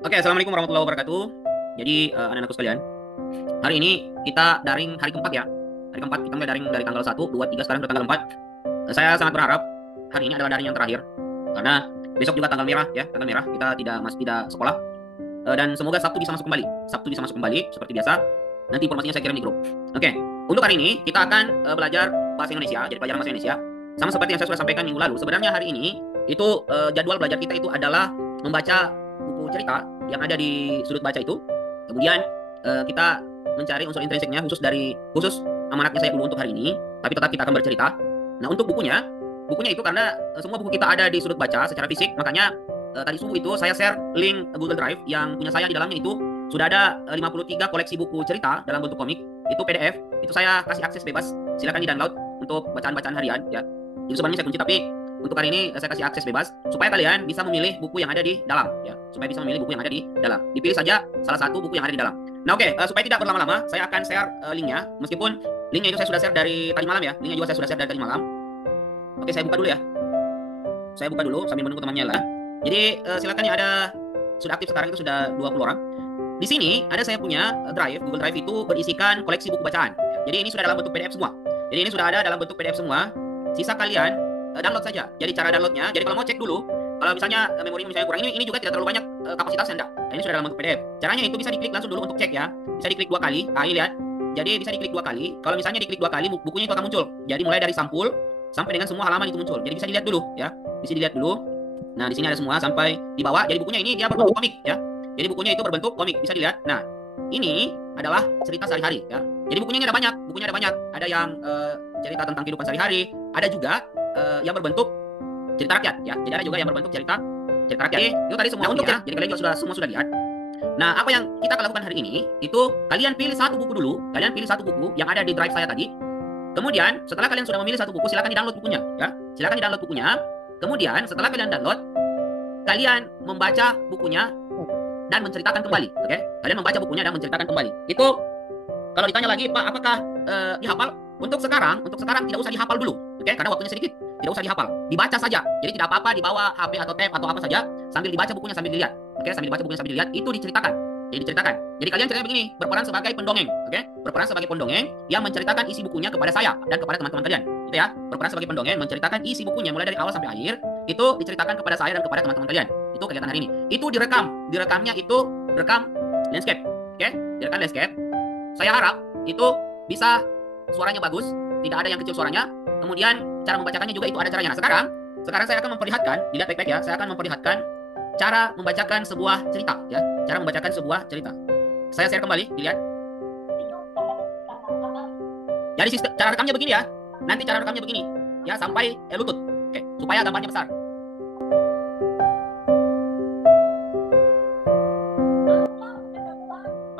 Oke, assalamualaikum warahmatullahi wabarakatuh. Jadi anak-anakku sekalian, hari ini kita daring hari keempat ya. Hari keempat kita mulai daring dari tanggal 1, 2, 3 sekarang ke tanggal 4. Saya sangat berharap hari ini adalah daring yang terakhir karena besok juga tanggal merah ya, tanggal merah kita tidak sekolah. Dan semoga Sabtu bisa masuk kembali. Sabtu bisa masuk kembali seperti biasa. Nanti informasinya saya kirim di grup. Oke, untuk hari ini kita akan belajar bahasa Indonesia, jadi pelajaran bahasa Indonesia. Sama seperti yang saya sudah sampaikan minggu lalu. Sebenarnya hari ini itu jadwal belajar kita itu adalah membaca buku cerita yang ada di sudut baca itu. Kemudian kita mencari unsur intrinsiknya khusus amanatnya saya dulu untuk hari ini. Tapi tetap kita akan bercerita. Nah untuk bukunya itu karena semua buku kita ada di sudut baca secara fisik, makanya tadi subuh itu saya share link Google Drive yang punya saya di dalamnya itu sudah ada 53 koleksi buku cerita dalam bentuk komik. Itu PDF, itu saya kasih akses bebas. Silakan di-download untuk bacaan-bacaan harian ya. Itu sebenarnya saya kunci, tapi untuk hari ini saya kasih akses bebas supaya kalian bisa memilih buku yang ada di dalam ya. Supaya bisa memilih buku yang ada di dalam. Dipilih saja salah satu buku yang ada di dalam. Nah oke, supaya tidak berlama-lama, saya akan share linknya. Meskipun linknya itu saya sudah share dari tadi malam ya. Linknya juga saya sudah share dari tadi malam. Oke, saya buka dulu ya. Saya buka dulu sambil menunggu temannya lah. Jadi silakan yang ada sudah aktif sekarang itu sudah 20 orang. Di sini ada saya punya drive, Google Drive itu berisikan koleksi buku bacaan. Jadi ini sudah dalam bentuk PDF semua. Jadi ini sudah ada dalam bentuk PDF semua. Sisa kalian download saja. Jadi cara downloadnya, jadi kalau mau cek dulu, kalau misalnya memorinya misalnya kurang, ini juga tidak terlalu banyak kapasitasnya enggak. Nah, ini sudah dalam bentuk PDF. Caranya itu bisa diklik langsung dulu untuk cek ya. Bisa diklik 2 kali. Nah, ini lihat. Jadi bisa diklik 2 kali. Kalau misalnya diklik 2 kali, bukunya itu akan muncul. Jadi mulai dari sampul sampai dengan semua halaman itu muncul. Jadi bisa dilihat dulu ya. Bisa dilihat dulu. Nah, di sini ada semua sampai di bawah. Jadi bukunya ini dia berbentuk komik ya. Jadi bukunya itu berbentuk komik, bisa dilihat. Nah, ini adalah cerita sehari-hari ya. Jadi bukunya ini ada banyak, Ada yang cerita tentang kehidupan sehari-hari, ada juga yang berbentuk cerita rakyat ya. Jadi ada juga yang berbentuk cerita rakyat. Jadi, itu tadi semua untuk ya. Jadi kalian juga sudah lihat. Nah, apa yang kita akan lakukan hari ini itu kalian pilih satu buku dulu, kalian pilih satu buku yang ada di drive saya tadi. Kemudian, setelah kalian sudah memilih satu buku, silakan di-download bukunya ya. Silakan di-download bukunya. Kemudian, setelah kalian download, kalian membaca bukunya dan menceritakan kembali, oke? Kalian membaca bukunya dan menceritakan kembali. Itu kalau ditanya lagi, Pak, apakah dihafal? Untuk sekarang tidak usah dihafal dulu, oke? Karena waktunya sedikit, tidak usah dihafal, dibaca saja. Jadi tidak apa-apa dibawa HP atau tab atau apa saja, sambil dibaca bukunya sambil dilihat, oke? Sambil dibaca bukunya sambil dilihat, itu diceritakan. Jadi diceritakan. Jadi kalian ceritanya begini, berperan sebagai pendongeng, oke? Berperan sebagai pendongeng yang menceritakan isi bukunya kepada saya dan kepada teman-teman kalian, gitu ya? Berperan sebagai pendongeng menceritakan isi bukunya mulai dari awal sampai akhir, itu diceritakan kepada saya dan kepada teman-teman kalian. Itu kegiatan hari ini. Itu direkamnya itu rekam landscape, oke? Direkam landscape. Saya harap itu bisa suaranya bagus, tidak ada yang kecil suaranya. Kemudian cara membacakannya juga itu ada caranya. Nah, sekarang saya akan memperlihatkan, dilihat baik-baik ya. Saya akan memperlihatkan cara membacakan sebuah cerita ya. Cara membacakan sebuah cerita. Saya share kembali, dilihat. Jadi cara rekamnya begini ya. Nanti cara rekamnya begini ya sampai lutut. Oke, supaya gambarnya besar.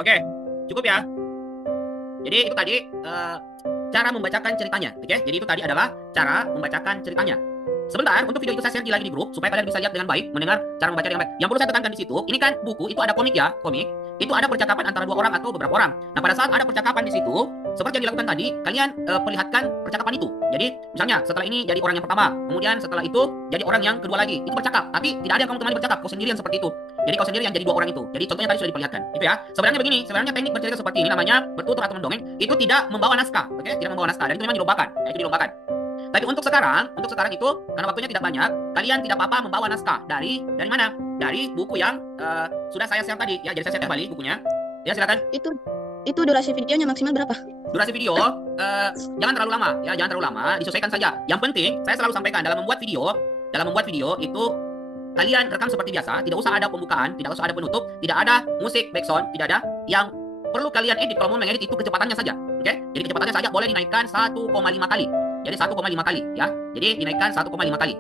Oke, cukup ya. Jadi itu tadi cara membacakan ceritanya, oke? Jadi itu tadi adalah cara membacakan ceritanya. Sebentar, untuk video itu saya share lagi di grup supaya kalian bisa lihat dengan baik, mendengar cara membaca dengan baik. Yang perlu saya tekankan di situ, ini kan buku itu ada komik ya, komik. Itu ada percakapan antara 2 orang atau beberapa orang. Nah, pada saat ada percakapan di situ, seperti yang dilakukan tadi, kalian perlihatkan percakapan itu. Jadi, misalnya setelah ini jadi orang yang pertama, kemudian setelah itu jadi orang yang kedua lagi. Itu bercakap, tapi tidak ada yang kamu temani bercakap, kau sendirian seperti itu. Jadi kau sendiri yang jadi 2 orang itu. Jadi contohnya tadi sudah diperlihatkan. Itu ya. Sebenarnya begini, sebenarnya teknik bercerita seperti ini namanya bertutur atau mendongeng, itu tidak membawa naskah, oke? Tidak membawa naskah dan itu memang dilombakan. Ya, itu dilombakan. Tapi untuk sekarang itu karena waktunya tidak banyak, kalian tidak apa-apa membawa naskah dari mana? Dari buku yang sudah saya share tadi ya. Jadi saya share kembali bukunya. Ya, silakan. Itu durasi videonya maksimal berapa? Durasi video jangan terlalu lama ya, jangan terlalu lama, disesuaikan saja. Yang penting saya selalu sampaikan dalam membuat video itu kalian rekam seperti biasa, tidak usah ada pembukaan, tidak usah ada penutup, tidak ada musik background, tidak ada. Yang perlu kalian edit kalau mau mengedit itu kecepatannya saja. Oke? Jadi kecepatannya saja boleh dinaikkan 1,5 kali. Jadi 1,5 kali ya. Jadi dinaikkan 1,5 kali.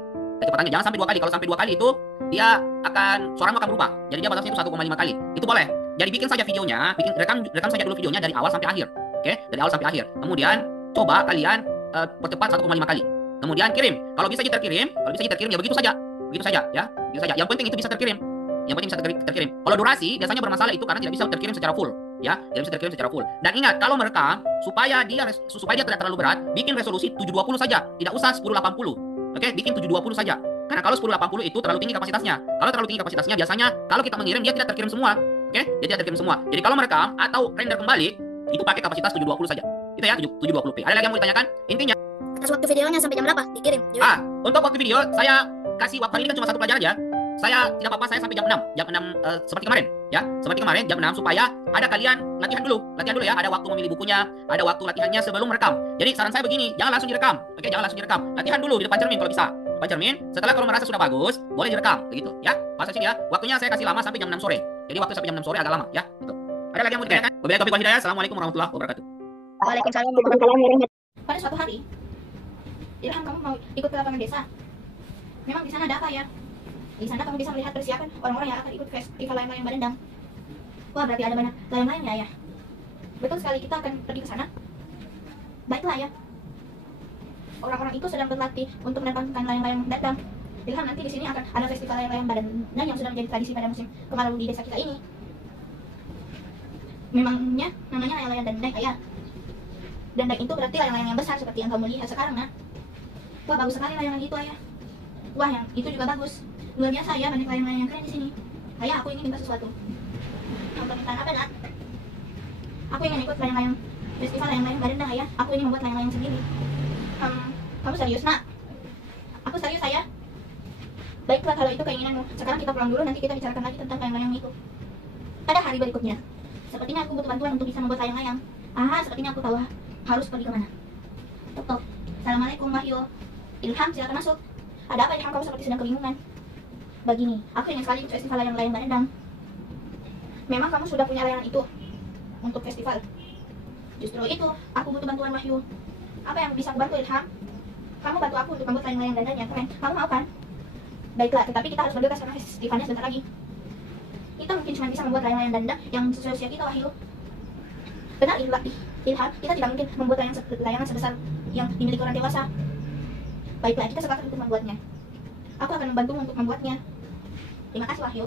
Kecepatannya jangan sampai 2 kali. Kalau sampai 2 kali itu dia akan suaramu akan berubah. Jadi dia batasnya itu 1,5 kali. Itu boleh. Jadi bikin saja videonya, rekam saja dulu videonya dari awal sampai akhir. Oke? Dari awal sampai akhir. Kemudian coba kalian percepat 1,5 kali. Kemudian kirim. Kalau bisa terkirim ya begitu saja. Begitu saja ya. Begitu saja. Yang penting itu bisa terkirim. Kalau durasi biasanya bermasalah itu karena tidak bisa terkirim secara full. Ya, tidak bisa terkirim secara full. Dan ingat, kalau merekam supaya dia tidak terlalu berat, bikin resolusi 720 saja, tidak usah 1080. Oke, bikin 720 saja. Karena kalau 1080 itu terlalu tinggi kapasitasnya. Kalau terlalu tinggi kapasitasnya, biasanya kalau kita mengirim dia tidak terkirim semua. Oke? Dia tidak terkirim semua. Jadi kalau merekam atau render kembali, itu pakai kapasitas 720 saja. Itu ya, 720p. Ada lagi yang mau ditanyakan? Intinya, Terus waktu videonya sampai jam berapa dikirim? untuk waktu video saya kasih waktu kali ini kan cuma 1 pelajaran aja. Saya tidak apa-apa, saya sampai jam 6. Jam 6 seperti kemarin, ya. Seperti kemarin jam 6 supaya ada kalian latihan dulu ya. Ada waktu memilih bukunya, ada waktu latihannya sebelum merekam. Jadi saran saya begini, jangan langsung direkam. Oke, jangan langsung direkam. Latihan dulu di depan cermin kalau bisa. Depan cermin, setelah kalau merasa sudah bagus, boleh direkam, begitu ya. Pas sini ya. Waktunya saya kasih lama sampai jam 6 sore. Jadi waktu sampai jam 6 sore agak lama ya, gitu. Ada lagi yang mau ditanyakan? Wabillahi taufiq wal hidayah. Assalamualaikum warahmatullahi wabarakatuh. Waalaikumsalam warahmatullahi wabarakatuh. Pada suatu hari, Ilham, kamu mau ikut ke lapangan desa. Memang di sana ada apa ya? Di sana kamu bisa melihat persiapan orang-orang yang akan ikut festival layang-layang Barendang. Wah, berarti ada banyak layang-layang ya. Betul sekali, kita akan pergi ke sana. Baiklah ya. Orang-orang itu sedang berlatih untuk menerbangkan layang-layang Barendang. Ilham, nanti di sini akan ada festival layang-layang Barendang yang sudah menjadi tradisi pada musim kemarau di desa kita ini. Memangnya namanya layang-layang Dendeng, ayah. Dendeng itu berarti layang-layang yang besar seperti yang kamu lihat sekarang, nak. Wah, bagus sekali layangan itu, ayah. Wah, yang itu juga bagus. Luar biasa ya, banyak layang-layang yang keren di sini. Ayah, aku ingin minta sesuatu. Permintaan apa, nak? Aku ingin ikut layang-layang festival layang-layang Barendang, ayah. Aku ingin membuat layang-layang sendiri. Kamu serius, nak? Aku serius, ayah. Baiklah kalau itu keinginanmu. Sekarang kita pulang dulu, nanti kita bicarakan lagi tentang layang-layang itu. Pada hari berikutnya, sepertinya aku butuh bantuan untuk bisa membuat layang-layang. Sepertinya aku tahu harus pergi kemana. Tok tok. Assalamualaikum, Wahyu. Ilham, silakan masuk. Ada apa, Ilham? Kamu seperti sedang kebingungan. Begini, aku ingin sekali ikut festival layang-layang Barendang. Memang kamu sudah punya layangan itu untuk festival. Justru itu, aku butuh bantuan Wahyu. Apa yang bisa aku bantu, Ilham? Kamu bantu aku untuk membuat layang-layang Barendang yang keren. Kamu mau kan? Baiklah, tetapi kita harus bergegas karena festivalnya sebentar lagi. Kita mungkin cuma bisa membuat layang-layang Barendang yang sesuai usia kita, Wahyu. Benar, Ilham, kita tidak mungkin membuat layangan sebesar yang dimiliki orang dewasa. Baiklah, kita sepakat untuk membuatnya. Aku akan membantu untuk membuatnya. Terima kasih, Wahyu.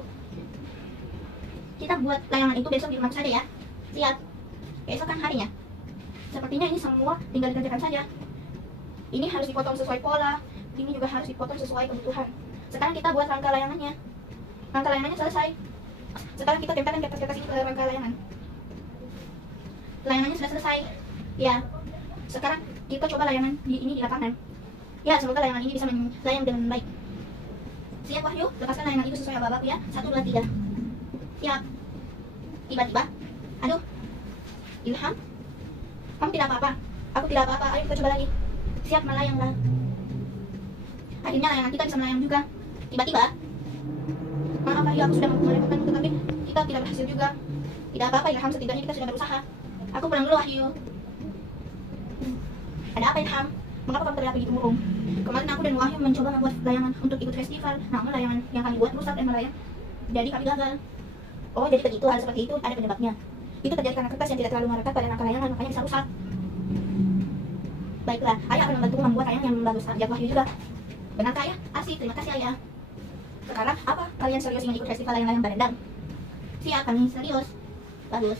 Kita buat layangan itu besok di rumah saja ya. Siap. Keesokan harinya. Sepertinya ini semua tinggal dikerjakan saja. Ini harus dipotong sesuai pola. Ini juga harus dipotong sesuai kebutuhan. Sekarang kita buat rangka layangannya. Rangka layangannya selesai. Sekarang kita tempelkan kertas-kertas ini ke rangka layangan. Layangannya sudah selesai. Ya. Sekarang kita coba layangan ini di lapangan. Ya, semoga layangan ini bisa melayang dengan baik. Siap, Wahyu? Lepaskan layangan itu sesuai aba-abaku ya. 1, 2, 3. Siap. Tiba-tiba. Aduh. Ilham? Kamu tidak apa-apa. Aku tidak apa-apa. Ayo kita coba lagi. Siap, melayanglah. Akhirnya layangan kita bisa melayang juga. Tiba-tiba. Maaf, Wahyu, aku sudah merepotkanmu, tetapi kita tidak berhasil juga. Tidak apa-apa, Ilham. Setidaknya kita sudah berusaha. Aku pulang dulu, Wahyu. Ada apa, Ilham? Mengapa kamu terlihat begitu murung? Kemarin aku dan Wahyu mencoba membuat layangan untuk ikut festival. Namun layangan yang kami buat rusak dan melayang. Jadi kami gagal. Oh, jadi begitu, hal seperti itu ada penyebabnya. Itu terjadi karena kertas yang tidak terlalu melekat pada rangka layangan, makanya bisa rusak. Baiklah, ayah akan membantu membuat layangan yang bagus. Ajak Wahyu juga. Benarkah, ayah? Asik, terima kasih, ayah. Sekarang apa? Kalian serius ingin ikut festival layang-layang Barendang? Siap, kami serius. Bagus.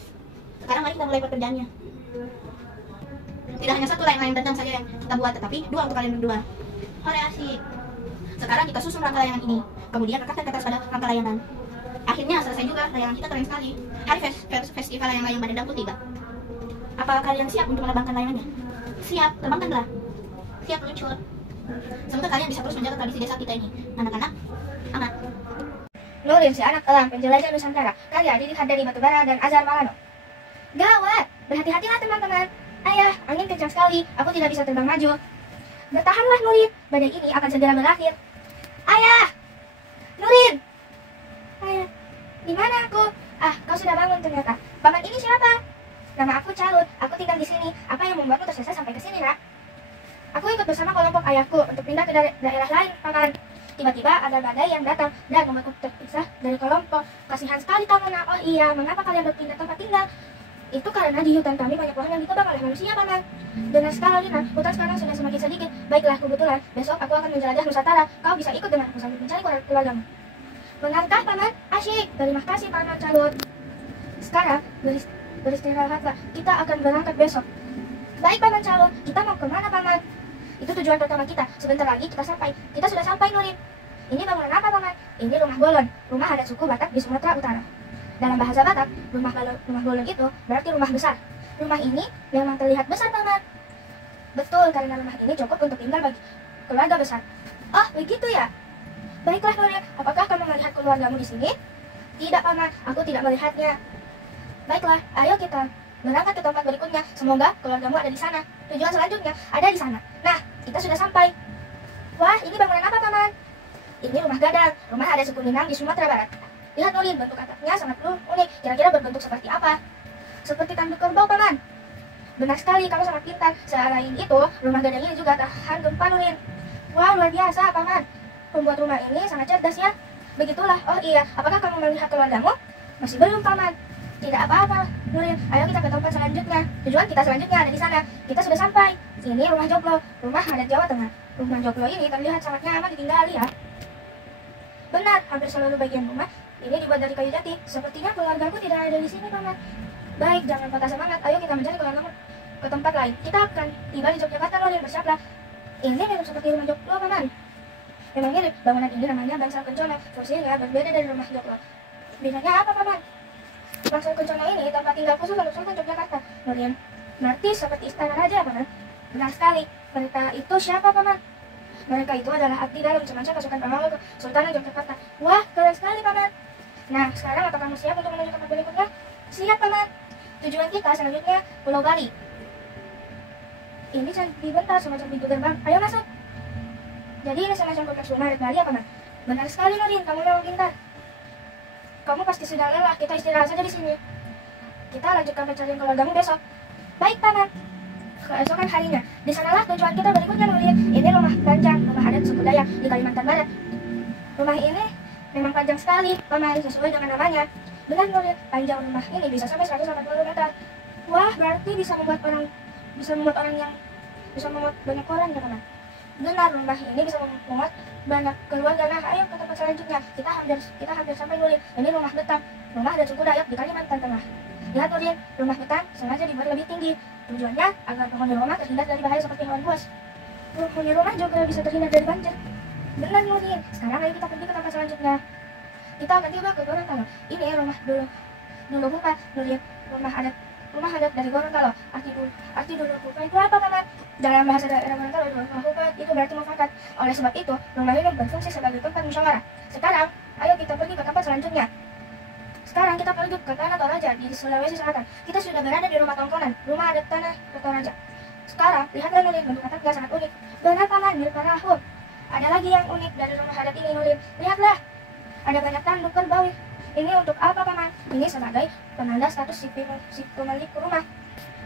Sekarang mari kita mulai pekerjaannya. Tidak hanya 1 layang-layang Barendang saja yang kita buat, tetapi 2 untuk kalian berdua. Hore, asik. Sekarang kita susun rangka layangan ini. Kemudian rekatkan kertas pada rangka layangan. Akhirnya selesai juga, layangan kita keren sekali. Hari festival layang-layang Barendang pun tiba. Apa kalian siap untuk menerbangkan layangannya? Siap, terbangkanlah. Siap meluncur. Semoga kalian bisa terus menjaga tradisi desa kita ini. Anak-anak, anak. Nurin, si anak elang penjelajah Nusantara, kali adik dari Batubara dan Azhar Malano. Gawat, berhati-hatilah teman-teman. Ayah, angin kencang sekali, aku tidak bisa terbang maju. Bertahanlah Nurin, badai ini akan segera berakhir. Ayah! Nurin! Ayah, di mana aku? Kau sudah bangun ternyata. Paman ini siapa? Nama aku Calut, aku tinggal di sini. Apa yang membuatmu tersesat sampai ke sini, nak? Aku ikut bersama kelompok ayahku untuk pindah ke daerah lain, Paman. Tiba-tiba ada badai yang datang dan membuatku terpisah dari kelompok. Kasihan sekali kamu, nak. Oh iya, mengapa kalian berpindah tempat tinggal? Itu karena di hutan kami banyak pohon yang ditebang oleh manusia, Paman. Benar sekali, nak. Hutan sekarang sudah semakin sedikit. Baiklah, kebetulan besok aku akan menjelajah Nusantara. Kau bisa ikut dengan aku sambil mencari keluargamu. Benarkah, Paman? Asyik. Terima kasih, Paman Calut. Sekarang, beristirahatlah. Kita akan berangkat besok. Baik, Paman Calut. Kita mau kemana, Paman? Itu tujuan pertama kita. Sebentar lagi kita sampai. Kita sudah sampai, Nurin. Ini bangunan apa, Paman? Ini rumah Golon, rumah adat suku Batak di Sumatera Utara. Dalam bahasa Batak, rumah Golon itu berarti rumah besar. Rumah ini memang terlihat besar, Paman. Betul, karena rumah ini cukup untuk tinggal bagi keluarga besar. Oh, begitu ya? Baiklah, Nuril. Apakah kamu melihat keluargamu di sini? Tidak, Paman. Aku tidak melihatnya. Baiklah, ayo kita berangkat ke tempat berikutnya. Semoga keluargamu ada di sana. Tujuan selanjutnya ada di sana. Nah, kita sudah sampai. Wah, ini bangunan apa, Paman? Ini rumah gadang, rumah adat suku Minang di Sumatera Barat. Lihat, Nuril, bentuk atapnya sangat unik. Kira-kira berbentuk seperti apa? Seperti tanduk kerbau, Paman. Benar sekali, kamu sangat pintar. Selain itu, rumah gadang ini juga tahan gempa, Nuril. Wah, luar biasa, Paman. Pembuat rumah ini sangat cerdas ya. Begitulah. Oh iya, apakah kamu melihat keluargamu? Masih belum, Paman. Tidak apa-apa, Nuril. Ayo kita ke tempat selanjutnya. Tujuan kita selanjutnya ada di sana. Kita sudah sampai. Ini rumah Joglo, rumah adat Jawa Tengah. Rumah Joglo ini terlihat sangat nyaman ditinggali ya. Benar, hampir seluruh bagian rumah ini dibuat dari kayu jati. Sepertinya keluargaku tidak ada di sini, Paman. Baik, jangan patah semangat. Ayo kita mencari keluargamu ke tempat lain. Kita akan tiba di Yogyakarta, Nuril. Bersiaplah. Ini mirip seperti rumah Joglo, Paman. Memang mirip. Bangunan ini namanya Bangsal Kencana. Fungsinya berbeda dari rumah Joglo. Bedanya apa, Paman? Bangsal Kencana ini tempat tinggal khusus untuk Sultan Yogyakarta, Nuril. Berarti seperti istana raja, Paman. Benar sekali. Mereka itu siapa, Paman? Mereka itu adalah abdi dalam semacam pasukan pengawal Sultan Yogyakarta. Wah, keren sekali, Paman. Nah, sekarang apakah kamu siap untuk menuju tempat berikutnya? Siap, Paman. Tujuan kita selanjutnya Pulau Bali. Ini candi bentar semacam pintu gerbang. Ayo masuk. Jadi ini semacam kompleks rumah adat Bali, Paman. Benar sekali, Nuril. Kamu memang pintar. Kamu pasti sudah lelah. Kita istirahat saja di sini. Kita lanjutkan pencarian keluargamu besok. Baik, Paman. Keesokan harinya, di sanalah tujuan kita berikutnya, Nuril. Ini rumah panjang, rumah adat suku Dayak di Kalimantan Barat. Rumah ini memang panjang sekali, Paman, sesuai dengan namanya. Benar, Nuril, panjang rumah ini bisa sampai 180 meter. Wah, berarti bisa membuat banyak orang ya, Paman. Benar, rumah ini bisa memuat banyak keluarga. Nah, ayo ke tempat selanjutnya. Kita hampir sampai, Nuril. Ini rumah betang, rumah adat suku Dayak di Kalimantan Tengah. Lihat, Nuril, rumah betang sengaja dibuat lebih tinggi. Tujuannya agar penghuni rumah terhindar dari bahaya seperti hewan buas. Penghuni rumah juga bisa terhindar dari banjir. Benar, Nuril. Sekarang ayo kita pergi ke tempat selanjutnya. Kita akan tiba ke Gorontalo. Ini rumah dulu Hupa, Nuril. Rumah adat dari Gorontalo. Arti dulu Hupa itu apa, Paman? Dalam bahasa daerah Gorontalo, dulu Hupa itu berarti mufakat. Oleh sebab itu, rumah ini berfungsi sebagai tempat musyawarah. Sekarang, ayo kita pergi ke tempat selanjutnya. Sekarang kita pergi ke Tanah Toraja di Sulawesi Selatan. Kita sudah berada di rumah tongkonan, rumah adat Tanah Toraja. Sekarang, lihatlah, Nuril, bentuk atapnya sangat unik. Benar, Paman, mirip perahu. Ada lagi yang unik dari rumah adat ini, Nuril. Lihatlah, ada banyak tanduk kerbau. Ini untuk apa, Paman? Ini sebagai penanda status si pemilik rumah.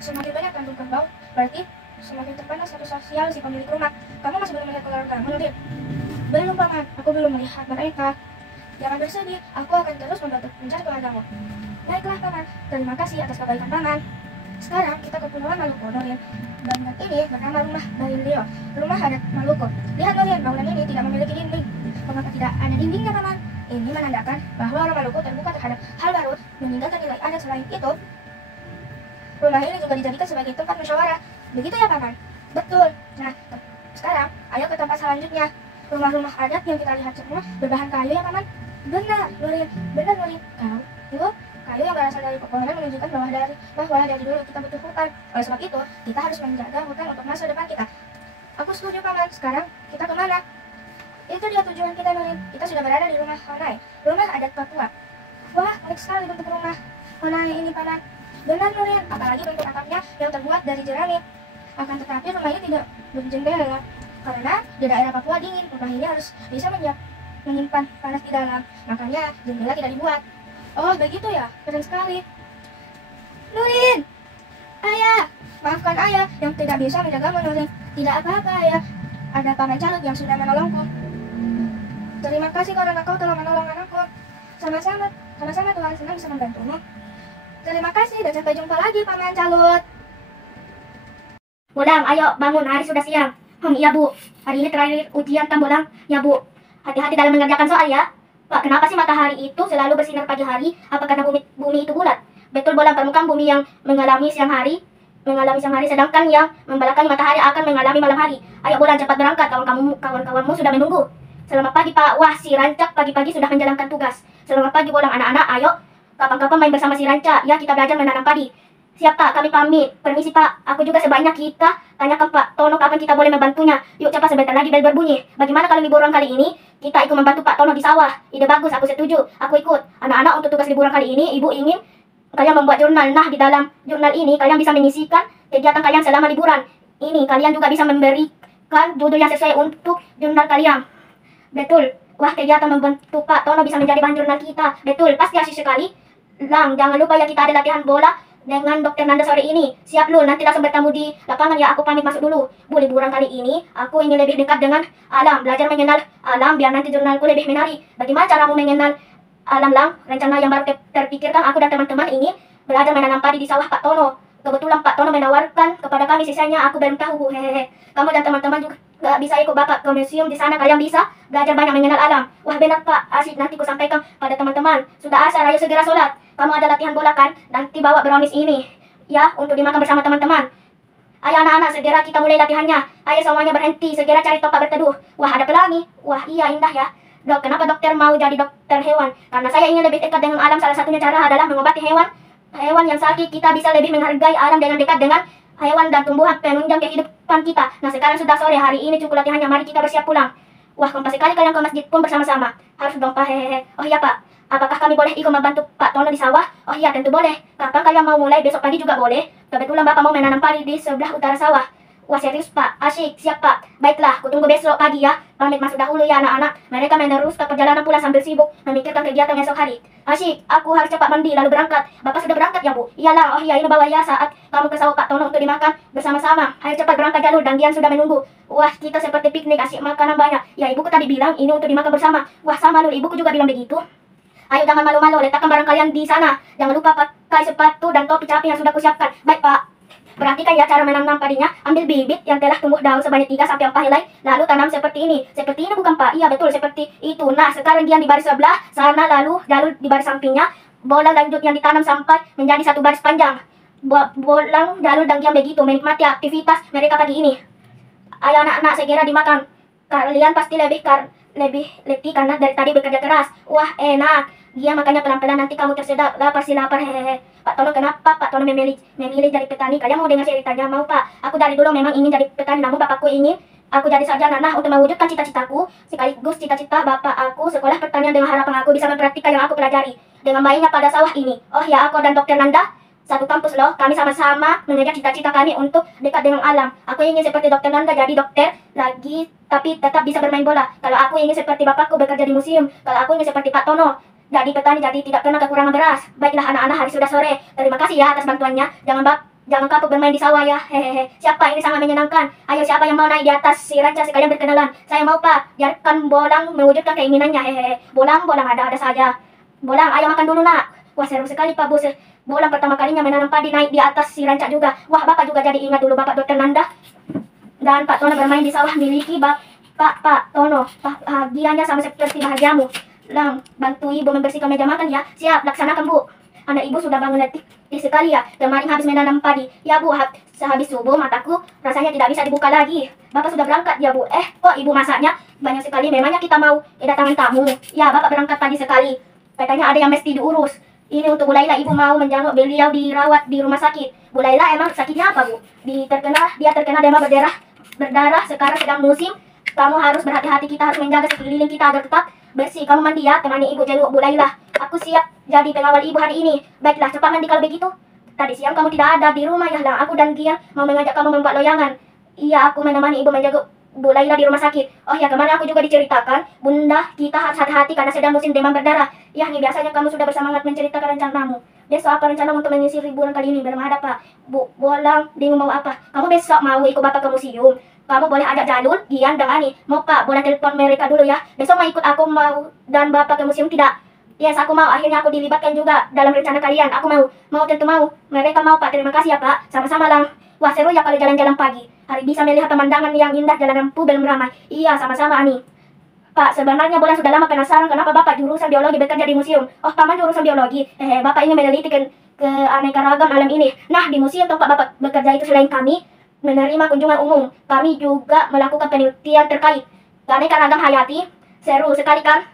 Semakin banyak tanduk kerbau, berarti semakin terpandang status sosial si pemilik rumah. Kamu masih belum melihat keluargamu, Nuril? Belum, Paman. Aku belum melihat mereka. Jangan bersedih, aku akan terus membantu mencari keluargamu. Baiklah, Paman. Terima kasih atas kebaikan Paman. Sekarang kita ke Pulau Maluku, Nuril. Bangunan ini bernama Rumah Bailio, rumah adat Maluku. Lihat, Nuril, bangunan ini tidak memiliki dinding. Mengapa tidak ada dindingnya, Paman? Ini menandakan bahwa orang Maluku terbuka terhadap hal baru, meninggalkan nilai adat. Selain itu, rumah ini juga dijadikan sebagai tempat musyawarah. Begitu ya, Paman? Betul. Nah, sekarang ayo ke tempat selanjutnya. Rumah-rumah adat yang kita lihat semua berbahan kayu ya, Paman? Benar, Nuril. Kayu yang berasal dari pepohonan menunjukkan bahwa dari dulu kita butuh hutan. Oleh sebab itu, kita harus menjaga hutan untuk masa depan kita. Aku setuju, Paman. Sekarang kita kemana? Itu dia tujuan kita, Nuril. Kita sudah berada di rumah Honai, rumah adat Papua. Wah, unik sekali bentuk rumah Honai ini, Paman. Benar, Nuril. Apalagi bentuk atapnya yang terbuat dari jerami. Akan tetapi rumah ini tidak berjendela. Karena di daerah Papua dingin, rumah ini harus bisa menyimpan panas di dalam. Makanya jendela tidak dibuat. Oh, begitu ya? Keren sekali. Nuril! Ayah! Maafkan ayah yang tidak bisa menjagamu, Nuril. Tidak apa-apa, ayah. Ada Paman Caluk yang sudah menolongku. Terima kasih karena kau telah menolong anakku. Sama-sama Tuhan, senang bisa membantumu. Terima kasih dan sampai jumpa lagi, Paman Caluk. Bolang, ayo bangun, hari sudah siang. Iya, Bu. Hari ini terakhir ujian Bolang. Ya, Bu. Hati-hati dalam mengerjakan soal ya. Pak, kenapa sih matahari itu selalu bersinar pagi hari? Apa karena bumi itu bulat? Betul, Bolang, permukaan bumi yang mengalami siang hari, sedangkan yang membelakangi matahari akan mengalami malam hari. Ayo, Bolang, cepat berangkat. Kawan-kawanmu sudah menunggu. Selamat pagi Pak. Wah, si Rancak pagi-pagi sudah menjalankan tugas. Selamat pagi Bolang, anak-anak. Ayo, kapan-kapan main bersama si Rancak. Ya, kita belajar menanam padi. Siap Pak, kami pamit. Permisi Pak. Aku juga sebaiknya kita tanyakan Pak Tono kapan kita boleh membantunya. Yuk cepat, sebentar lagi bel berbunyi. Bagaimana kalau liburan kali ini kita ikut membantu Pak Tono di sawah? Ide bagus, aku setuju. Aku ikut. Anak-anak, untuk tugas liburan kali ini, Ibu ingin kalian membuat jurnal. Nah, di dalam jurnal ini kalian bisa mengisikan kegiatan kalian selama liburan. Ini kalian juga bisa memberikan judul yang sesuai untuk jurnal kalian. Betul. Wah, kegiatan membantu Pak Tono bisa menjadi bahan jurnal kita. Betul, pasti asik sekali. Lang, jangan lupa ya kita ada latihan bola dengan Dokter Nanda sore ini. Siap Lul, nanti langsung bertemu di lapangan ya. Aku pamit masuk dulu. Bu, liburan kali ini aku ingin lebih dekat dengan alam, belajar mengenal alam biar nanti jurnalku lebih menarik. Bagaimana caramu mengenal alam, Lang? Rencana yang baru terpikirkan aku dan teman-teman ini belajar menanam padi di sawah Pak Tono. Kebetulan Pak Tono menawarkan kepada kami, sisanya aku belum tahu. Hehehe. Kamu dan teman-teman juga gak bisa ikut Bapak ke museum. Di sana kalian bisa belajar banyak mengenal alam. Wah benar Pak, asik. Nanti ku sampaikan pada teman-teman. Sudah asar, ayo segera sholat. Kamu ada latihan bola kan? Nanti bawa brownies ini ya untuk dimakan bersama teman-teman. Ayo anak-anak, segera kita mulai latihannya. Ayo semuanya berhenti, segera cari tempat berteduh. Wah ada pelangi. Wah iya, indah ya. Dok, kenapa dokter mau jadi dokter hewan? Karena saya ingin lebih dekat dengan alam. Salah satunya cara adalah mengobati hewan yang sakit. Kita bisa lebih menghargai alam dengan dekat dengan hewan dan tumbuhan penunjang kehidupan kita. Nah sekarang sudah sore, hari ini cukup latihannya, mari kita bersiap pulang. Wah kompas sekali kalian ke masjid pun bersama-sama. Harus dong Pak, hehehe. Oh iya Pak, apakah kami boleh ikut membantu Pak Tono di sawah? Oh iya tentu boleh. Kapan kalian mau mulai? Besok pagi juga boleh. Kebetulan Bapak mau menanam padi di sebelah utara sawah. Wah serius Pak, asyik, siap Pak. Baiklah, kutunggu besok pagi ya. Pamit masuk dahulu ya anak-anak. Mereka meneruskan perjalanan pulang sambil sibuk memikirkan kegiatan esok hari. Asyik, aku harus cepat mandi lalu berangkat. Bapak sudah berangkat ya Bu? Iyalah, oh iya ini bawa ya saat kamu ke sawah Pak Tono untuk dimakan bersama-sama. Ayo cepat berangkat jalur, dan Gian sudah menunggu. Wah kita seperti piknik, asyik makanan banyak. Ya ibuku tadi bilang ini untuk dimakan bersama. Wah sama Lul, ibuku juga bilang begitu. Ayo jangan malu-malu, letakkan barang kalian di sana. Jangan lupa pakai sepatu dan topi capi yang sudah kusiapkan. Baik Pak. Perhatikan ya cara menanam padinya. Ambil bibit yang telah tumbuh daun sebanyak 3-4 helai, lalu tanam seperti ini. Seperti ini bukan Pak? Iya betul, seperti itu. Nah sekarang Gian di baris sebelah sana, lalu jalur di baris sampingnya. Bolang lanjut yang ditanam sampai menjadi satu baris panjang. Bolang, jalur dan Gian begitu menikmati aktivitas mereka pagi ini. Ayo anak-anak segera dimakan. Kalian pasti lebih letih karena dari tadi bekerja keras. Wah enak. Dia makannya pelan-pelan, nanti kamu tersedak lapar si lapar. Hehehe. Pak Tono, kenapa Pak Tono memilih jadi petani? Kalian mau dengar ceritanya? Mau Pak? Aku dari dulu memang ingin jadi petani, namun bapakku ingin aku jadi sarjana. Nah untuk mewujudkan cita-citaku sekaligus cita-cita bapak aku, sekolah pertanian dengan harapan aku bisa mempraktikkan yang aku pelajari dengan baiknya pada sawah ini. Oh ya, aku dan Dokter Nanda satu kampus loh. Kami sama-sama mengejar cita-cita kami untuk dekat dengan alam. Aku ingin seperti Dokter Nanda jadi dokter lagi, tapi tetap bisa bermain bola. Kalau aku ingin seperti bapakku bekerja di museum. Kalau aku ingin seperti Pak Tono jadi petani, jadi tidak pernah kekurangan beras. Baiklah anak-anak, hari sudah sore. Terima kasih ya atas bantuannya. Jangan kapok bermain di sawah ya. Hehehe. Siapa ini sangat menyenangkan. Ayo siapa yang mau naik di atas si Rancak sekalian berkenalan. Saya mau Pak. Biarkan Bolang mewujudkan keinginannya. Hehehe. Bolang ada saja. Bolang, ayo makan dulu nak. Wah seru sekali Pak Bos. Bolang pertama kalinya menanam padi naik di atas si Rancak juga. Wah Bapak juga jadi ingat dulu Bapak Dokter Nanda dan Pak Tono bermain di sawah miliki Pak Tono. Bahagianya sama seperti bahagiamu. Lang, bantu ibu membersihkan meja makan ya. Siap, laksanakan Bu. Anak ibu sudah bangun letih sekali ya. Kemarin habis menanam padi. Ya Bu, sehabis subuh mataku rasanya tidak bisa dibuka lagi. Bapak sudah berangkat ya Bu. Kok ibu masaknya banyak sekali? Memangnya kita mau kedatangan tamu? Ya, Bapak berangkat pagi sekali. Katanya ada yang mesti diurus. Ini untuk Bu Laila, ibu mau menjenguk beliau dirawat di rumah sakit. Bu Laila emang sakitnya apa Bu? Dia terkena demam berdarah. Sekarang sedang musim. Kamu harus berhati-hati, kita harus menjaga sekeliling kita agar tetap bersih. Kamu mandi ya, temani ibu jenguk Bu Laila. Aku siap jadi pengawal ibu hari ini. Baiklah, cepat mandi kalau begitu. Tadi siang kamu tidak ada di rumah ya Lang. Aku dan Gian mau mengajak kamu membuat loyangan. Iya, aku menemani ibu menjenguk Bu Laila di rumah sakit. Oh ya, kemarin aku juga diceritakan, Bunda kita harus hati-hati karena sedang musim demam berdarah. Ya nih, biasanya kamu sudah bersemangat menceritakan rencanamu. Besok apa rencana untuk mengisi liburan kali ini? Belum ada Pak. Bu Bolang bingung mau apa. Kamu besok mau ikut Bapak ke museum? Kamu boleh ajak Jalul, Gian, dan Ani. Mau Pak, boleh telepon mereka dulu ya. Besok mau ikut aku mau dan Bapak ke museum tidak? Yes, aku mau. Akhirnya aku dilibatkan juga dalam rencana kalian. Aku mau tentu mau. Mereka mau Pak. Terima kasih ya Pak. Sama-sama Lang. Wah seru ya kalau jalan-jalan pagi. Hari bisa melihat pemandangan yang indah, jalanan belum ramai. Iya, sama-sama Ani. Pak, sebenarnya Bolang sudah lama penasaran kenapa Bapak jurusan biologi bekerja di museum. Oh, Paman jurusan biologi. Bapak ingin meneliti keanekaragam alam ini. Nah, di museum tempat Bapak bekerja itu selain kami menerima kunjungan umum, kami juga melakukan penelitian terkait keanekaragam hayati Seru sekali kan?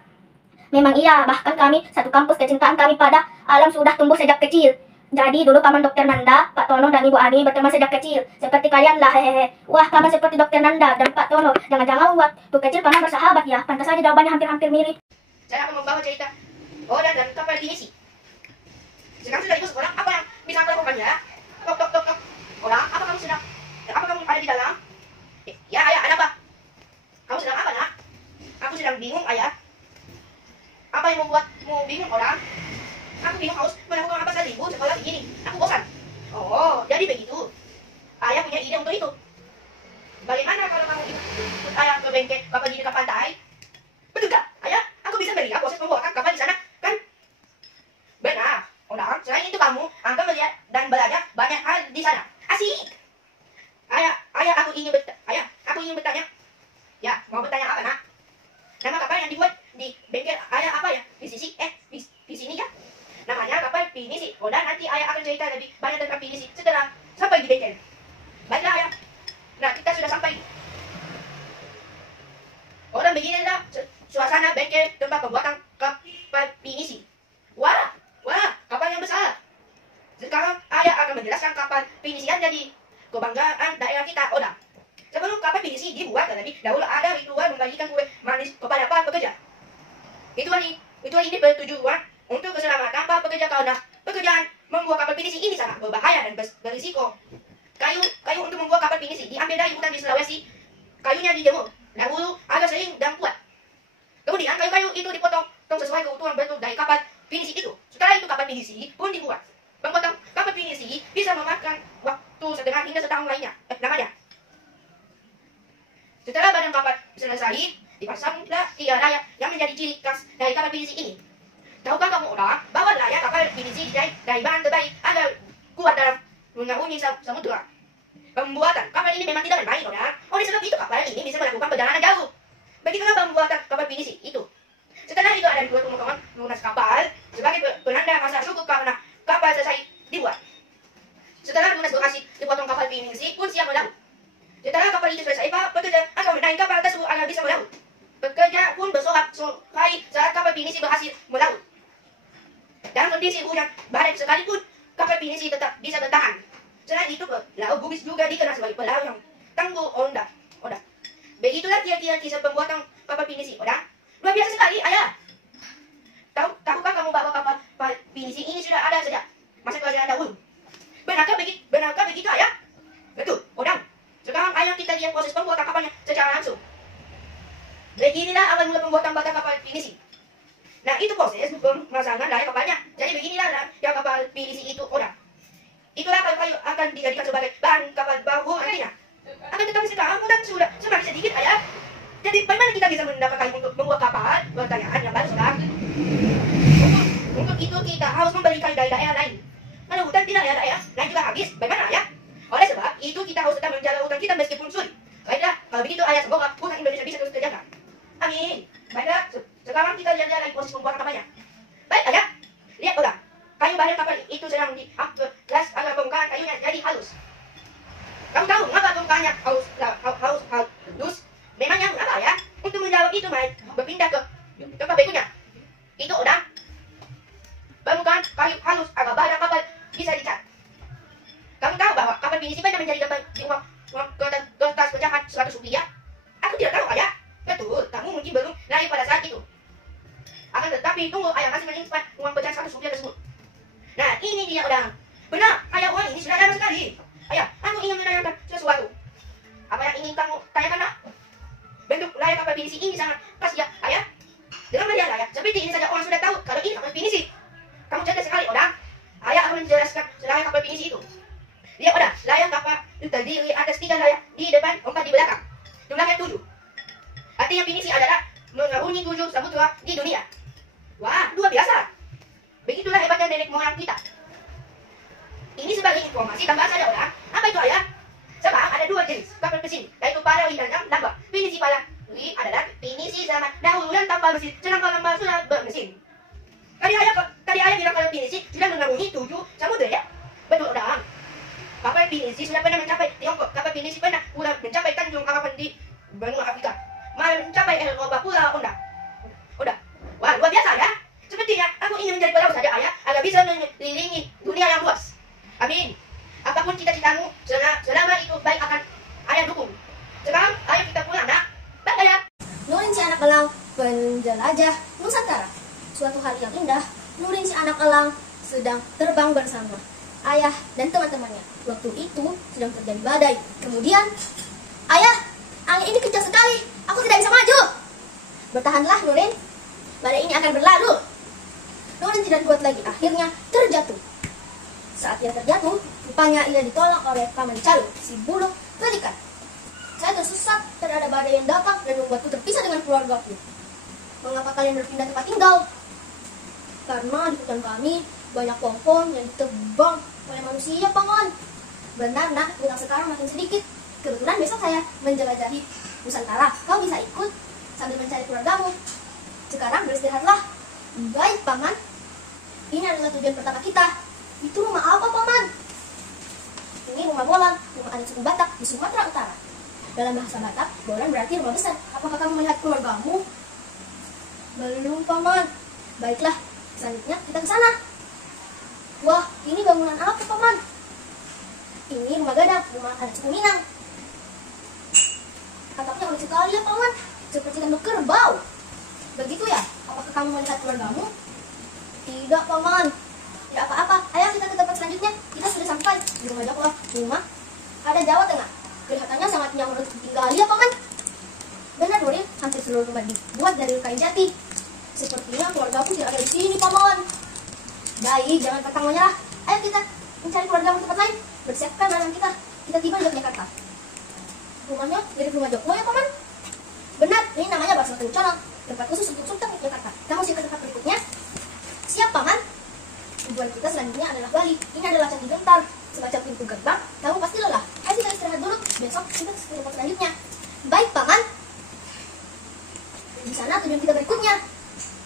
Memang iya, bahkan kami satu kampus, kecintaan kami pada alam sudah tumbuh sejak kecil. Jadi dulu paman Dokter Nanda, Pak Tono dan Ibu Ani berteman sejak kecil. Seperti kalian lah, hehehe. Wah, kamu seperti Dokter Nanda dan Pak Tono. Jangan-jangan waktu kecil pernah bersahabat ya? Pantas saja jawabannya hampir-hampir mirip. Saya akan membawa cerita Oda dan kapal pinisi. Sekarang sudah ikut sekolah, apa yang bisa aku lakukan ya? Tok, tok, tok, tok. Oda, apa kamu sedang? Apa kamu ada di dalam? Ya, ayah, ada apa? Kamu sedang apa, nak? Aku sedang bingung, ayah. Apa yang membuatmu bingung, Oda? Aku bingung harus melakukan apa saja ibu sekolah begini. Aku bosan. Oh, jadi begitu. Ayah punya ide untuk itu. Bagaimana kalau kamu ikut ayah ke bengkel kapal di dekat pantai? Betul gak, ayah? Aku bisa melihat proses pembuatan kapal di sana, kan? Benar. Oda, selain itu kamu akan melihat dan belajar banyak hal di sana. Asik. Ayah, aku ingin bertanya. Ya, mau bertanya apa, nak? Nama kapal yang dibuat di bengkel ayah apa ya? Pisini ya? Namanya kapal pinisi. Oda, nanti ayah akan cerita lebih banyak tentang pinisi setelah sampai di bengkel. Baiklah, ayah. Nah, kita sudah sampai. Oda, beginilah suasana bengkel tempat pembuatan kapal pinisi. Wah, kapal yang besar. Sekarang ayah akan menjelaskan kapal pinisi yang jadi kebanggaan daerah kita, Oda. Sebelum kapal pinisi dibuat, terlebih dahulu ada ritual membagikan kue manis kepada para pekerja. Ritual ini bertujuan untuk keselamatan para pekerja karena pekerjaan membuat kapal pinisi ini sangat berbahaya dan berisiko. Kayu untuk membuat kapal pinisi diambil dari hutan di Sulawesi. Kayunya dijemur dahulu agar sering dan kuat. Kemudian kayu-kayu itu dipotong sesuai keutuhan bentuk dari kapal pinisi itu. Setelah itu kapal pinisi pun dibuat. Pembuatan kapal pinisi bisa memakan waktu setengah hingga setahun lamanya. Setelah badan kapal selesai, dipasanglah 3 layar yang menjadi ciri khas dari kapal pinisi ini. Tahukah kamu, Oda, bahwa layar kapal pinisi dijahit dari bahan terbaik agar kuat dalam mengarungi samudera? Pembuatan kapal ini memang tidak main, Oda. Oleh sebab itu kapal ini bisa melakukan perjalanan jauh. Begitulah pembuatan kapal pinisi itu. Setelah itu ada ritual pemotongan lunas kapal sebagai penanda rasa syukur karena kapal selesai dibuat. Setelah lunas berhasil dipotong, kapal pinisi pun siap melaut. Setelah kapal itu selesai, pekerja akan menaik kapal tersebut agar bisa melaut. Pekerja pun bersorak-sorai saat kapal pinisi berhasil melaut. Dalam kondisi hujan badai sekalipun, kapal pinisi tetap bisa bertahan. Selain itu, pelaut Bugis juga dikenal sebagai pelaut yang tangguh. Oda. Begitulah kira-kira kisah pembuatan kapal pinisi, Oda. Luar biasa sekali, ayah. Tahukah kamu bahwa kapal pinisi ini sudah ada sejak masa kerajaan dahulu? Benarkah begitu, ayah? Betul, Oda. Sekarang ayah kita lihat proses pembuatan kapalnya secara langsung. Beginilah awal mula pembuatan batang kapal pinisi. Nah, itu proses pemasangan layar kapalnya. Jadi beginilah yang kapal pinisi itu, Oda. Itulah kayu-kayu akan dijadikan sebagai bahan kapal baru nantinya. Akan tetapi sekarang mudah sudah semakin sedikit, ayah. Jadi bagaimana kita bisa mendapat kayu untuk membuat kapal? Pertanyaan yang baru sekarang. Untuk itu kita harus membeli kayu dari daerah lain. Kalau hutan tidak ada daerah lain juga habis, bagaimana, ayah? Oleh sebab itu kita harus tetap menjaga hutan kita meskipun sulit. Baiklah, kalau begitu ayah, semoga hutan Indonesia bisa terus terjaga. Amin. Baiklah, sekarang kita lihat lagi proses pembuatan kapalnya. Baik, ayah. Lihat, Oda. Kayu bahan kapal itu sedang diangkat agar bongkahan kayunya jadi halus. Kamu tahu mengapa bongkahannya halus? Memangnya mengapa, ya? Untuk menjawab itu, mari berpindah ke tempat berikutnya. Itu, Oda. Bongkahan kayu halus agar badan kapal bisa dicat. Kamu tahu bahwa kapal pinisi pernah menjadi dapat uang kertas pecahan 100 rupiah? Aku tidak tahu, ayah. Betul, kamu mungkin belum lahir pada saat itu. Akan tetapi tunggu, ayah masih menyimpan uang pecahan 100 rupiah tersebut. Nah, ini dia, Oda. Benar, ayah, uang ini sudah lama sekali. Ayah, aku ingin menanyakan sesuatu. Apa yang ingin kamu tanyakan, nak? Bentuk layar kapal pinisi ini sangat khas, ya, ayah. Dengan melihat layar seperti ini saja orang sudah tahu kalau ini kapal pinisi. Kamu cerdas sekali, Oda. Ayah akan menjelaskan layar kapal pinisi itu. Lihat, Oda, layar kapal itu terdiri atas 3 layar di depan, 4 di belakang. Jumlahnya 7. Artinya pinisi adalah mengarungi 7 samudera di dunia. Wah, luar biasa. Begitulah hebatnya nenek moyang kita. Ini sebagai informasi tambahan saja, Oda. Apa itu, ayah? Sebab ada 2 jenis kapal mesin, yaitu Palawi dan yang lambat. Pinisi Palawi adalah pinisi zaman dahulu yang tanpa mesin, sedangkan lambat sudah bermesin. Tadi ayah bilang kalau pinisi sudah mengarungi 7 samudera, ya? Betul, Oda. Kapal pinisi sudah pernah mencapai Tiongkok. Kapal pinisi pernah mencapai Tanjung Harapan di benua Afrika. Mencapai Eropa pula, Oda. bisa mengelilingi dunia yang luas. Amin. Apapun cita-citamu, selama itu baik akan ayah dukung. Sekarang ayo kita pulang, nak. Bye ya. Nurin si anak elang penjelajah Nusantara. Suatu hari yang indah, Nurin si anak elang sedang terbang bersama ayah dan teman-temannya. Waktu itu sedang terjadi badai. Kemudian, ayah, angin ini kencang sekali. Aku tidak bisa maju. Bertahanlah, Nurin. Badai ini akan berlalu. Nurin tidak kuat lagi. Akhirnya terjatuh. Saat ia terjatuh, rupanya ia ditolak oleh paman Calung, si bulu pelikan. Saya tersesat terhadap badai yang datang dan membuatku terpisah dengan keluargaku. Mengapa kalian berpindah tempat tinggal? Karena di hutan kami banyak pohon yang ditebang oleh manusia, paman. Benar, nak, hutan sekarang makin sedikit. Kebetulan besok saya menjelajahi Nusantara. Kau bisa ikut sambil mencari keluargamu. Sekarang beristirahatlah. Baik, paman. Ini adalah tujuan pertama kita. Itu rumah apa, paman? Ini rumah Bolan, rumah adat suku Batak di Sumatera Utara. Dalam bahasa Batak, Bolan berarti rumah besar. Apakah kamu melihat keluargamu? Belum, paman. Baiklah, selanjutnya kita ke sana. Wah, ini bangunan apa, paman? Ini rumah gadang, rumah adat suku Minang. Atapnya unik sekali ya, paman. Seperti tanduk kerbau. Begitu ya? Apakah kamu melihat keluargamu? Tidak, paman. Tidak apa-apa. Ayo kita ke tempat selanjutnya. Kita sudah sampai di rumah Jawa. Rumah ada Jawa Tengah. Kelihatannya sangat nyaman untuk tinggal ya, paman. Benar, Nurin. Hampir seluruh rumah dibuat dari kain jati. Sepertinya keluargaku tidak ada di sini, paman. Baik, jangan pantang menyerah. Ayo kita mencari keluarga di tempat lain. Bersiapkan barang kita. Kita tiba di Yogyakarta. Rumahnya mirip rumah Joglo ya, paman. Benar, ini namanya Bakso Kencana. Tempat khusus untuk Sultan Yogyakarta. Kamu siap ke tempat berikutnya? Siap, paman. Tujuan kita selanjutnya adalah Bali. Ini adalah Candi Gentar, semacam pintu gerbang. Kamu pasti lelah. Ayo kita istirahat dulu. Besok kita ke tempat selanjutnya. Baik, paman. Di sana tujuan kita berikutnya.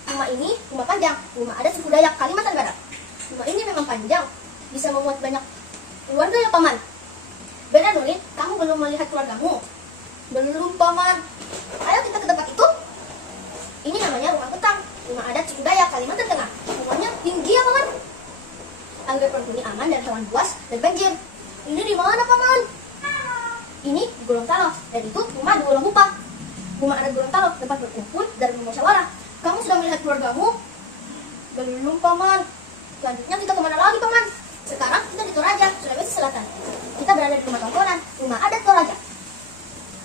Rumah ini rumah panjang, rumah adat suku Dayak Kalimantan Barat. Rumah ini memang panjang, bisa memuat banyak keluarga ya, paman. Benar, Nurin. Kamu belum melihat keluargamu? Belum, paman. Ayo kita ke tempat itu. Ini namanya rumah petang, rumah adat suku Dayak Kalimantan Tengah. Rumahnya tinggi ya, paman. Anggrek penghuni aman dari hewan buas dan banjir. Ini di mana, paman? Ini di Gorontalo, dan itu rumah di Gorontalo. Rumah adat Gorontalo, tempat berkumpul dan bermusyawarah. Kamu sudah melihat keluargamu? Belum, paman. Selanjutnya kita kemana lagi, paman? Sekarang kita di Toraja, Sulawesi Selatan. Kita berada di rumah Tongkonan, rumah adat Toraja.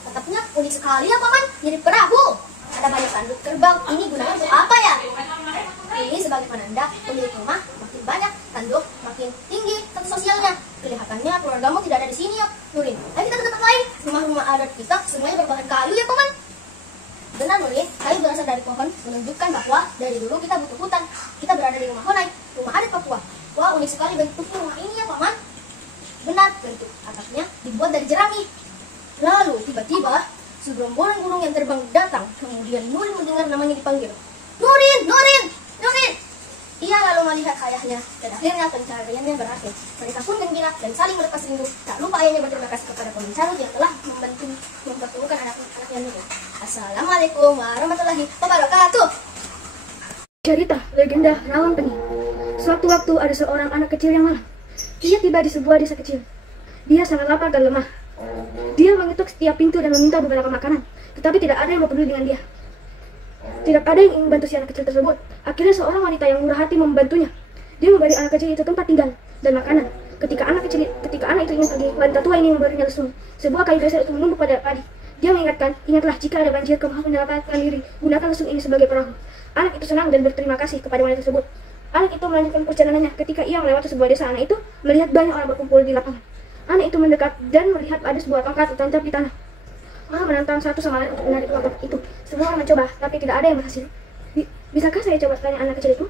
Atapnya unik sekali ya, paman. Mirip perahu. Ada banyak tanduk kerbau. Ini gunanya untuk apa ya? Ini sebagai penanda pemilik rumah makin banyak tanduk, makin tinggi status sosialnya. Kelihatannya keluargamu tidak ada di sini ya, Nurin. Ayo kita ke tempat lain. Rumah-rumah adat kita semuanya berbahan kayu ya, paman. Benar, Nurin. Kayu berasal dari pohon, menunjukkan bahwa dari dulu kita butuh hutan. Kita berada di rumah Honai, rumah adat Papua. Wah, unik sekali bentuk rumah ini ya, paman. Benar, bentuk atapnya dibuat dari jerami. Lalu tiba-tiba segerombolan burung yang terbang datang. Kemudian Nurin mendengar namanya dipanggil. Nurin, Nurin, Nurin. Ia lalu melihat ayahnya dan akhirnya pencariannya berakhir. Mereka pun gembira dan saling melepas rindu. Tak lupa ayahnya berterima kasih kepada pembicara yang telah membantu mempertemukan anak-anaknya Nurin. Assalamualaikum warahmatullahi wabarakatuh. Cerita legenda Rawan Pening. Suatu waktu ada seorang anak kecil yang malang. Ia tiba di sebuah desa kecil. Dia sangat lapar dan lemah. Dia mengetuk setiap pintu dan meminta beberapa makanan, tetapi tidak ada yang peduli dengan dia. Tidak ada yang ingin membantu si anak kecil tersebut. Akhirnya seorang wanita yang murah hati membantunya. Dia memberi anak kecil itu tempat tinggal dan makanan. Ketika anak itu ingin pergi, wanita tua ini memberinya lesung. Sebuah kayu besar itu menumpuk pada padi. Dia mengingatkan, ingatlah jika ada banjir, kamu harus menyelamatkan diri. Gunakan lesung ini sebagai perahu. Anak itu senang dan berterima kasih kepada wanita tersebut. Anak itu melanjutkan perjalanannya. Ketika ia melewati sebuah desa, anak itu melihat banyak orang berkumpul di lapangan. Anak itu mendekat dan melihat ada sebuah tongkat tertancap di tanah. Orang menantang satu sama lain untuk menarik tongkat itu. Semua orang mencoba, tapi tidak ada yang berhasil. Bisakah saya coba, tanya anak kecil itu?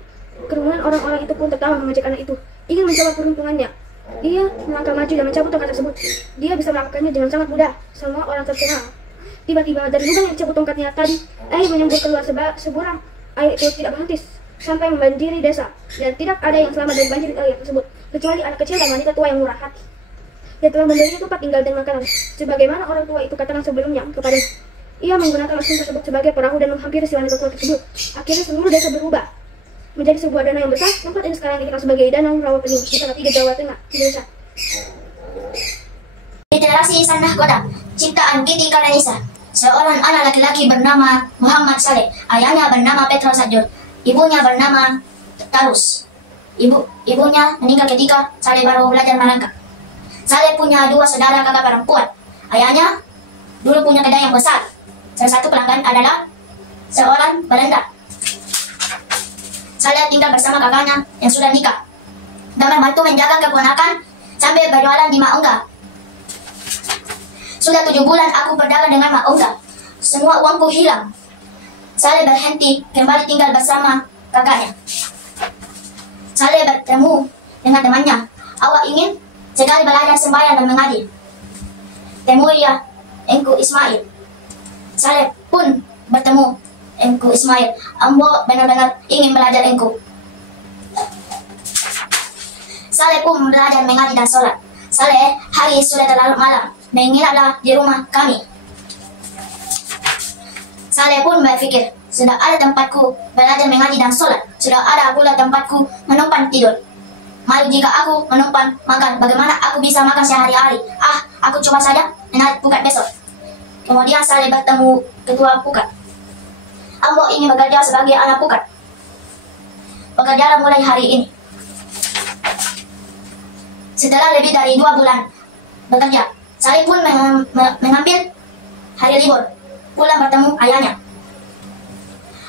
Kerumunan orang-orang itu pun tertawa mengejek anak itu. Ingin mencoba peruntungannya. Dia melangkah maju dan mencabut tongkat tersebut. Dia bisa melakukannya dengan sangat mudah. Semua orang tercengang. Tiba-tiba dari lubang yang dicabut tongkatnya tadi, air menyembur keluar seburang. Air itu tidak berhenti sampai membanjiri desa, dan tidak ada yang selamat dari banjir air tersebut, kecuali anak kecil dan wanita tua yang murah hati. Dia telah memberinya tempat tinggal dan makanan, sebagaimana orang tua itu katakan sebelumnya kepadanya. Ia menggunakan mesin tersebut sebagai perahu dan menghampiri si wanita tua tersebut. Akhirnya seluruh desa berubah. menjadi sebuah danau yang besar. Tempat ini sekarang dikenal sebagai Danau Rawapening di Salatiga, Jawa Tengah, Indonesia. Literasi Sanah Kota, ciptaan Kiti Karanisa. Seorang anak laki-laki bernama Muhammad Saleh. Ayahnya bernama Petra Sajur. Ibunya bernama Tarus. Ibunya meninggal ketika Saleh baru belajar merangkak. Saleh punya 2 saudara kakak perempuan. Ayahnya dulu punya kedai yang besar. Salah satu pelanggan adalah seorang Belanda. Saleh tinggal bersama kakaknya yang sudah nikah dan membantu menjaga keponakan sambil berjualan di Maungga. Sudah 7 bulan aku berdagang dengan Maungga. Semua uangku hilang. Saleh berhenti kembali tinggal bersama kakaknya. Saleh bertemu dengan temannya. Awak ingin sekali belajar sembahyang dan mengaji. Temui ya engku Ismail. Saleh pun bertemu engku Ismail. Ambo benar-benar ingin belajar engku. Saleh pun belajar mengaji dan sholat. Saleh, hari sudah terlalu malam. Menginaplah di rumah kami. Saleh pun berpikir, sudah ada tempatku belajar mengaji dan sholat. Sudah ada pula tempatku menumpang tidur. Malu jika aku menumpang makan. Bagaimana aku bisa makan sehari-hari? Aku coba saja menarik pukat besok. Kemudian Saleh bertemu ketua pukat. Ambo ingin bekerja sebagai anak pukat. Bekerjalah mulai hari ini. Setelah lebih dari 2 bulan bekerja, Saleh pun mengambil hari libur, pulang bertemu ayahnya.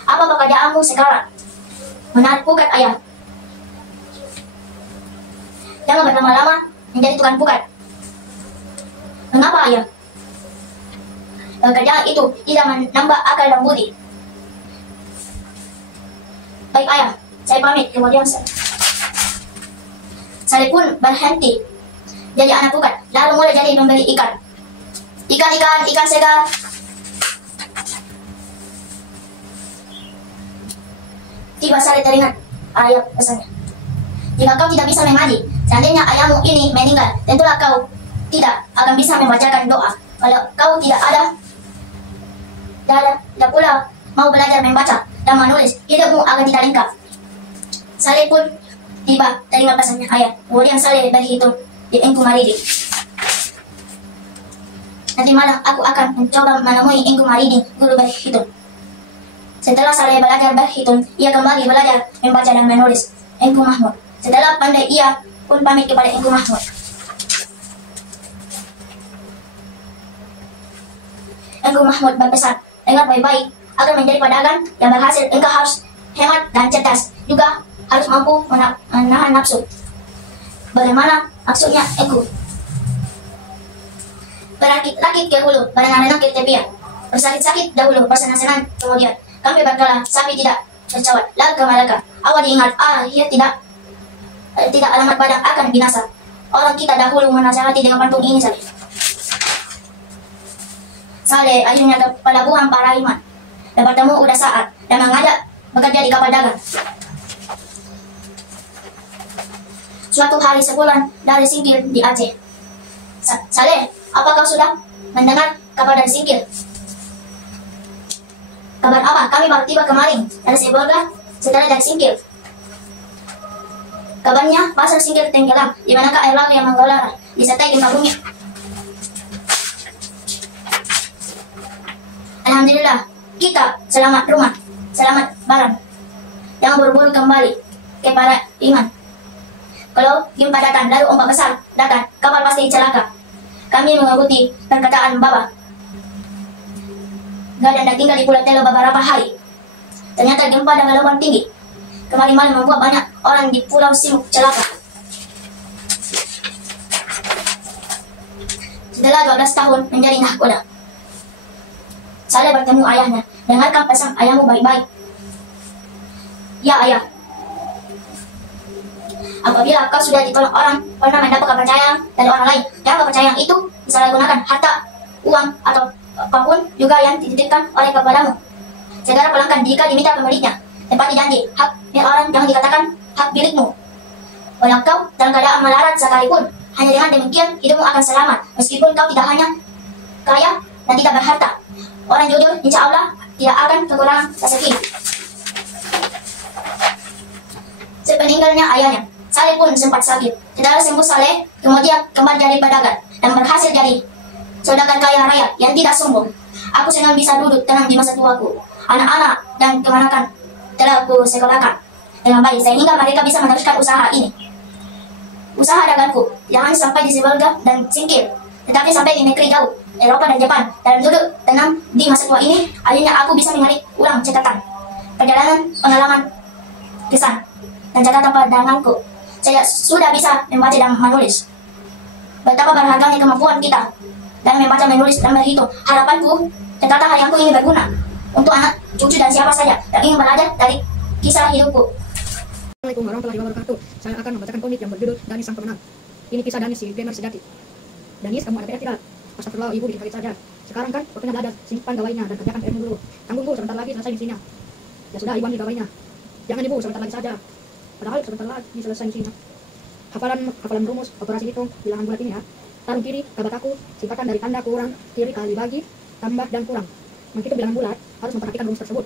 Apa pekerjaanmu sekarang? Menarik pukat, ayah. Jangan berlama-lama menjadi tukang pukat. Mengapa, ayah? Pekerjaan itu tidak menambah akal dan budi. Baik, ayah, saya pamit. Kemudian Saleh pun berhenti jadi anak pukat, lalu mulai jadi membeli ikan. Ikan segar. Tiba Saleh teringat ayah pesannya. Jika kau tidak bisa mengaji, seandainya ayahmu ini meninggal, tentulah kau tidak akan bisa membacakan doa. Kalau kau tidak pula mau belajar membaca dan menulis, hidupmu akan tidak lengkap. Saleh pun tiba teringat pesannya ayah. Kemudian Saleh berhitung di Engku Maridi. Nanti malam aku akan mencoba menemui Engku Maridi, guru berhitung. Setelah Saleh belajar berhitung, ia kembali belajar membaca dan menulis Engku Mahmud. Setelah pandai, ia pun pamit kepada Engku Mahmud. Engku Mahmud berpesan, dengar baik-baik, agar menjadi pedagang yang berhasil, engkau harus hemat dan cerdas, juga harus mampu menahan nafsu. Bagaimana maksudnya, Engku? Berakit-rakit ke hulu, berenang-renang ke tepian, bersakit-sakit dahulu, bersenang-senang kemudian. Kami berkala, sapi tidak bercawat, lalu ke mereka. Awal diingat, ia tidak alamat padang akan binasa. Orang kita dahulu menasihati dengan pantun ini saja. Saleh akhirnya ke pelabuhan Paraiman dan bertemu Uda Saat dan mengajak bekerja di kapal dagang. Suatu hari sebulan dari Singkil di Aceh. Saleh, apakah sudah mendengar kabar dari Singkil? Kabar apa? Kami baru tiba kemarin dari sebulan setelah dari Singkil. Kabarnya pasar Singkil tenggelam, di manakah air laut yang menggelara disertai gempa bumi. Alhamdulillah, kita selamat rumah, selamat barang. Jangan buru-buru kembali ke Paraiman. Kalau gempa datang, lalu ombak besar datang, kapal pasti celaka. Kami mengikuti perkataan Baba. Gadang tinggal di Pulau Telo beberapa hari. Ternyata gempa dan gelombang tinggi kemarin malam membuat banyak orang di Pulau Simuk celaka. Setelah 12 tahun menjadi nahkoda, Saleh bertemu ayahnya. Dengarkan pesan ayahmu baik-baik. Ya ayah, apabila kau sudah ditolong orang, pernah mendapat kepercayaan dari orang lain, jangan kepercayaan itu disalahgunakan, harta, uang, atau apapun juga yang dititipkan oleh kepadamu. Segera pulangkan jika diminta pemiliknya. Tepati janji, hak milik orang jangan dikatakan hak milikmu. Walau kau dalam keadaan melarat sekalipun, hanya dengan demikian hidupmu akan selamat, meskipun kau tidak hanya kaya dan tidak berharta. Orang jujur insya Allah tidak akan kekurangan rezeki. sepeninggalnya ayahnya. Saleh pun sempat sakit. Setelah sembuh Saleh, kemudian kembali jadi pedagang dan berhasil jadi saudagar kaya raya yang tidak sombong. Aku senang bisa duduk tenang di masa tuaku. Anak-anak dan kemanakan telah ku sekolahkan dengan baik sehingga mereka bisa meneruskan usaha ini. Usaha dagangku jangan sampai disebarkan dan singkir, tetapi sampai di negeri jauh, Eropa dan Jepan. Dalam duduk tenang di masa tua ini, akhirnya aku bisa mengalir ulang catatan perjalanan, pengalaman, kesan, dan catatan pandanganku. Saya sudah bisa membaca dan menulis. Betapa berharganya kemampuan kita dalam membaca, menulis, dan berhitung. Harapanku, catatan harianku ini berguna untuk anak, cucu, dan siapa saja yang ingin belajar dari kisah hidupku. Assalamualaikum warahmatullahi wabarakatuh. Saya akan membacakan komik yang berjudul Danis Sang Pemenang. Ini kisah Danis si gamer sejati. Danis, kamu ada PR tidak? Astagfirullah, ibu bikin kaget saja. Sekarang kan waktunya belajar, simpan gawainya dan kerjakan PR-mu dulu. Tanggung bu, sebentar lagi selesai misinya. Ya sudah, ibu ambil gawainya. Jangan ibu, sebentar lagi saja. Padahal sebentar lagi selesai misinya. Hafalan rumus, operasi hitung, bilangan bulat ini ya. Taruh kiri, kabataku, singkatan dari tanda kurang, kiri kali bagi, tambah dan kurang. Menghitung bilangan bulat, harus memperhatikan rumus tersebut.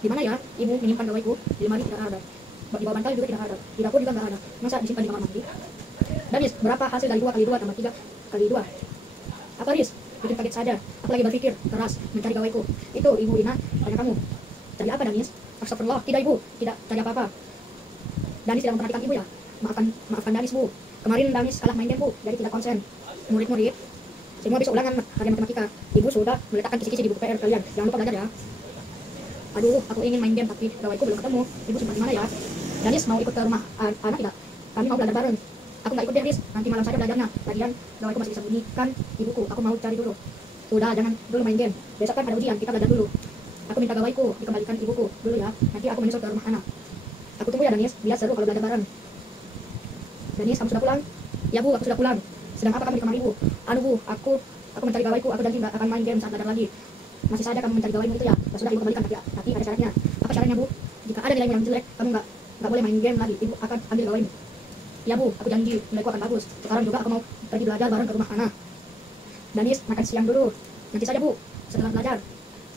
Di mana ya ibu menyimpan gawaiku? Di lemari tidak ada. Di bawah bantal juga tidak ada. Di dapur juga tidak ada. Masa disimpan di kamar mandi? Danis, berapa hasil dari 2 kali 2 tambah 3 kali 2? Apa Riz? Bikin kaget saja. Aku lagi berpikir keras mencari gawaiku. Itu ibu Ina, tanya kamu. Cari apa Danis? Astagfirullah, tidak ibu, tidak cari apa-apa. Danis tidak memperhatikan ibu ya? Maafkan Danis bu. Kemarin Danis kalah main game bu, jadi tidak konsen. Murid-murid, semua besok ulangan hari matematika. Ibu sudah meletakkan kisi-kisi di buku PR kalian. Jangan lupa belajar ya. Aduh, aku ingin main game tapi gawaiku belum ketemu. Ibu simpan di mana ya? Danis mau ikut ke rumah anak tidak? Kami mau belajar bareng. Aku nggak ikut deh, Riz. Nanti malam saja belajarnya. Lagian gawaiku masih disembunyikan ibuku. Aku mau cari dulu. Sudah, jangan dulu main game. Besok kan ada ujian, kita belajar dulu. Aku minta gawaiku dikembalikan ibuku dulu ya. Nanti aku menyusul ke rumah anak. Aku tunggu ya Danis. Biar seru kalau belajar bareng. Danis, kamu sudah pulang? Ya bu, aku sudah pulang. Sedang apa kamu di kamar ibu? Anu bu, aku mencari gawaiku. Aku janji nggak akan main game saat belajar lagi. Masih saja kamu mencari gawaimu itu ya. Ya sudah, ibu kembalikan tapi ada syaratnya. Apa syaratnya bu? Jika ada nilai yang jelek, kamu nggak boleh main game lagi. Ibu akan ambil gawaimu. Ya bu, aku janji nilaiku akan bagus. Sekarang juga aku mau pergi belajar bareng ke rumah anak. Danis, makan siang dulu. Nanti saja bu, setelah belajar.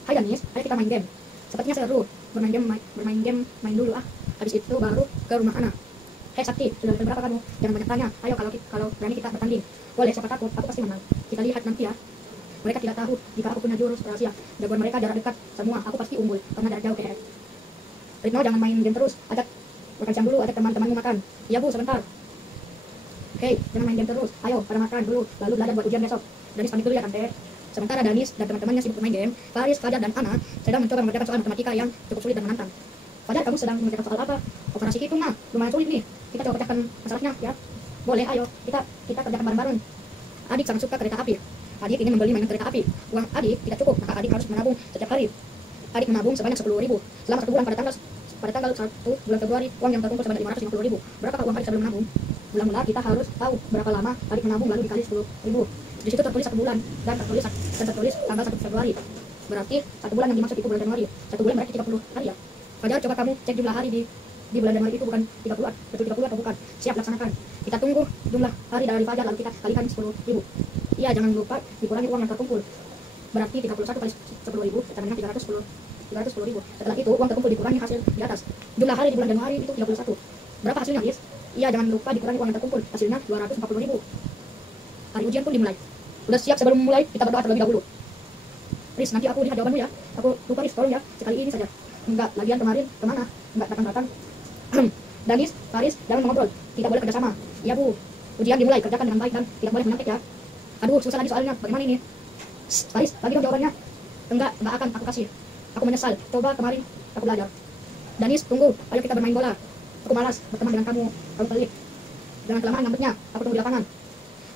Hai Danis, ayo kita main game. Sepertinya seru. Bermain game main dulu ah. Habis itu baru ke rumah anak. Hei Sakti, sudah level berapa kamu? Jangan banyak tanya. Ayo kalau berani kita bertanding. Boleh, siapa takut? Aku pasti menang. Kita lihat nanti ya. Mereka tidak tahu jika aku punya jurus rahasia. Jagoan mereka jarak dekat semua. Aku pasti unggul karena jarak jauh kayak. Ritno, jangan main game terus. Ajak makan siang dulu. Ajak teman-temanmu makan. Iya bu, sebentar. Hei, jangan main game terus. Ayo, pada makan dulu. Lalu belajar buat ujian besok. Danis pamit dulu ya tante. Sementara Danis dan teman-temannya sibuk bermain game, Faris, Fajar, dan Ana sedang mencoba mengerjakan soal matematika yang cukup sulit dan menantang. Fajar, kamu sedang mengerjakan soal apa? Operasi hitung nah, lumayan sulit nih. Kita coba pecahkan masalahnya ya. Boleh, ayo kita kerjakan bareng-bareng. Adik sangat suka kereta api. Adik ingin membeli mainan kereta api. Uang adik tidak cukup, maka adik harus menabung setiap hari. Adik menabung sebanyak 10.000 selama 1 bulan pada tanggal 1 bulan Februari. Uang yang terkumpul sebanyak 550.000. Berapakah uang adik sebelum menabung? Mula-mula kita harus tahu berapa lama adik menabung lalu dikali 10.000. Di situ tertulis 1 bulan dan tertulis tanggal 1 Februari. Berarti 1 bulan yang dimaksud itu bulan Januari. 1 bulan berarti 30 hari ya. Fajar, coba kamu cek jumlah hari di bulan Januari itu bukan 30, betul 30 atau bukan? Siap, laksanakan. Kita tunggu jumlah hari dari Fajar lalu kita kalikan 10.000. Iya, jangan lupa dikurangi uang yang terkumpul. Berarti 31 kali 10.000 sama dengan 310.000. Setelah itu uang terkumpul dikurangi hasil di atas. Jumlah hari di bulan Januari itu 31. Berapa hasilnya, Riz? Iya, jangan lupa dikurangi uang yang terkumpul. Hasilnya 240.000. Hari ujian pun dimulai. Udah siap? Sebelum memulai kita berdoa terlebih dahulu. Riz, nanti aku lihat jawabanmu ya. Aku lupa Riz, tolong ya. Sekali ini saja. Enggak, lagian kemarin kemana? Enggak datang-datang. Danis, Faris, jangan mengobrol. Tidak boleh kerjasama. Iya bu. Ujian dimulai, kerjakan dengan baik dan tidak boleh menyantik ya. Aduh, susah lagi soalnya. Bagaimana ini? Faris, bagi dong jawabannya. Enggak akan aku kasih. Aku menyesal. Coba kemarin aku belajar. Danis, tunggu. Ayo kita bermain bola. Aku malas berteman dengan kamu. Kamu pelit. Jangan kelamaan ngambeknya. Aku tunggu di lapangan.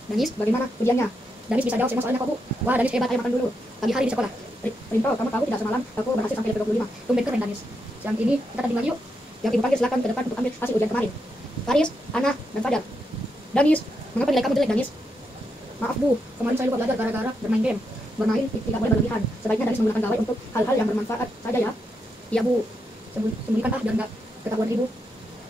Danis, bagaimana ujiannya? Danis bisa jawab semua soalnya kok bu. Wah, Danis hebat, ayo makan dulu. Pagi hari di sekolah. Rinto, kamu tahu tidak semalam aku berhasil sampai level 25. Tumben keren Danis. Siang ini kita tanding lagi yuk. Yang ibu panggil silakan ke depan untuk ambil hasil ujian kemarin. Faris, Ana, dan Fajar. Danis, mengapa nilai kamu jelek Danis? Maaf bu, kemarin saya lupa belajar gara-gara bermain game. Bermain tidak boleh berlebihan. Sebaiknya Danis menggunakan gawai untuk hal-hal yang bermanfaat saja ya. Iya bu, sembunyikan biar nggak ketahuan ibu.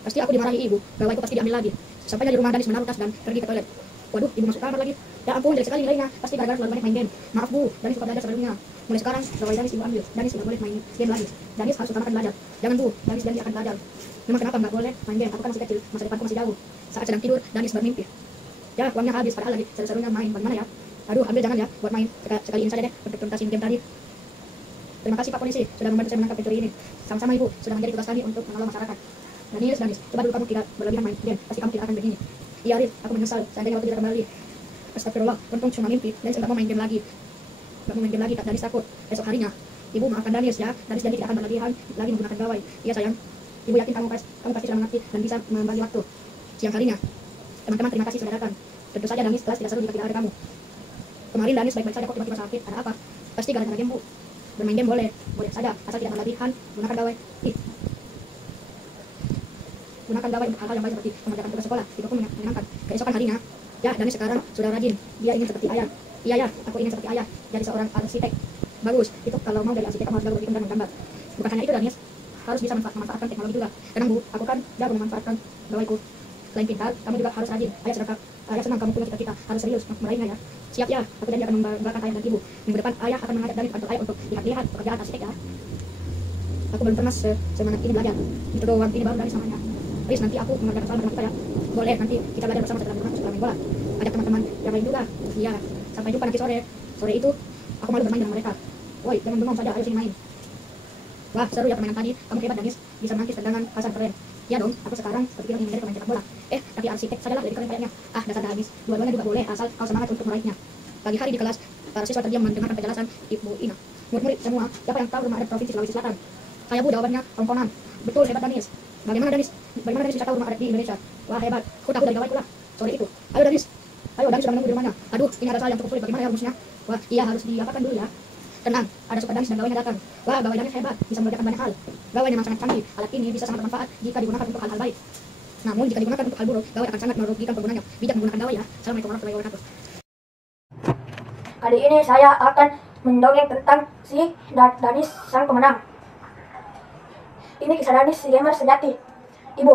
Pasti aku dimarahi ibu. Gawaiku pasti diambil lagi. Sampainya di rumah Danis menaruh tas dan pergi ke toilet. Waduh, ibu masuk kamar lagi. Ya ampun, jelek sekali nilainya. Pasti gara-gara selalu banyak main game. Maaf bu, Danis suka belajar sebelumnya. Mulai sekarang, gawai Danis ibu ambil. Danis tidak boleh main game lagi. Danis harus utamakan belajar. Jangan bu, Danis janji akan belajar. Memang kenapa nggak boleh main game? Aku kan masih kecil, masa depanku masih jauh. Saat sedang tidur, Danis bermimpi. Ya, uangnya habis, padahal lagi seru-serunya main. Bagaimana ya? Aduh, ambil jangan ya, buat main. Sekali ini saja deh, untuk tuntasin game tadi. Terima kasih Pak Polisi, sudah membantu saya menangkap pencuri ini. Sama-sama Ibu, sudah menjadi tugas kami untuk menolong masyarakat. Danis, coba dulu kamu tidak berlebihan main game, pasti kamu tidak akan begini. Iya, Rif, aku menyesal, seandainya waktu tidak kembali. Astagfirullah, untung cuma mimpi, Danis nggak mau main game lagi. Nggak mau main game lagi, Danis takut. Esok harinya, Ibu maafkan Danis ya, Danis janji tidak akan berlebihan lagi menggunakan gawai. Iya sayang, Ibu yakin kamu pasti sudah mengerti dan bisa membagi waktu. Siang harinya, teman-teman terima kasih sudah datang. Tentu saja Danis kelas tidak seru jika tidak ada kamu. Kemarin Danis baik-baik saja kok tiba-tiba sakit, ada apa? Pasti gara-gara game Bu. Bermain game boleh saja, asal tidak berlebihan, gunakan gawai. Gunakan gawai untuk hal-hal yang baik seperti mengerjakan tugas sekolah, itu pun menyenangkan. Keesokan harinya, ya Danis sekarang sudah rajin, dia ingin seperti ayah. Iya ya, aku ingin seperti ayah, jadi seorang arsitek. Bagus, itu kalau mau jadi arsitek kamu harus jago dan menggambar. Bukan hanya itu Danis, harus bisa memanfaatkan teknologi juga. Tenang Bu, aku kan jago memanfaatkan gawaiku. Selain pintar, kamu juga harus rajin. Ayah senang kamu punya cita-cita, harus serius meraihnya ya. Siap ya, aku janji akan membanggakan ayah dan ibu. Minggu depan ayah akan mengajak Danis kantor ayah untuk lihat pekerjaan arsitek ya. Aku belum pernah semangat ini belajar. Itu doang, ini baru Danis namanya. Please, nanti aku mengerjakan soal matematika ya. Boleh, nanti kita belajar bersama setelah main bola. Ajak teman-teman yang lain juga. Iya, sampai jumpa nanti sore. Sore itu, aku malu bermain dengan mereka. Woi, jangan bengong saja, ayo sini main. Wah, seru ya permainan tadi. Kamu hebat Danis, bisa menangkis tendangan Hasan keren. Ya dong, aku sekarang berpikir ingin menjadi pemain sepak bola. Tapi arsitek sajalah lebih keren kayaknya. Dasar Danis, dua-duanya juga boleh, asal kau semangat untuk meraihnya. Pagi hari di kelas, para siswa terdiam mendengarkan penjelasan Ibu Ina. Murid-murid semua, siapa yang tahu rumah adat Provinsi Sulawesi Selatan? Saya Bu, jawabannya Hongkongan. Betul, hebat Danis. Bagaimana Danis bisa tahu rumah adat di Indonesia? Wah, hebat. Aku tahu dari gawaiku lah. Sore itu. Ayo Danis sudah menunggu di rumahnya. Aduh, ini ada soal yang cukup sulit. Bagaimana ya rumusnya? Wah, iya harus diapakan dulu ya. Tenang, ada suka Danis dan gawainya datang. Wah, gawai Danis hebat, bisa mengerjakan banyak hal. Gawai memang sangat canggih. Alat ini bisa sangat bermanfaat jika digunakan untuk hal-hal baik. Namun jika digunakan untuk hal buruk, gawai akan sangat merugikan penggunanya. Bijak menggunakan gawai ya. Assalamualaikum warahmatullahi wabarakatuh. Kali ini saya akan mendongeng tentang si Danis sang pemenang. Ini kisah Danis si gamer sejati. Ibu,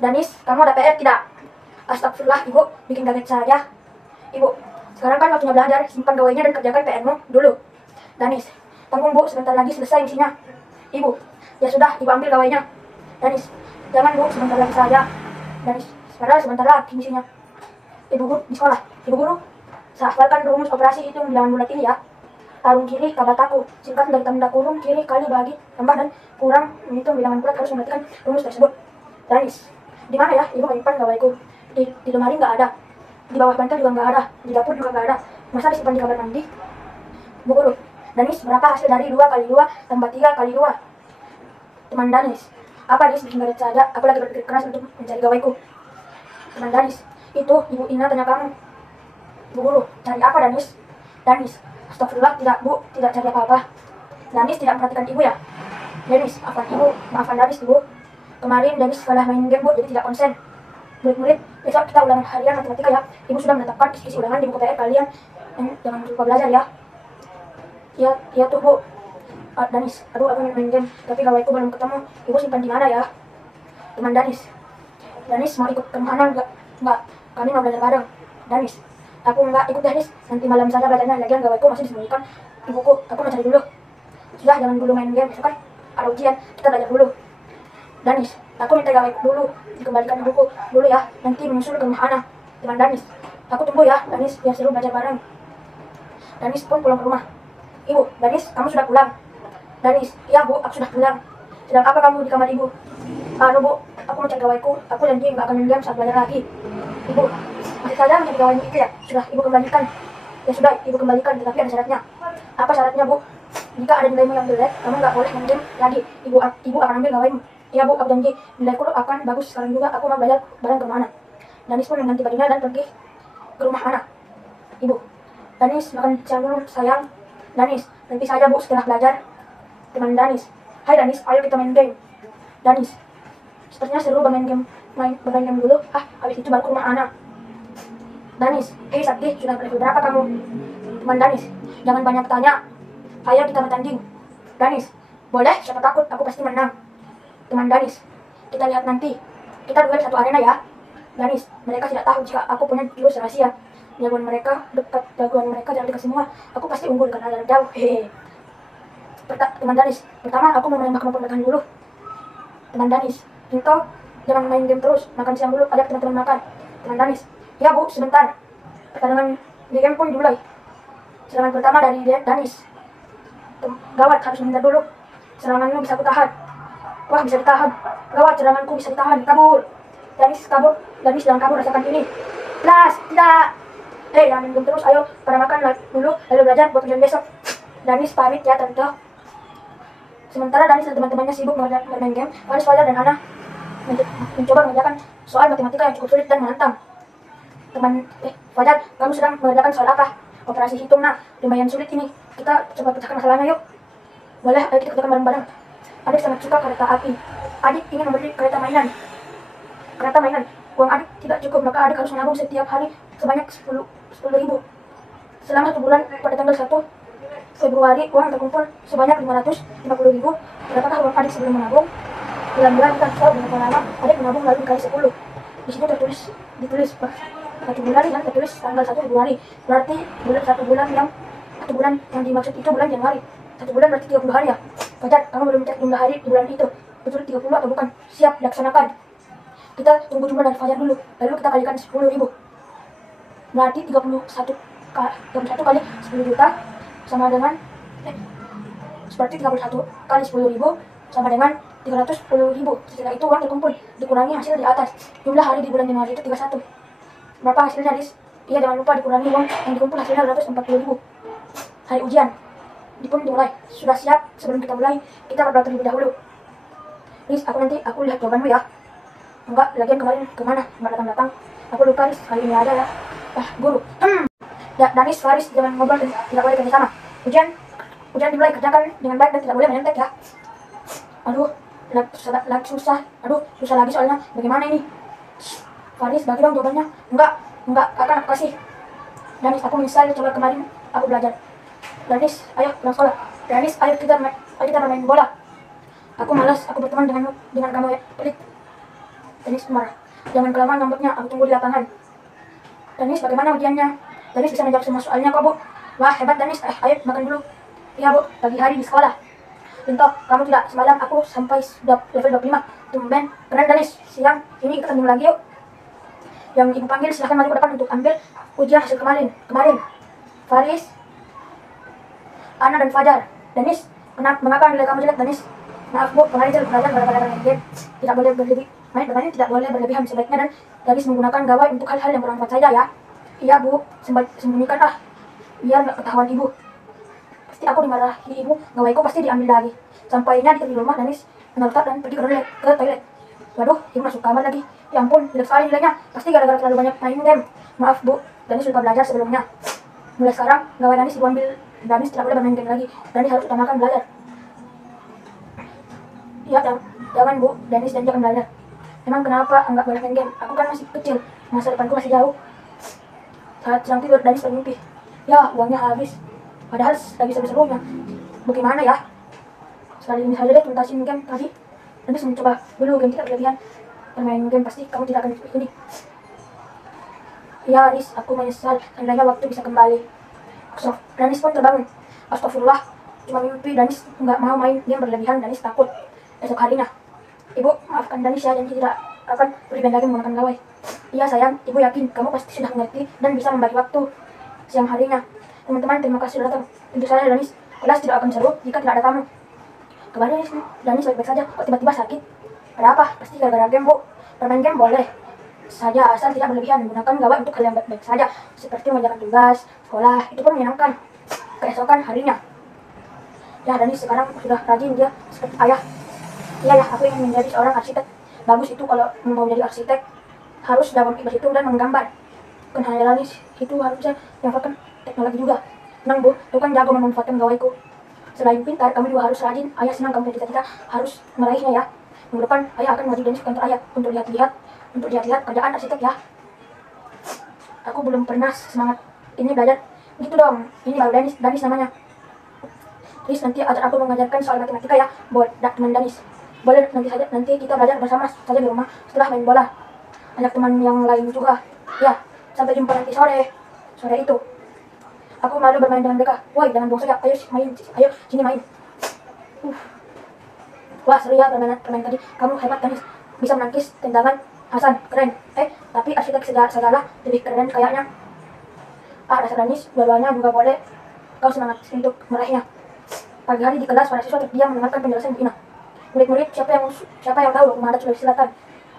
Danis, kamu ada PR tidak? Astagfirullah Ibu, bikin kaget saja. Ibu, sekarang kan waktunya belajar, simpan gawainya dan kerjakan PR-mu dulu. Danis, tanggung Bu, sebentar lagi selesai misinya. Ibu, ya sudah, Ibu ambil gawainya. Danis, jangan Bu, sebentar lagi saja. Danis, sebentar lagi misinya. Ibu Guru di sekolah. Ibu Guru, saya hafalkan rumus operasi hitung bilangan bulat ini ya. Tarung kiri kabar taku, singkat dari tanda kurung kiri kali bagi tambah dan kurang menghitung bilangan bulat harus memperhatikan rumus tersebut. Danis, di mana ya Ibu menyimpan gawaiku? Di lemari nggak ada, di bawah bantal juga nggak ada, di dapur juga nggak ada. Masa disimpan di kamar mandi? Bu Guru, Danis, berapa hasil dari 2 kali 2 tambah 3 kali 2? Teman Danis, apa Danis bikin garet saja? Aku lagi berpikir keras untuk mencari gawaiku. Teman Danis, itu Ibu Ina tanya kamu. Bu Guru, cari apa Danis? Danis, astagfirullah, tidak Bu, tidak cari apa-apa. Danis tidak memperhatikan Ibu ya? Danis, maafkan Danis Ibu. Kemarin Danis kalah main game Bu, jadi tidak konsen. Murid-murid, besok kita ulangan harian matematika ya. Ibu sudah menetapkan isi ulangan di buku PR kalian. Jangan lupa belajar ya. Iya tuh Bu. Danis, aduh aku main game, tapi gawaiku belum ketemu. Ibu simpan di mana ya? Teman Danis, mau ikut ke mana? Enggak, kami mau belajar bareng. Danis, aku enggak ikut Danis. Nanti malam saja belajarnya, lagian gawaiku masih disembunyikan ibuku. Aku mau cari dulu. Sudah, jangan dulu main game, besok kan ada ujian, kita belajar dulu. Danis, aku minta gawaiku dulu, dikembalikan ibuku dulu ya. Nanti menyusul ke rumah Ana. Teman Danis, aku tunggu ya Danis, biar seru belajar bareng. Danis pun pulang ke rumah. Ibu, Danis, kamu sudah pulang? Danis, iya Bu, aku sudah pulang. Sedang apa kamu di kamar Ibu? Bu, aku mau cari gawaiku. Aku janji nggak akan main game saat belajar lagi. Ibu, masih saja mencari gawainya itu ya? Sudah, Ibu kembalikan. Ya sudah, Ibu kembalikan, tetapi ada syaratnya. Apa syaratnya Bu? Jika ada nilaimu yang jelek, kamu nggak boleh main game lagi. Ibu akan ambil gawaimu. Iya Bu, aku janji. Nilaiku akan bagus sekarang juga. Aku mau belajar bareng ke rumah Ana. Danis pun mengganti bajunya dan pergi ke rumah Ana. Ibu, Danis makan siang dulu sayang. Danis, nanti saja Bu setelah belajar. Teman Danis, hai Danis, ayo kita main game. Danis, sepertinya seru bermain game dulu. Habis itu baru ke rumah Ana. Danis, hei Sakti, sudah level berapa kamu? Teman Danis, jangan banyak tanya. Ayo kita bertanding. Danis, boleh, siapa takut, aku pasti menang. Teman Danis, kita lihat nanti. Kita duel satu arena ya. Danis, mereka tidak tahu jika aku punya jurus rahasia. Jagoan mereka jangan dekat semua. Aku pasti unggul karena jarak jauh. Hehehe. Teman Danis, pertama aku mau menembak kemampuan bertahan dulu. Teman Danis, Cinta, jangan main game terus, makan siang dulu, ajak teman-teman makan. Teman Danis, ya bu, sebentar. Pertandingan game pun dimulai. Serangan pertama dari Danis. Gawat, harus menghindar dulu. Seranganmu bisa kutahan. Wah, bisa ditahan. Gawat, seranganku bisa ditahan. Kabur. Danis kabur. Danis jangan kabur, rasakan ini. Las, tidak. Jangan main game terus, ayo pada makan dulu, lalu belajar buat ujian besok. Danis pamit ya tante. Sementara Danis dan teman-temannya sibuk bermain game, Faris, Fajar, dan Ana mencoba mengerjakan soal matematika yang cukup sulit dan menantang. Fajar, kamu sedang mengerjakan soal apa? Operasi hitung, nak. Lumayan sulit ini. Kita coba pecahkan masalahnya yuk. Boleh, ayo kita kerjakan bareng-bareng. Adik sangat suka kereta api. Adik ingin membeli kereta mainan. Uang adik tidak cukup, maka adik harus menabung setiap hari sebanyak 10.000. Selama 1 bulan pada tanggal 1 Februari, uang terkumpul sebanyak 550.000. Berapakah uang adik sebelum menabung? Bulan-bulan kita tahu berapa lama adik menabung lalu dikali 10. Di sini ditulis 1 bulan yang tertulis tanggal 1 Februari. Berarti satu bulan yang dimaksud itu bulan Januari. 1 bulan berarti 30 hari ya. Fajar, kamu belum cek jumlah hari di bulan itu. Betul 30 atau bukan? Siap, laksanakan. Kita tunggu jumlah dari Fajar dulu. Lalu kita kalikan 10.000. Berarti 31 kali 10 juta sama dengan seperti 31 kali 10.000 sama dengan 310.000. Setelah itu uang terkumpul, dikurangi hasil di atas. Jumlah hari di bulan Januari itu 31. Berapa hasilnya, Riz? Iya, jangan lupa dikurangi uang yang dikumpul, hasilnya 240.000. Hari ujian pun dimulai. Sudah siap? Sebelum kita mulai, kita berdoa terlebih dahulu. Riz, aku lihat jawabanmu ya. Enggak, lagian kemarin kemana? Enggak datang-datang. Aku lupa, Riz, kali ini ada ya. Guru. Danis, Faris, jangan ngobrol dan tidak boleh kerjasama. Ujian dimulai, kerjakan dengan baik dan tidak boleh menyontek ya. Aduh, susah. Susah lagi soalnya. Bagaimana ini? Faris, bagi dong jawabannya. Enggak, akan aku kasih. Danis, aku menyesal coba kemarin aku belajar. Danis, ayo pulang sekolah. Danis, ayo kita bermain bola. Aku malas, aku berteman dengan kamu ya, pelit. Danis marah. Jangan kelamaan ngambeknya, aku tunggu di lapangan. Danis, bagaimana ujiannya? Danis bisa menjawab semua soalnya kok, Bu. Wah, hebat Danis. Ayo makan dulu. Iya, Bu, pagi hari di sekolah. Pinto, kamu tidak semalam aku sampai level 25. Tumben, keren Danis. Siang ini kita ketemu lagi yuk. Yang ibu panggil silahkan maju ke depan untuk ambil ujian hasil kemarin. Faris, Ana dan Fajar. Danis, mengapa nilai kamu jelek, Danis? Maaf Bu, kemarin saya belajar pada game. Tidak boleh berlebihan sebaiknya, dan Danis menggunakan gawai untuk hal-hal yang bermanfaat saja ya. Iya Bu, sembunyikan biar nggak ketahuan ibu. Pasti aku dimarahi ibu, gawaiku pasti diambil lagi. Sampainya di rumah, Danis menolak dan pergi ke toilet. Waduh, ibu masuk kamar lagi. Ya ampun, jelek sekali nilainya. Pasti gara-gara terlalu banyak main game. Maaf Bu, Danis lupa belajar sebelumnya. Mulai sekarang, gawai Danis ibu ambil. Danis tidak boleh bermain game lagi. Danis harus utamakan belajar. Ya, jangan Bu, Danis jangan belajar. Emang kenapa enggak boleh main game? Aku kan masih kecil, masa depanku masih jauh. Saat sedang tidur, Danis bermimpi. Ya, uangnya habis. Padahal lagi seru-serunya. Bagaimana ya? Sekali ini saja deh tuntasin game tadi. Danis mencoba dulu game tidak berlebihan. Bermain game pasti kamu tidak akan seperti ini. Ya, Riz, aku menyesal. Seandainya waktu bisa kembali. Danis pun terbangun. Astagfirullah, cuma mimpi. Danis nggak mau main game berlebihan. Danis takut. Esok harinya, Ibu, maafkan Danis ya, janji tidak akan bermain lagi menggunakan gawai. Iya sayang, Ibu yakin kamu pasti sudah mengerti dan bisa membagi waktu siang harinya. Teman-teman, terima kasih sudah datang. Tentu saja Danis, kelas tidak akan seru jika tidak ada kamu. Kabarnya Danis baik-baik saja, kok tiba-tiba sakit? Ada apa? Pasti gara-gara game, Bu. Bermain game boleh saja asal tidak berlebihan. Menggunakan gawai untuk hal yang baik-baik saja, seperti mengerjakan tugas sekolah, itu pun menyenangkan keesokan harinya. Ya, Danis sekarang sudah rajin, dia seperti ayah. Iya ya, aku ingin menjadi seorang arsitek. Bagus itu, kalau mau menjadi arsitek harus dalam berhitung dan menggambar. Bukan hanya Danis, itu harusnya memanfaatkan teknologi juga. Tenang Bu, aku kan jago memanfaatkan gawaiku. Selain pintar, kamu juga harus rajin. Ayah senang kamu cita-cita harus meraihnya ya. Minggu depan ayah akan maju Danis ke kantor ayah untuk lihat-lihat kerjaan arsitek ya. Aku belum pernah semangat ini belajar. Gitu dong, ini baru Danis namanya. Please, nanti ajar aku mengajarkan soal matematika ya, buat teman Danis. Boleh, nanti kita belajar bersama saja di rumah setelah main bola. Ajak teman yang lain juga. Ya, sampai jumpa nanti sore itu. Aku malu bermain dengan mereka. Woi, jangan bosan ya. Ayo sini main. Wah, seru ya permainan tadi. Kamu hebat Danis. bisa menangkis tendangan Hasan, keren. Tapi arsitek segala lebih keren kayaknya. Rasa Danis, dua-duanya juga boleh. Kau semangat untuk meraihnya. Pagi hari di kelas, para siswa terdiam mendengarkan penjelasan Bu Ina. Murid-murid, siapa yang tahu hukum adat Sulawesi Selatan?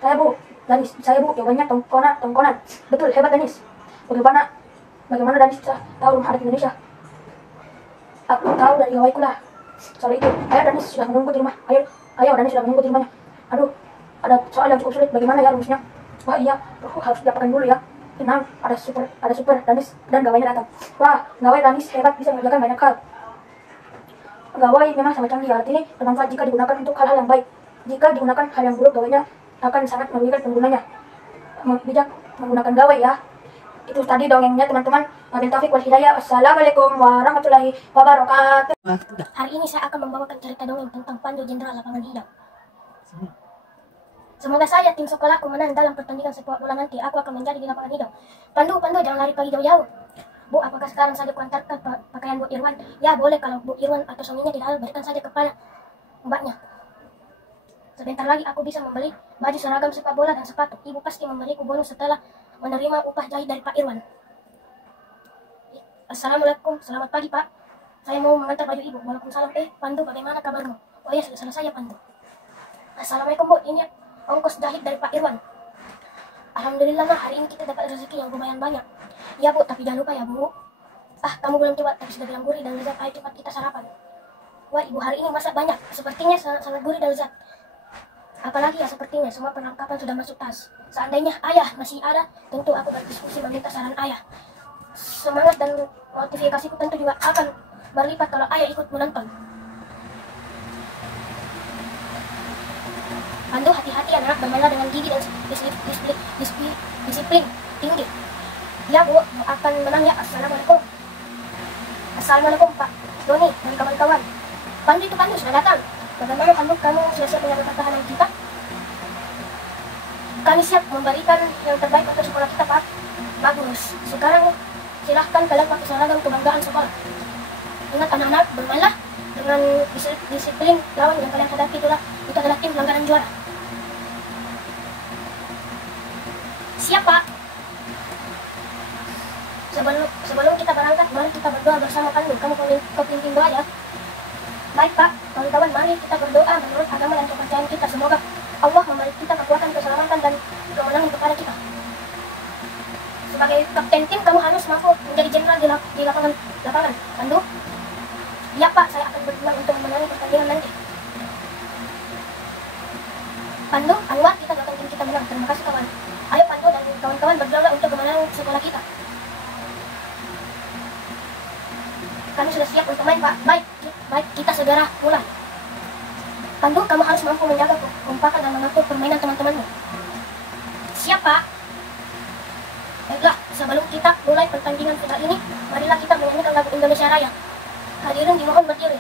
Saya Bu, Danis. Saya Bu, jawabannya tongkonan. Betul, hebat Danis. Bagaimana Danis tahu rumah adat Indonesia? Aku tahu dari gawaiku lah. Soal itu, Ayah Danis sudah menunggu di rumah. Ayo Danis sudah menunggu di rumahnya. Aduh, ada soal yang cukup sulit. Bagaimana ya rumusnya? Wah iya, harus didapatkan dulu ya. Tenang, ada super Danis dan gawainya datang. Wah, gawai Danis hebat, bisa mengerjakan banyak hal. Gawai memang sangat canggih. Alat ini bermanfaat jika digunakan untuk hal-hal yang baik. Jika digunakan hal yang buruk, gawainya akan sangat merugikan penggunanya. Bijak menggunakan gawai ya. Itu tadi dongengnya teman-teman. Wabillahi taufiq wal hidayah. Assalamualaikum warahmatullahi wabarakatuh. Hari ini saya akan membawakan cerita dongeng tentang Pandu Jenderal Lapangan Hijau. Semoga saja tim sekolahku menang dalam pertandingan sepak bola nanti. Aku akan menjadi di lapangan hijau. Pandu, jangan lari pergi jauh-jauh. Bu, apakah sekarang saja kuantarkan pakaian Bu Irwan? Ya, boleh kalau Bu Irwan atau suaminya tidak, berikan saja kepada mbaknya. Sebentar lagi aku bisa membeli baju seragam sepak bola dan sepatu. Ibu pasti memberiku bonus setelah menerima upah jahit dari Pak Irwan. Assalamualaikum, selamat pagi Pak. Saya mau mengantar baju Ibu. Waalaikumsalam. Pandu, bagaimana kabarmu? Oh ya, sudah selesai ya Pandu. Assalamualaikum Bu, ini ongkos jahit dari Pak Irwan. Alhamdulillah nah, hari ini kita dapat rezeki yang lumayan banyak. Ya Bu, tapi jangan lupa ya Bu. Kamu belum coba, tapi sudah bilang gurih dan lezat. Ayo cepat kita sarapan. Wah, Ibu hari ini masak banyak. Sepertinya sangat gurih dan lezat. Apalagi ya sepertinya semua perlengkapan sudah masuk tas. Seandainya Ayah masih ada, tentu aku berdiskusi meminta saran Ayah. Semangat dan motivasiku tentu juga akan berlipat kalau Ayah ikut menonton. Pandu, hati-hati anak, bermainlah dengan gigi dan disiplin tinggi. Ya Bu, akan menang ya. Assalamualaikum. Assalamualaikum Pak Doni dan kawan-kawan. Pandu sudah datang. Bagaimana Pandu, kamu sudah siap menjaga pertahanan kita? Kami siap memberikan yang terbaik untuk sekolah kita Pak. Bagus. Sekarang silahkan kalian pakai seragam kebanggaan sekolah. Ingat anak-anak, bermainlah dengan disiplin. Lawan yang kalian hadapi itu adalah tim langganan juara. Siap Pak. Sebelum kita berangkat, mari kita berdoa bersama Pandu. Kamu pimpin doa ya. Baik Pak, kawan-kawan, mari kita berdoa menurut agama dan kepercayaan kita. Semoga Allah memberi kita kekuatan, keselamatan dan kemenangan kepada kita. Sebagai kapten tim, kamu harus mampu menjadi jenderal di lapangan. Pandu? Ya Pak, saya akan berjuang untuk memenangi pertandingan nanti. Pandu, Anwar, kita doakan tim kita menang. Terima kasih kawan. Ayo Pandu dan kawan-kawan berjuanglah untuk kemenangan sekolah kita. Kami sudah siap untuk main Pak. Baik, kita segera mulai. Pandu, kamu harus mampu menjaga kekompakan dan mengatur permainan teman-temanmu. Siap Pak. Baiklah, sebelum kita mulai pertandingan final ini, marilah kita menyanyikan lagu Indonesia Raya. Hadirin dimohon berdiri.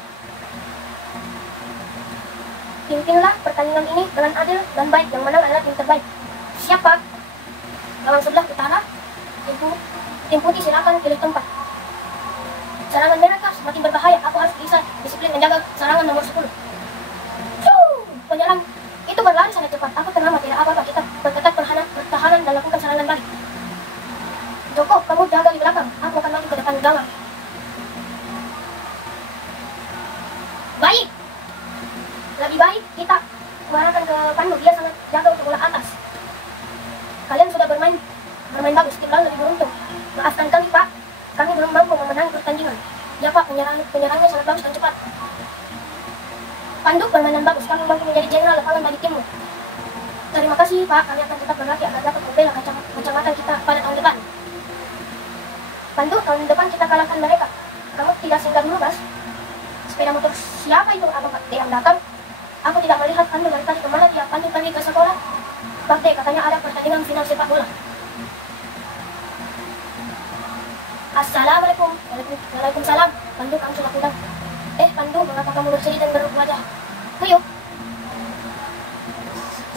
Pimpinlah pertandingan ini dengan adil dan baik. Yang menang adalah tim terbaik. Siap Pak. Lawan sebelah utara, tim putih silakan pilih tempat. Serangan mereka semakin berbahaya. Aku harus bisa disiplin menjaga serangan nomor 10. Penyerang itu berlari sangat cepat. Aku tenang, tidak apa-apa. Kita perketat pertahanan dan lakukan serangan balik. Joko, kamu jaga di belakang. Aku akan maju ke depan gawang. Baik. Lebih baik kita mengarahkan ke Pandu. Dia sangat jaga untuk bola atas. Kalian sudah bermain bagus. Tim lain lebih beruntung. Maafkan kami Pak. Kami belum mampu memenangi pertandingan. Ya Pak, penyerangnya sangat bagus dan cepat. Pandu, permainan bagus. Kami mampu menjadi jenderal lapangan bagi timmu. Terima kasih Pak. Kami akan tetap berlatih agar dapat membela kacamata kita pada tahun depan. Pandu, tahun depan kita kalahkan mereka. Kamu tidak singgah dulu, Mas. Sepeda motor siapa itu? Apa Pak D yang datang? Aku tidak melihat Pandu dari tadi. Kemana dia? Pandu pergi ke sekolah. Pak D, katanya ada pertandingan final sepak bola. Assalamualaikum. Waalaikumsalam. Pandu, kamu sudah pulang. Pandu, mengapa kamu berseri dan berwajah kuyup?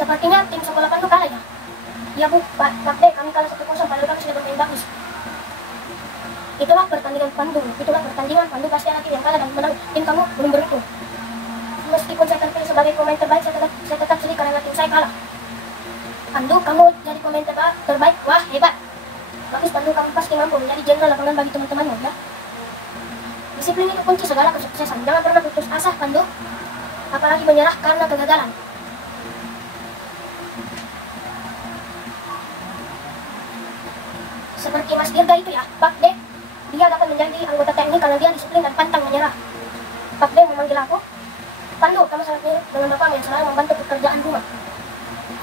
Sepertinya tim sekolah Pandu kalah ya? Ya Bu, Pak D, kami kalah 1-0 padahal kami sudah bermain bagus. Itulah pertandingan Pandu. Pandu pasti ada tim yang kalah dan menang. Tim kamu belum beruntung. Meskipun saya terpilih sebagai pemain terbaik, saya tetap sedih karena tim saya kalah. Pandu, kamu jadi pemain terbaik. Wah, hebat. Bagus Pandu, kamu pasti mampu menjadi jenderal lapangan bagi teman-temanmu ya. Disiplin itu kunci segala kesuksesan. Jangan pernah putus asa Pandu, apalagi menyerah karena kegagalan. Seperti Mas Dirga itu ya, Pak De. Dia dapat menjadi anggota TNI karena dia disiplin dan pantang menyerah. Pak De memanggil aku, Pandu, kamu sangat mirip dengan bapakmu yang selalu membantu pekerjaan rumah.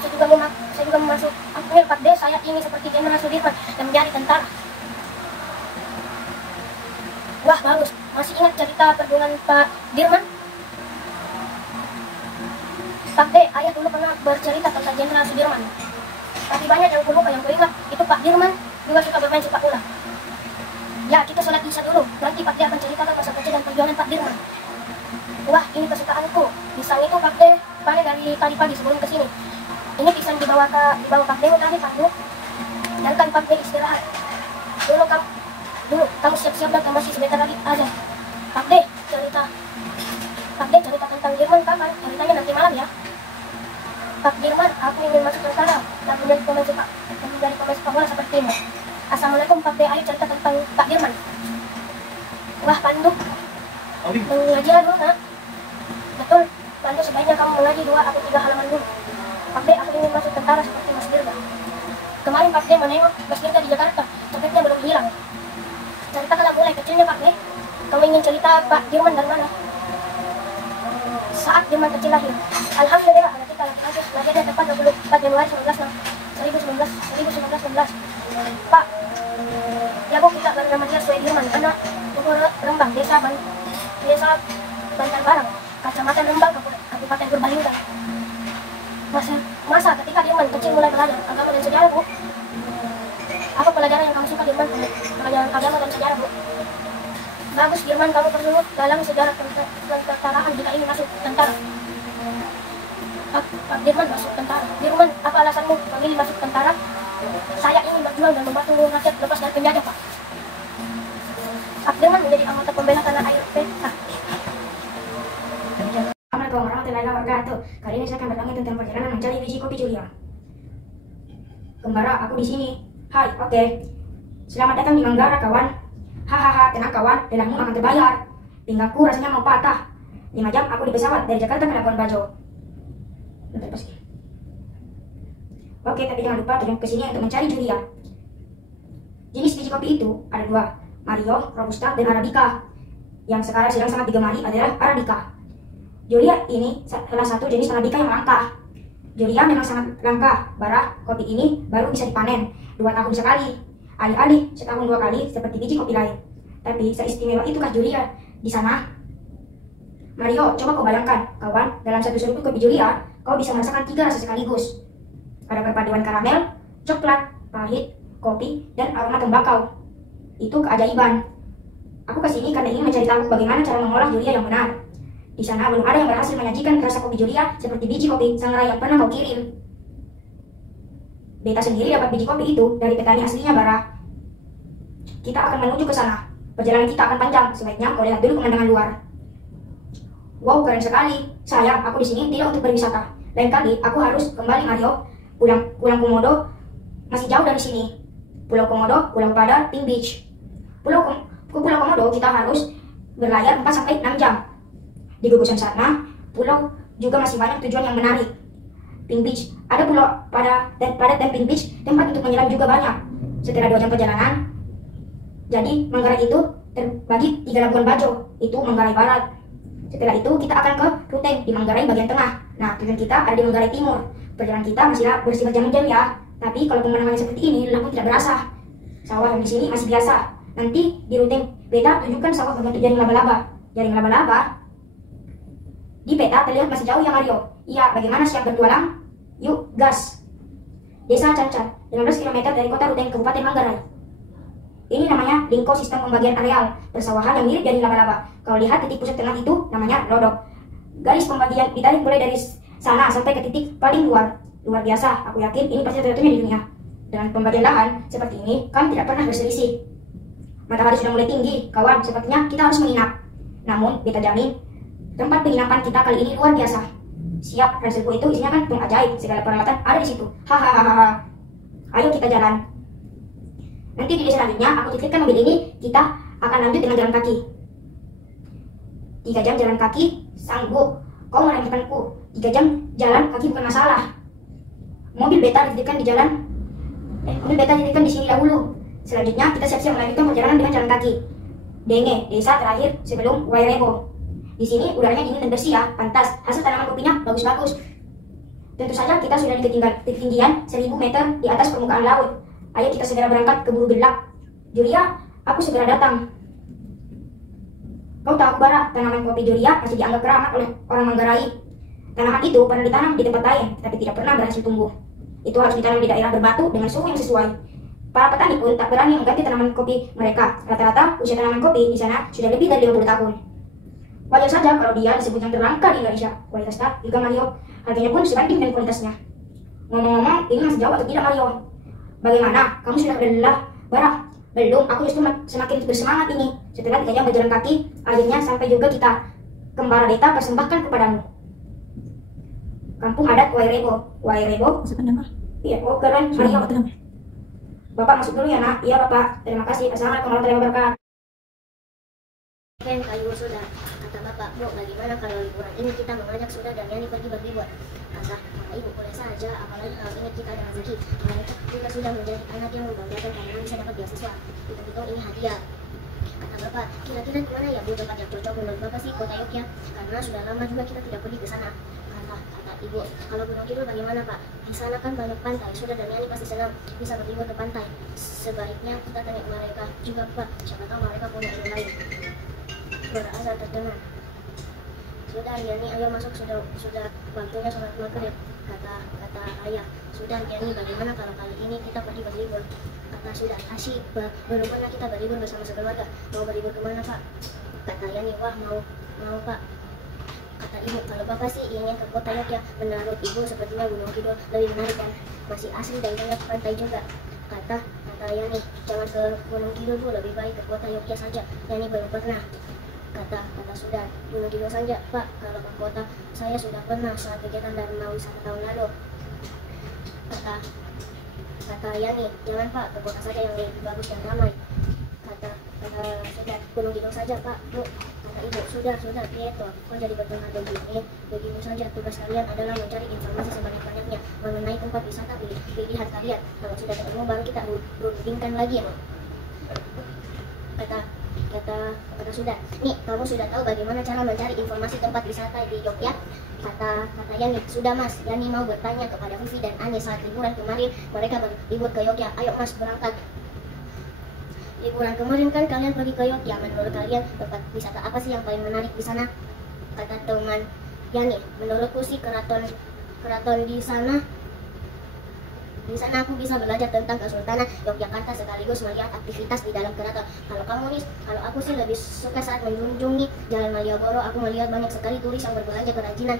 Saya juga masuk panggil Pak De, saya ingin seperti Jenderal Sudirman dan menjadi tentara. Wah, bagus. Masih ingat cerita perjuangan Pak Dirman? Pak De, ayah dulu pernah bercerita tentang Jenderal Sudirman. Tapi banyak yang lupa, yang kuingat itu Pak Dirman juga suka bermain sepak bola. Ya, kita sholat isya dulu. Nanti Pak De akan ceritakan masa kecil dan perjuangan Pak Dirman. Wah, ini kesukaanku. Pisang itu Pak De panen dari tadi pagi sebelum kesini. Ini pisang dibawa Pak De tadi Pandu. Dan kan Pak De istirahat. Dulu kamu siap-siap dan kamu masih sebentar lagi aja. Pak De cerita tentang Dirman kapan? Ceritanya nanti malam ya. Pak Dirman, aku ingin masuk tentara dan menjadi pemain sepak bola sepertimu. Assalamualaikum Pak De, ayo cerita tentang Pak Dirman. Wah Pandu, mengaji dulu nak. Betul, Pandu sebaiknya kamu mengaji 2 atau 3 halaman dulu. Pak De, aku ingin masuk tentara seperti Mas Dirga. Kemarin Pak De menengok Mas Dirga di Jakarta, copetnya belum hilang. Ceritakanlah mulai kecilnya Pak De. Kamu ingin cerita Pak Dirman dari mana? Saat Dirman kecil lahir. Alhamdulillah, anak kita lahirnya tepat 24 Januari 1916. Pak, ya Bu, kita bernama dia Suwe Dirman, anak Rembang, desa Bantar Barang, Kecamatan Rembang, Kabupaten Purbalingga. Masa ketika Dirman kecil mulai belajar agama dan sejarah, Bu? Apa pelajaran yang kamu suka, Dirman? Pelajaran agama dan sejarah, Bu? Bagus, Dirman, kamu perlu dalam sejarah ketentaraan jika ingin masuk tentara. Pak Dirman masuk tentara. Dirman, apa alasanmu memilih masuk tentara? Saya ingin berjuang dan membantu rakyat lepas dari penjajah, Pak. Pak Dirman menjadi anggota pembela tanah air PK. Assalamualaikum warahmatullahi wabarakatuh. Kali ini saya akan berbagi tentang perjalanan mencari biji kopi Julia. Kembara, aku di sini. Hai, oke. Selamat datang di Manggara, kawan. Hahaha, tenang kawan, lelahmu akan terbayar. Pinggangku rasanya mau patah. 5 jam aku di pesawat dari Jakarta ke Labuan Bajo. Bentar, pasti. Oke, tapi jangan lupa tujuan kesini untuk mencari Julia. Jenis biji kopi itu ada 2, Mario, Robusta, dan Arabica. Yang sekarang sedang sangat digemari adalah Arabica. Julia ini salah satu jenis Arabica yang langka. Julia memang sangat langka. Bara kopi ini baru bisa dipanen 2 tahun sekali. Alih-alih setahun 2 kali seperti biji kopi lain. Tapi seistimewa itukah Julia di sana? Mario, coba kau bayangkan, kawan, dalam satu seruput kopi Julia, kau bisa merasakan 3 rasa sekaligus. Ada perpaduan karamel, coklat, pahit, kopi, dan aroma tembakau. Itu keajaiban. Aku kesini karena ingin mencari tahu bagaimana cara mengolah Julia yang benar. Di sana belum ada yang berhasil menyajikan rasa kopi Julia seperti biji kopi Sangrai yang pernah kau kirim. Beta sendiri dapat biji kopi itu dari petani aslinya, Bara. Kita akan menuju ke sana. Perjalanan kita akan panjang, sebaiknya kau lihat dulu pemandangan luar. Wow, keren sekali. Sayang, aku di sini tidak untuk berwisata. Lain kali aku harus kembali, Mario. Pulang Komodo masih jauh dari sini. Pulau Komodo, Pulau Pada, Pink Beach. Pulau Komodo kita harus berlayar 4-6 jam. Di gugusan sana, pulau juga masih banyak tujuan yang menarik. Pink Beach, ada pulau Pada dan Pink Beach, tempat untuk menyelam juga banyak. Setelah 2 jam perjalanan, jadi Manggarai itu terbagi 3 Labuan Bajo, itu Manggarai Barat. Setelah itu kita akan ke Ruteng di Manggarai bagian tengah. Nah, tujuan kita ada di Manggarai Timur. Perjalanan kita masih bersifat jam-jam ya. Tapi kalau pemandangannya seperti ini, lelah pun tidak berasa. Sawah yang di sini masih biasa. Nanti di Ruteng beta tunjukkan sawah berbentuk jaring laba-laba. Jaring laba-laba di peta terlihat masih jauh ya, Mario. Iya, bagaimana siap bertualang? Yuk, gas. Desa Cancar, 15 km dari kota Ruteng, Kabupaten Manggarai. Ini namanya lingko sistem pembagian areal persawahan yang mirip jaring laba-laba. Kalau lihat titik pusat tengah itu namanya lodok. Garis pembagian ditarik mulai dari sana sampai ke titik paling luar. Luar biasa, aku yakin ini pasti satu-satunya di dunia. Dengan pembagian lahan seperti ini, kan tidak pernah berselisih. Matahari sudah mulai tinggi, kawan, sepertinya kita harus menginap. Namun, beta jamin, tempat penginapan kita kali ini luar biasa. Siap, ranselku itu isinya kan pun ajaib, segala peralatan ada di situ. Hahaha. Ayo kita jalan. Nanti di desa selanjutnya aku titipkan mobil ini, kita akan lanjut dengan jalan kaki. 3 jam jalan kaki, sanggup. Kau meremehkanku. 3 jam jalan kaki bukan masalah. Mobil beta dititipkan di jalan. Mobil beta dititipkan di sini dahulu. Selanjutnya kita siap-siap melanjutkan perjalanan dengan jalan kaki. Denge, desa terakhir sebelum Wairebo. Di sini udaranya dingin dan bersih ya, pantas. Hasil tanaman kopinya bagus-bagus. Tentu saja kita sudah di ketinggian 1000 meter di atas permukaan laut. Ayo kita segera berangkat ke buru gelap. Julia, aku segera datang. Kau tahu Bara, tanaman kopi Julia masih dianggap keramat oleh orang Manggarai. Tanaman itu pernah ditanam di tempat lain, tapi tidak pernah berhasil tumbuh. Itu harus ditanam di daerah berbatu dengan suhu yang sesuai. Para petani pun tak berani mengganti tanaman kopi mereka. Rata-rata usia tanaman kopi di sana sudah lebih dari 50 tahun. Wajar saja kalau dia disebut yang terlangka di Indonesia. Kualitasnya juga Mario. Harganya pun sebanding dengan kualitasnya. Ngomong-ngomong, ini masih jauh atau tidak Mario? Bagaimana? Kamu sudah berlelah? Bara? Belum, aku justru semakin bersemangat ini. Setelah 3 jam berjalan kaki, akhirnya sampai juga kita. Kembara Deta persembahkan kepadamu. Kampung adat Wairebo. Wairebo? Masih panjang kah? Iya, oh keren. Sudah Mario. lama tenang. Bapak masuk dulu ya nak. Iya Bapak, terima kasih. Assalamualaikum warahmatullahi wabarakatuh. Kayu sudah, kata bapak, Bu, bagaimana kalau liburan ini kita mengajak Sudah dan Yani pergi berlibur? Kata ibu, boleh saja, apalagi kalau ingat kita ada rezeki. Mereka juga sudah menjadi anak yang membanggakan karena bisa dapat beasiswa. Hitung-hitung ini hadiah. Kata bapak, kira-kira kemana ya Bu tempat yang cocok menurut bapak sih kota Yogyakarta? Karena sudah lama juga kita tidak pergi ke sana. Kata ibu, kalau Gunung Kidul bagaimana Pak? Di sana kan banyak pantai, Sudah dan Yani pasti senang bisa berlibur ke pantai. Sebaiknya kita tanya mereka juga Pak, siapa tahu mereka punya ide lain. Berazan terdengar. Sudah Yani, ayo masuk, sudah waktunya sholat maghrib. Kata ayah. Sudah Yani, bagaimana kalau kali ini kita pergi berlibur? Kata Sudah, asyik, berumana kita berlibur bersama sekeluarga. Mau berlibur kemana Pak? Kata Yani, wah mau Pak. Kata ibu, kalau bapak sih ingin ke kota Yogyakarta. Menurut ibu sepertinya Gunung Kidul lebih menarik dan masih asli dan banyak pantai juga. Kata Yani, jangan ke Gunung Kidul Bu, lebih baik ke kota Yogyakarta saja. Yani belum pernah. Kata Sudah, Gunung Kidul saja Pak, kalau ke kota saya sudah pernah saat kegiatan Dharma Wisata tahun lalu. Kata Yani, jangan Pak, ke kota saja yang lebih bagus dan ramai. Kata Sudah, Gunung Kidul saja Pak, Bu. Kata ibu, sudah Pietro, kau jadi bertengah begini saja. Tugas kalian adalah mencari informasi sebanyak-banyaknya mengenai tempat wisata pilihan kalian. Kalau sudah ketemu baru kita rundingkan lagi. Kata Sudah, nih kamu sudah tahu bagaimana cara mencari informasi tempat wisata di Yogyakarta? Kata Yani, sudah Mas, Yani mau bertanya kepada Vivi dan Ani saat liburan kemarin mereka berlibur ke Yogyakarta. Ayo Mas, berangkat. Liburan kemarin kan kalian pergi ke Yogyakarta. Menurut kalian tempat wisata apa sih yang paling menarik di sana? Kata teman Yani, menurutku sih keraton di sana. Di sana aku bisa belajar tentang Kesultanan Yogyakarta sekaligus melihat aktivitas di dalam keraton. Kalau aku sih lebih suka saat mengunjungi Jalan Malioboro. Aku melihat banyak sekali turis yang berbelanja kerajinan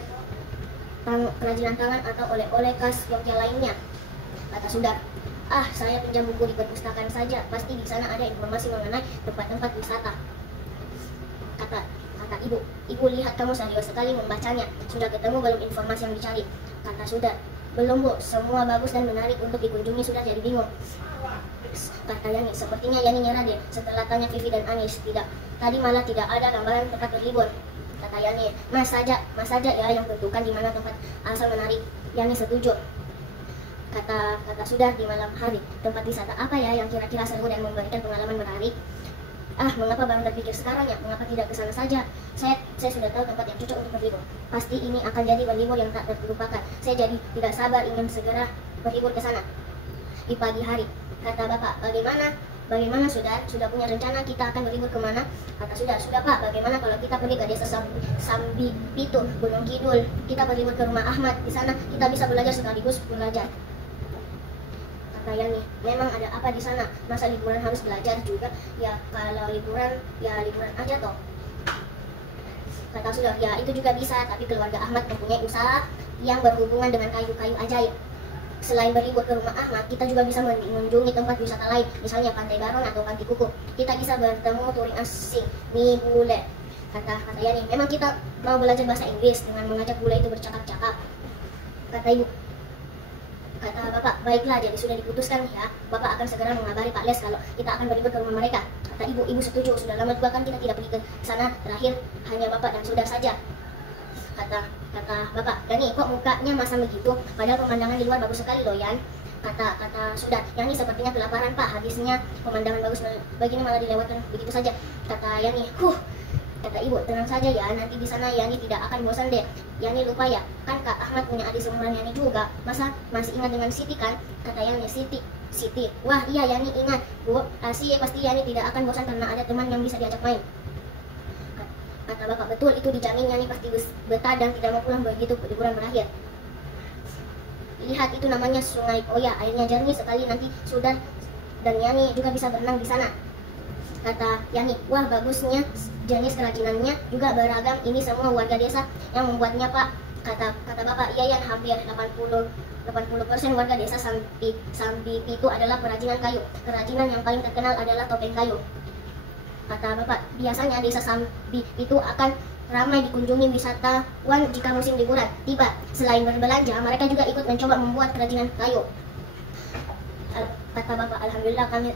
tangan atau oleh-oleh khas Yogyakarta lainnya. Kata Sudah, saya pinjam buku di perpustakaan saja. Pasti di sana ada informasi mengenai tempat-tempat wisata. Kata ibu, lihat kamu serius sekali membacanya. Sudah ketemu belum informasi yang dicari? Kata Sudah, belum Bu, semua bagus dan menarik untuk dikunjungi. Sudah jadi bingung. Kata Yani, sepertinya Yani nyerah deh setelah tanya Vivi dan Anis. Tadi malah tidak ada gambaran tempat berlibur. Kata Yani, Mas saja ya yang tentukan di mana tempat asal menarik. Yani setuju. Kata Sudah, di malam hari tempat wisata apa ya yang kira-kira seru dan memberikan pengalaman menarik? Mengapa baru terpikir sekarang ya? Mengapa tidak ke sana saja? Saya sudah tahu tempat yang cocok untuk berlibur. Pasti ini akan jadi berlibur yang tak terlupakan. Saya jadi tidak sabar ingin segera berlibur ke sana. Di pagi hari, kata bapak, bagaimana sudah punya rencana kita akan berlibur kemana? Kata Sudah Pak, bagaimana kalau kita pergi ke desa Sambi Pitu, Gunung Kidul. Kita berlibur ke rumah Ahmad. Di sana kita bisa belajar sekaligus belajar. Kata Yani, memang ada apa di sana? Masa liburan harus belajar juga? Ya kalau liburan aja toh. Kata Sudah, ya itu juga bisa, tapi keluarga Ahmad mempunyai usaha yang berhubungan dengan kayu-kayu ajaib. Selain berlibur ke rumah Ahmad, kita juga bisa mengunjungi tempat wisata lain, misalnya Pantai Baron atau Pantai Kuku. Kita bisa bertemu turis asing, nih bule. Kata Yani, memang kita mau belajar bahasa Inggris dengan mengajak bule itu bercakap-cakap. Kata ibu. Kata bapak, baiklah, jadi sudah diputuskan ya. Bapak akan segera mengabari Pak Les kalau kita akan berlibur ke rumah mereka. Kata ibu setuju, sudah lama juga kan kita tidak pergi ke sana. Terakhir hanya bapak dan saudara saja. Kata bapak, Yani kok mukanya masam begitu? Padahal pemandangan di luar bagus sekali loh, Yan. Kata sudah, Yani sepertinya kelaparan Pak, habisnya pemandangan bagus begini malah dilewatkan begitu saja. Kata Yani, kata ibu, tenang saja ya, nanti di sana Yani tidak akan bosan deh. Yani lupa ya, kan Kak Ahmad punya adik seumuran Yani juga, masa masih ingat dengan Siti kan? Kata Yani, Siti, wah iya Yani ingat Bu, pasti Yani tidak akan bosan karena ada teman yang bisa diajak main. Kata bapak, betul, itu dijamin Yani pasti betah dan tidak mau pulang begitu liburan berakhir. Lihat, itu namanya Sungai Oya, airnya jernih sekali, nanti sudah dan Yani juga bisa berenang di sana. Kata Yani, wah bagusnya, jenis kerajinannya juga beragam, ini semua warga desa yang membuatnya Pak. Kata bapak, iya Yan, hampir 80% warga desa Sambi itu adalah kerajinan kayu. Kerajinan yang paling terkenal adalah topeng kayu. Kata bapak, biasanya desa Sambi itu akan ramai dikunjungi wisatawan jika musim liburan tiba. Selain berbelanja, mereka juga ikut mencoba membuat kerajinan kayu. Kata bapak, alhamdulillah kami.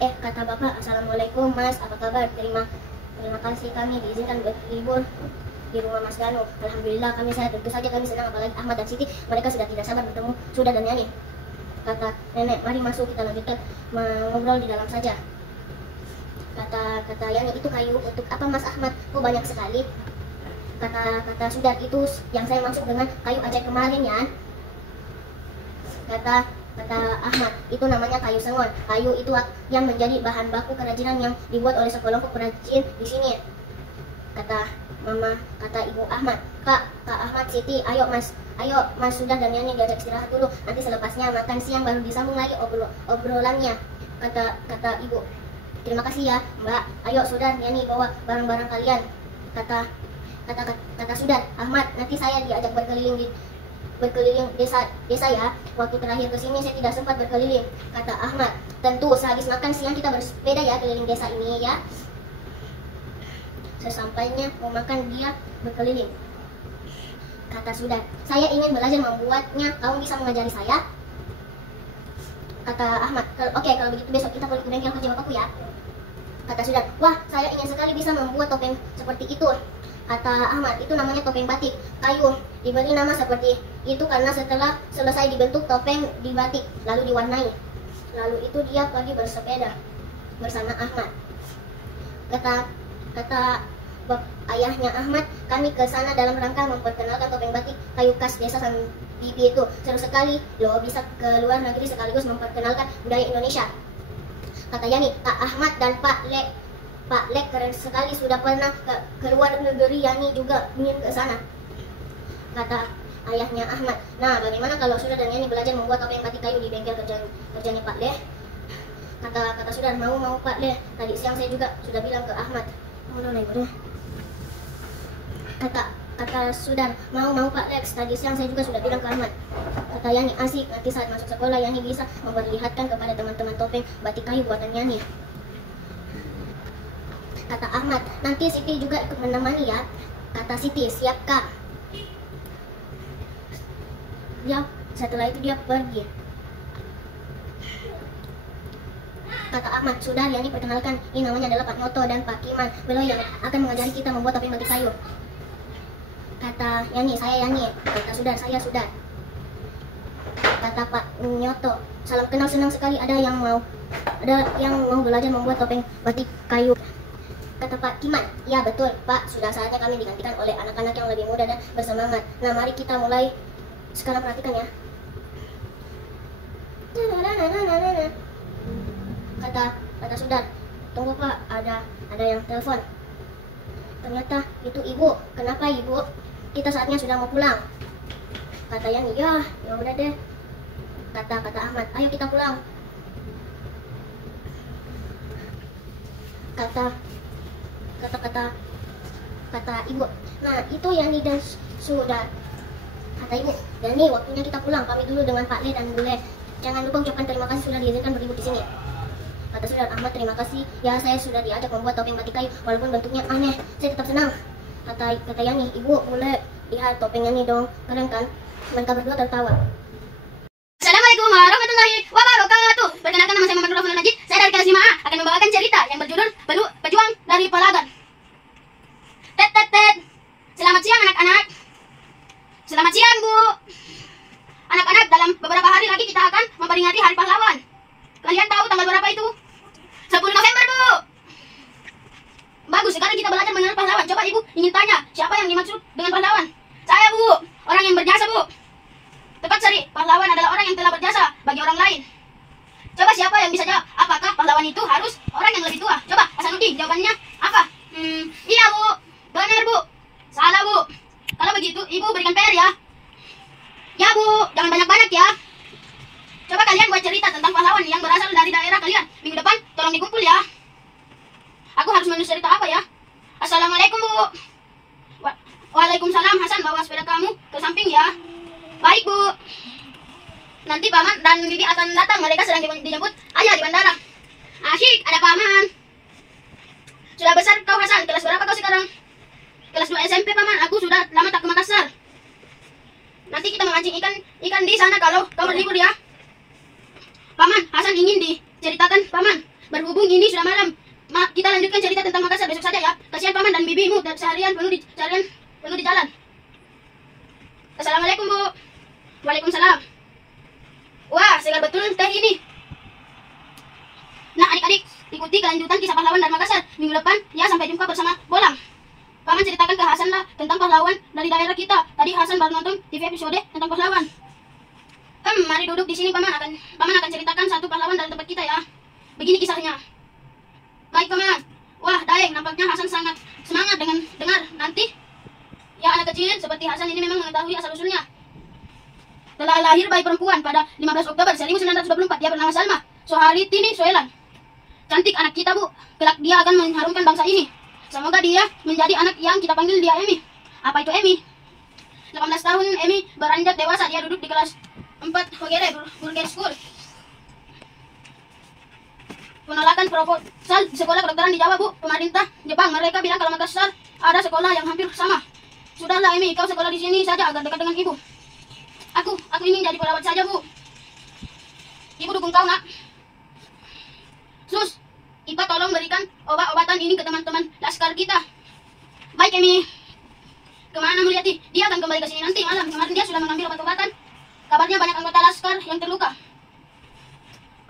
Kata bapak, assalamualaikum Mas, apa kabar? Terima kasih kami diizinkan berlibur di rumah Mas Gano. Alhamdulillah kami sehat, tentu saja kami senang, apalagi Ahmad dan Siti, mereka sudah tidak sabar bertemu Sudah dan Yani. Kata nenek, mari masuk, kita lanjutkan mengobrol di dalam saja. Kata Yani, itu kayu untuk apa Mas Ahmad? Kok banyak sekali? Kata Sudah, itu yang saya maksud dengan kayu ajaib kemarin ya. Kata Ahmad, itu namanya kayu sengon. Kayu itu yang menjadi bahan baku kerajinan yang dibuat oleh sekelompok perajin di sini. Kata Ibu Ahmad, Kak Ahmad, Siti, ayo Mas Sudah dan Yani diajak istirahat dulu. Nanti selepasnya makan siang baru disambung lagi obrolannya. Kata Ibu, terima kasih ya Mbak. Ayo Sudah, Yani bawa barang-barang kalian. Kata Sudah, Ahmad, nanti saya diajak berkeliling desa ya. Waktu terakhir kesini saya tidak sempat berkeliling. Kata Ahmad, tentu sehabis makan siang kita bersepeda ya keliling desa ini ya. Sesampainya mau makan dia berkeliling. Kata Sudah, saya ingin belajar membuatnya, kamu bisa mengajari saya? Kata Ahmad, oke, kalau begitu besok kita pergi ke bengkel kerja bapakku ya. Kata Sudah, wah saya ingin sekali bisa membuat topeng seperti itu. Kata Ahmad, itu namanya topeng batik kayu. Diberi nama seperti itu karena setelah selesai dibentuk topeng dibatik, lalu diwarnai. Lalu itu dia pergi bersepeda bersama Ahmad. Kata ayahnya Ahmad, kami ke sana dalam rangka memperkenalkan topeng batik kayu khas desa Sambi itu. Seru sekali loh, bisa ke luar negeri sekaligus memperkenalkan budaya Indonesia. Kata Yani, Kak Ahmad dan Pak Lek keren sekali, sudah pernah ke luar negeri, Yani juga ingin ke sana. Kata ayahnya Ahmad, nah bagaimana kalau Sudah dan Yani belajar membuat topeng batik kayu di bengkel kerjanya Pak Lek? Kata Sudah, mau Pak Lek. Tadi siang saya juga sudah bilang ke Ahmad. Kata Sudah, mau Pak Lex, tadi siang saya juga sudah bilang ke Ahmad. Kata Yani, asik, nanti saat masuk sekolah Yani bisa memperlihatkan kepada teman-teman topeng batik kayu buatan Yani. Kata Ahmad, nanti Siti juga ikut menemani ya. Kata Siti, siap Kak. Setelah itu dia pergi. Kata Ahmad, Sudah, Yani perkenalkan, ini namanya adalah Pak Nyoto dan Pak Kiman. Beliau yang akan mengajari kita membuat topeng batik kayu. Kata Yani, saya Yani. Kata Sudah, saya Sudah. Kata Pak Nyoto, salam kenal, senang sekali ada yang mau belajar membuat topeng batik kayu. Kata Pak Kiman, ya betul Pak, sudah saatnya kami digantikan oleh anak-anak yang lebih muda dan bersemangat. Nah mari kita mulai sekarang, perhatikan ya. Kata Sudah, tunggu Pak, ada yang telepon. Ternyata itu Ibu. Kenapa Ibu? Kita saatnya sudah mau pulang. Kata Yani, ya udah deh. Kata Ahmad, ayo kita pulang. Kata Ibu, nah itu Yani dan Sudah. Kata Ibu, dan nih waktunya kita pulang. Pamit dulu dengan Pak Le dan Bu Le. Jangan lupa ucapkan terima kasih sudah diizinkan berlibur di sini. Kata Saudara Ahmad, terima kasih ya, saya sudah diajak membuat topeng batik kayu. Walaupun bentuknya aneh, saya tetap senang. Kata Yani, ibu boleh lihat topengnya nih dong, keren kan? Mereka berdua tertawa. Assalamualaikum warahmatullahi wabarakatuh. Perkenalkan, nama saya Muhammad Nurul Najib. Saya dari kelas 5A akan membawakan cerita yang berjudul Pejuang dari Pelagan. Tet tet tet. Selamat siang anak-anak. Selamat siang Bu. Anak-anak, dalam beberapa hari lagi kita akan memperingati Hari Pahlawan. Kalian tahu tanggal berapa itu? 10 November Bu. Bagus, sekarang kita belajar mengenal pahlawan. Coba Ibu ingin tanya, siapa yang dimaksud dengan pahlawan? Saya Bu, orang yang berjasa Bu. Tepat Sari, pahlawan adalah orang yang telah berjasa bagi orang lain. Coba siapa yang bisa jawab? Apakah pahlawan itu harus orang yang lebih tua? Coba Hasanuddin, jawabannya apa? Iya Bu, benar Bu. Salah Bu. Kalau begitu Ibu berikan PR ya. Ya Bu, jangan banyak-banyak ya. Coba kalian buat cerita tentang pahlawan yang berasal dari daerah kalian. Minggu depan tolong dikumpul ya. Aku harus menulis cerita apa ya? Assalamualaikum Bu. Waalaikumsalam. Hasan, bawa sepeda kamu ke samping ya. Baik Bu. Nanti Paman dan Bibi akan datang. Mereka sedang dijemput ayah di bandara. Asyik, ada Paman. Sudah besar kau Hasan. Kelas berapa kau sekarang? Kelas 2 SMP Paman. Aku sudah lama tak ke Makassar. Nanti kita memancing ikan di sana kalau kau berlibur ya. Paman, Hasan ingin diceritakan Paman. Berhubung ini sudah malam, kita lanjutkan cerita tentang Makassar besok saja ya. Kasihan Paman dan bibimu seharian penuh di jalan. Assalamualaikum Bu. Waalaikumsalam. Wah, segar betul teh ini. Nah adik-adik, ikuti kelanjutan kisah pahlawan dari Makassar minggu depan ya. Sampai jumpa bersama Bolang. Paman ceritakan ke Hasan lah tentang pahlawan dari daerah kita. Tadi Hasan baru nonton TV episode tentang pahlawan. Mari duduk di sini Paman akan ceritakan satu pahlawan dari tempat kita ya. Begini kisahnya. Baik Paman. Wah, Daeng, nampaknya Hasan sangat semangat dengan dengar. Nanti ya, anak kecil seperti Hasan ini memang mengetahui asal-usulnya. Telah lahir bayi perempuan pada 15 Oktober 1924. Dia bernama Salma Sohalitini Soelan. Cantik anak kita Bu. Kelak dia akan mengharumkan bangsa ini. Semoga dia menjadi anak yang kita panggil dia Emi. Apa itu Emi? 18 tahun Emi beranjak dewasa. Dia duduk di kelas 4 Hogere Burger School. Penolakan proposal sekolah kedokteran di Jawa Bu. Pemerintah Jepang, mereka bilang kalau Makassar ada sekolah yang hampir sama. Sudahlah Emi, kau sekolah di sini saja agar dekat dengan ibu. Aku ingin jadi perawat saja Bu. Ibu dukung kau nak. Sus, Ipa tolong berikan obat-obatan ini ke teman-teman laskar kita. Baik Emi. Kemana Mulyati? Dia akan kembali ke sini nanti malam. Kemarin dia sudah mengambil obat-obatan. Kabarnya banyak anggota laskar yang terluka.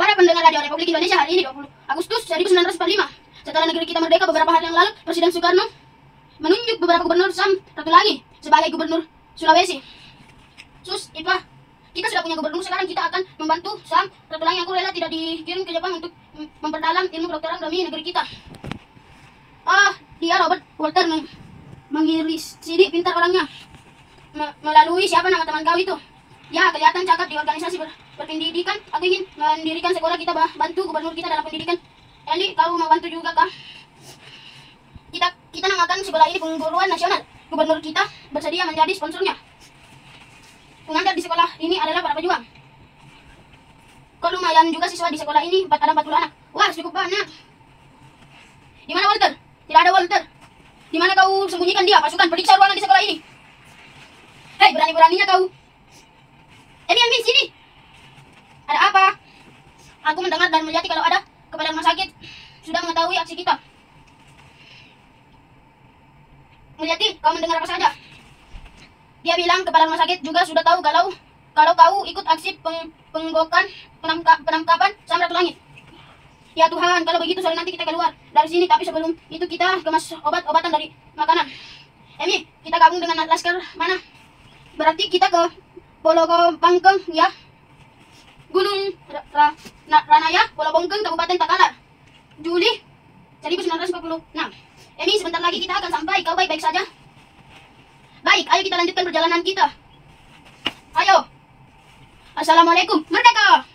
Para pendengar Radio Republik Indonesia, hari ini 20 Agustus 1945. Setelah negeri kita merdeka beberapa hari yang lalu, Presiden Soekarno menunjuk beberapa gubernur Sam Ratulangi sebagai gubernur Sulawesi. Sus, Ipa, kita sudah punya gubernur, sekarang kita akan membantu Sam Ratulangi. Aku rela tidak dikirim ke Jepang untuk memperdalam ilmu kedokteran demi negeri kita. Dia Robert Walter mengiris sidik pintar orangnya. Melalui siapa nama teman kau itu? Ya, kelihatan cakap di organisasi berpendidikan. Aku ingin mendirikan sekolah, kita bantu gubernur kita dalam pendidikan. Eli, kau mau bantu juga kah? Kita namakan sekolah ini Pengguruan Nasional. Gubernur kita bersedia menjadi sponsornya. Pengajar di sekolah ini adalah para pejuang. Kok lumayan juga siswa di sekolah ini, ada 40 anak. Wah, cukup banyak. Di mana Walter? Tidak ada Walter. Di mana kau sembunyikan dia? Pasukan periksa ruangan di sekolah ini. Hei, berani-beraninya kau. Emi, sini. Ada apa? Aku mendengar dan melihat kalau ada kepala rumah sakit sudah mengetahui aksi kita. Mulyati, kau mendengar apa saja? Dia bilang kepala rumah sakit juga sudah tahu kalau kau ikut aksi penangkapan Sam Ratulangi. Ya Tuhan, kalau begitu sore nanti kita keluar dari sini. Tapi sebelum itu kita kemas obat-obatan dari makanan. Emi, kita gabung dengan laskar mana? Berarti kita ke Pologo Bangkeng ya. Gunung Ranaya, Pulau Bongkeng, Kabupaten Takalar. Juli 1946. Emi, sebentar lagi kita akan sampai. Kau baik-baik saja? Baik, ayo kita lanjutkan perjalanan kita. Ayo. Assalamualaikum, merdeka.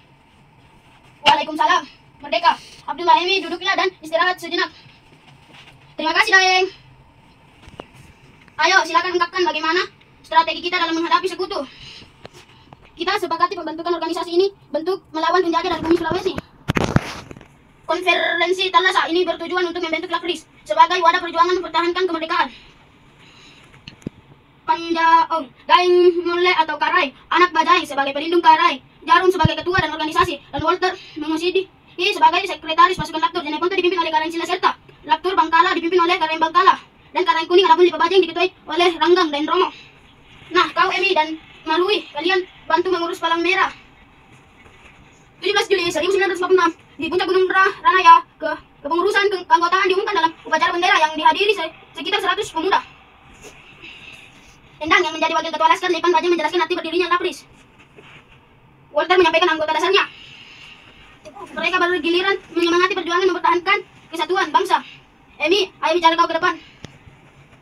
Waalaikumsalam, merdeka. Abdullah, Emi, duduklah dan istirahat sejenak. Terima kasih Daeng. Ayo, silakan ungkapkan bagaimana strategi kita dalam menghadapi sekutu. Kita sepakati pembentukan organisasi ini bentuk melawan penjajah dari bumi Sulawesi. Konferensi Thalassa ini bertujuan untuk membentuk Lakris sebagai wadah perjuangan mempertahankan kemerdekaan. Panjaong, Daeng Mule atau Karai, anak Bajai sebagai pelindung Karai, Jarum sebagai ketua dan organisasi, dan Walter Mengusidi sebagai sekretaris pasukan Laktur. Jeneponto dipimpin oleh Karen Sila Serta, Laktur Bangkala dipimpin oleh Karen Bangkala, dan Karen Kuning adapun Lipa Bajeng diketuai oleh Ranggang dan Romo. Nah, kau Emi dan Malui, kalian bantu mengurus Palang Merah. 17 Juli 1946 di puncak Gunung Ranaya, kepengurusan keanggotaan diumumkan dalam upacara bendera yang dihadiri sekitar 100 pemuda. Endang yang menjadi wakil ketua Laskar Lipan Bajeng menjelaskan arti berdirinya Lakris. Walter menyampaikan anggota dasarnya. Mereka bergiliran menyemangati perjuangan mempertahankan kesatuan bangsa. Emi, ayo bicara kau ke depan.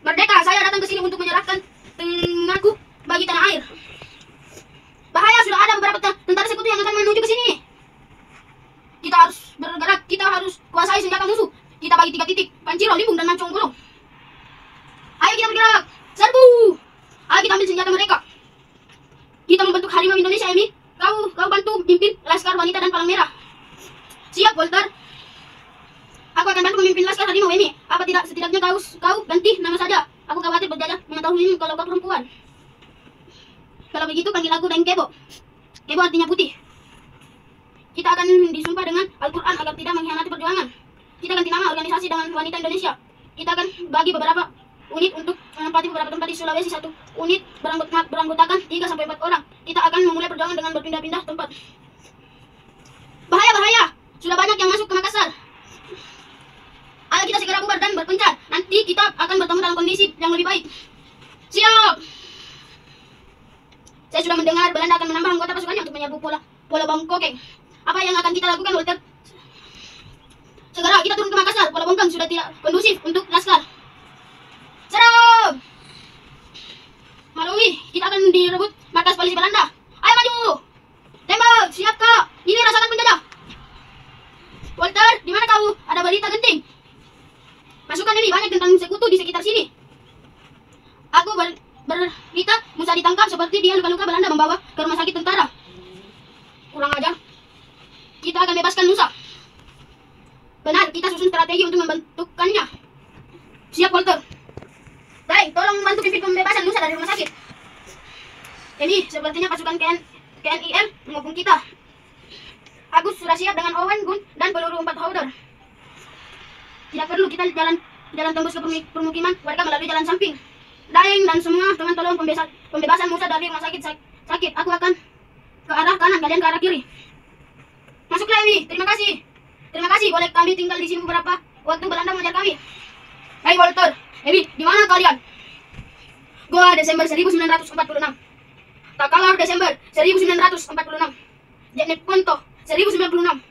Merdeka, saya datang ke sini untuk menyerahkan tengahku bagi tanah air. Bahaya, sudah ada beberapa tentara sekutu yang akan menuju ke sini. Kita harus bergerak, kita harus kuasai senjata musuh. Kita bagi 3 titik, Panciro, Limbung, dan Mancong Bulung. Ayo kita bergerak, serbu. Ayo kita ambil senjata mereka. Kita membentuk Harimau Indonesia, Emi. Kau bantu pimpin Laskar Wanita dan Palang Merah. Siap, Walter. Aku akan bantu memimpin Laskar Harimau, Emi. Apa tidak, setidaknya kau ganti nama saja. Aku khawatir berjajah mengetahuimu kalau kau perempuan. Kalau begitu panggil aku Daeng Kebo. Kebo artinya putih. Kita akan disumpah dengan Al-Quran agar tidak mengkhianati perjuangan. Kita ganti nama organisasi dengan Wanita Indonesia. Kita akan bagi beberapa unit untuk menempati beberapa tempat di Sulawesi. 1 unit beranggotakan 3-4 orang. Kita akan memulai perjuangan dengan berpindah-pindah tempat. Bahaya, sudah banyak yang masuk ke Makassar. Ayo kita segera bubar dan berpencar. Nanti kita akan bertemu dalam kondisi yang lebih baik. Siap. Saya sudah mendengar Belanda akan menambah anggota pasukannya untuk menyerbu Pulau Bangkokeng. Apa yang akan kita lakukan, Walter? Segera kita turun ke Makassar. Pulau Bangkok sudah tidak kondusif untuk Laskar. Serang! Malui, kita akan direbut markas polisi Belanda. Ayo maju! Tembak! Siap, Kak! Ini rasakan penjajah. Walter, di mana kau? Ada berita genting. Pasukan ini banyak tentang sekutu di sekitar sini. Aku berita Musa ditangkap seperti dia luka-luka Belanda membawa ke rumah sakit tentara. Kurang ajar. Kita akan bebaskan Musa. Benar, kita susun strategi untuk membentukkannya. Siap, Walter. Baik, tolong bantu pimpin pembebasan Musa dari rumah sakit. Ini sepertinya pasukan KNIL menghukum kita. Agus sudah siap dengan Owen Gun dan peluru 4 Howder. Tidak perlu kita jalan tembus ke permukiman warga melalui jalan samping. Daeng dan semua teman tolong pembebasan Musa dari rumah sakit. Aku akan ke arah kanan, kalian ke arah kiri. Masuklah, Emi. Terima kasih. Boleh kami tinggal di sini beberapa waktu, Belanda mengejar kami. Hai, Walter. Emi, di mana kalian? Goa Desember 1946. Takalar Desember 1946. Jeneponto 1096.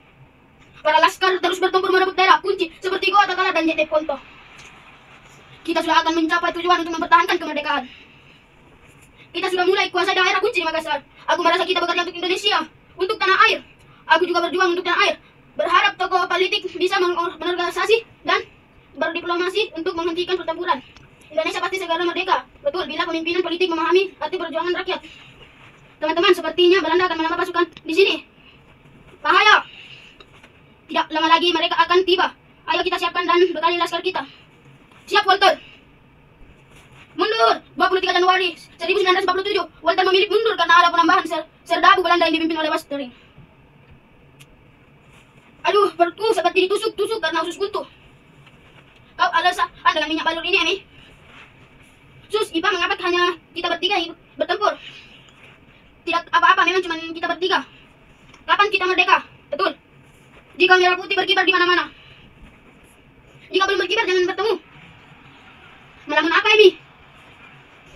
Para Laskar terus bertempur merebut daerah kunci seperti Goa, Takalar, dan Jeneponto. Kita sudah akan mencapai tujuan untuk mempertahankan kemerdekaan. Kita sudah mulai kuasai daerah kunci di Makassar. Aku merasa kita bekerja untuk Indonesia, untuk tanah air. Aku juga berjuang untuk tanah air. Berharap tokoh politik bisa mengorganisasi dan berdiplomasi untuk menghentikan pertempuran. Indonesia pasti segera merdeka. Betul, bila pemimpinan politik memahami arti perjuangan rakyat. Teman-teman, sepertinya Belanda akan menambah pasukan di sini. Bahaya. Tidak lama lagi mereka akan tiba. Ayo kita siapkan dan bekali laskar kita. Siap, Walter. Mundur. 23 Januari 1947. Walter memilih mundur karena ada penambahan serdabu Belanda yang dipimpin oleh Westering. Aduh, perutku seperti ditusuk-tusuk karena usus buntu. Kau alasan dengan minyak balur ini, Emi? Sus, Ipa mengapa hanya kita bertiga bertempur? Tidak apa-apa, memang cuma kita bertiga. Kapan kita merdeka? Betul. Jika merah putih berkibar di mana-mana. Jika belum berkibar, jangan bertemu. Melamun apa, Emi?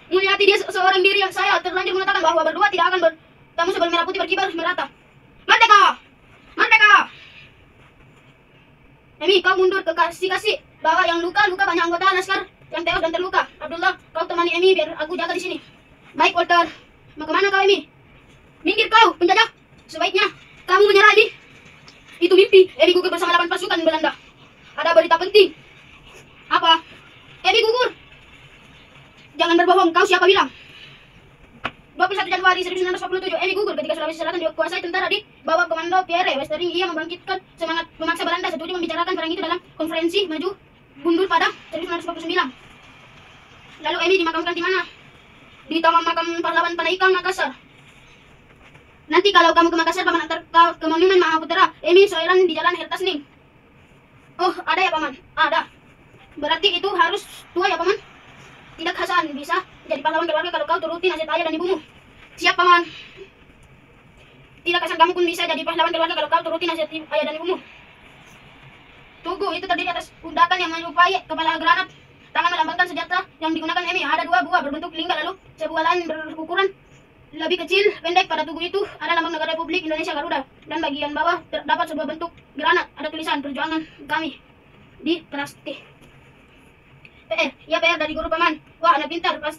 Melihat dia seorang diri yang saya terlanjur mengatakan bahwa berdua tidak akan bertemu sebelum merah putih berkibar merata. Merdeka! Merdeka! Emi, kau mundur ke kasih bawa yang luka banyak anggota laskar yang tewas dan terluka. Abdullah, kau temani Emi biar aku jaga di sini. Baik, Walter. Mau kemana kau, Emi? Minggir kau, penjajah. Sebaiknya kamu menyerah, Emi. Itu mimpi. Emi gugur bersama 8 pasukan Belanda. Ada berita penting. Apa? Emi gugur. Jangan berbohong, kau siapa bilang? 21 Januari 1947, Emi gugur ketika Sulawesi Selatan dikuasai tentara di bawah komando Pierre Westering ia membangkitkan semangat memaksa Belanda setuju membicarakan perang itu dalam konferensi maju Bundul pada 1949. Lalu Emi dimakamkan di mana? Di Taman Makam Pahlawan Panaikang, Makassar. Nanti kalau kamu ke Makassar, paman antar kau ke Monumen Mahaputra Emi Soiran di Jalan Hertasning. Oh, ada ya paman? Ada. Berarti itu harus tua ya paman? Tidak Hasan, bisa jadi pahlawan keluarga kalau kau turuti nasihat ayah dan ibumu. Siap paman. Tidak Hasan, kamu pun bisa jadi pahlawan keluarga kalau kau turuti nasihat ayah dan ibumu. Tugu itu terdiri atas undakan yang menyerupai kepala granat. Tangan melambangkan senjata yang digunakan Emi. Ada 2 buah berbentuk lingkar, lalu sebuah lain berukuran lebih kecil pendek. Pada tugu itu ada lambang negara Republik Indonesia Garuda, dan bagian bawah terdapat sebuah bentuk granat. Ada tulisan perjuangan kami di Prasti. PR, ya PR dari guru paman. Wah, anak pintar, pas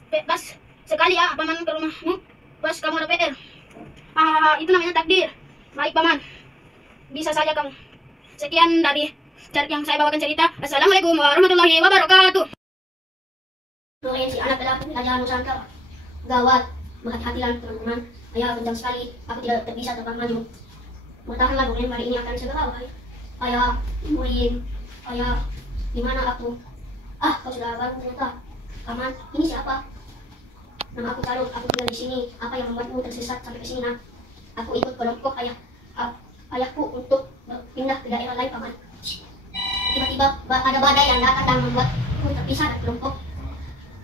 sekali ya paman ke rumahmu pas kamu ada PR. Itu namanya takdir. Baik paman, bisa saja kamu. Sekian dari yang saya bawakan cerita. Assalamualaikum warahmatullahi wabarakatuh. Nurin si anak adalah pelajaran Nusantara. Gawat, berhati-hatilah teman-teman. Ayah kencang sekali, aku tidak bisa terbang maju. Bertahanlah Nurin, hari ini akan segera berakhir. Ayah, Nurin, ayah, di mana aku? Kau sudah baru ternyata. Paman, ini siapa? Nama aku Carut, aku tinggal di sini. Apa yang membuatmu tersesat sampai ke sini, nak? Aku ikut kelompok ayahku untuk pindah ke daerah lain, paman. Tiba-tiba ada badai yang datang dan membuatku terpisah dari kelompok.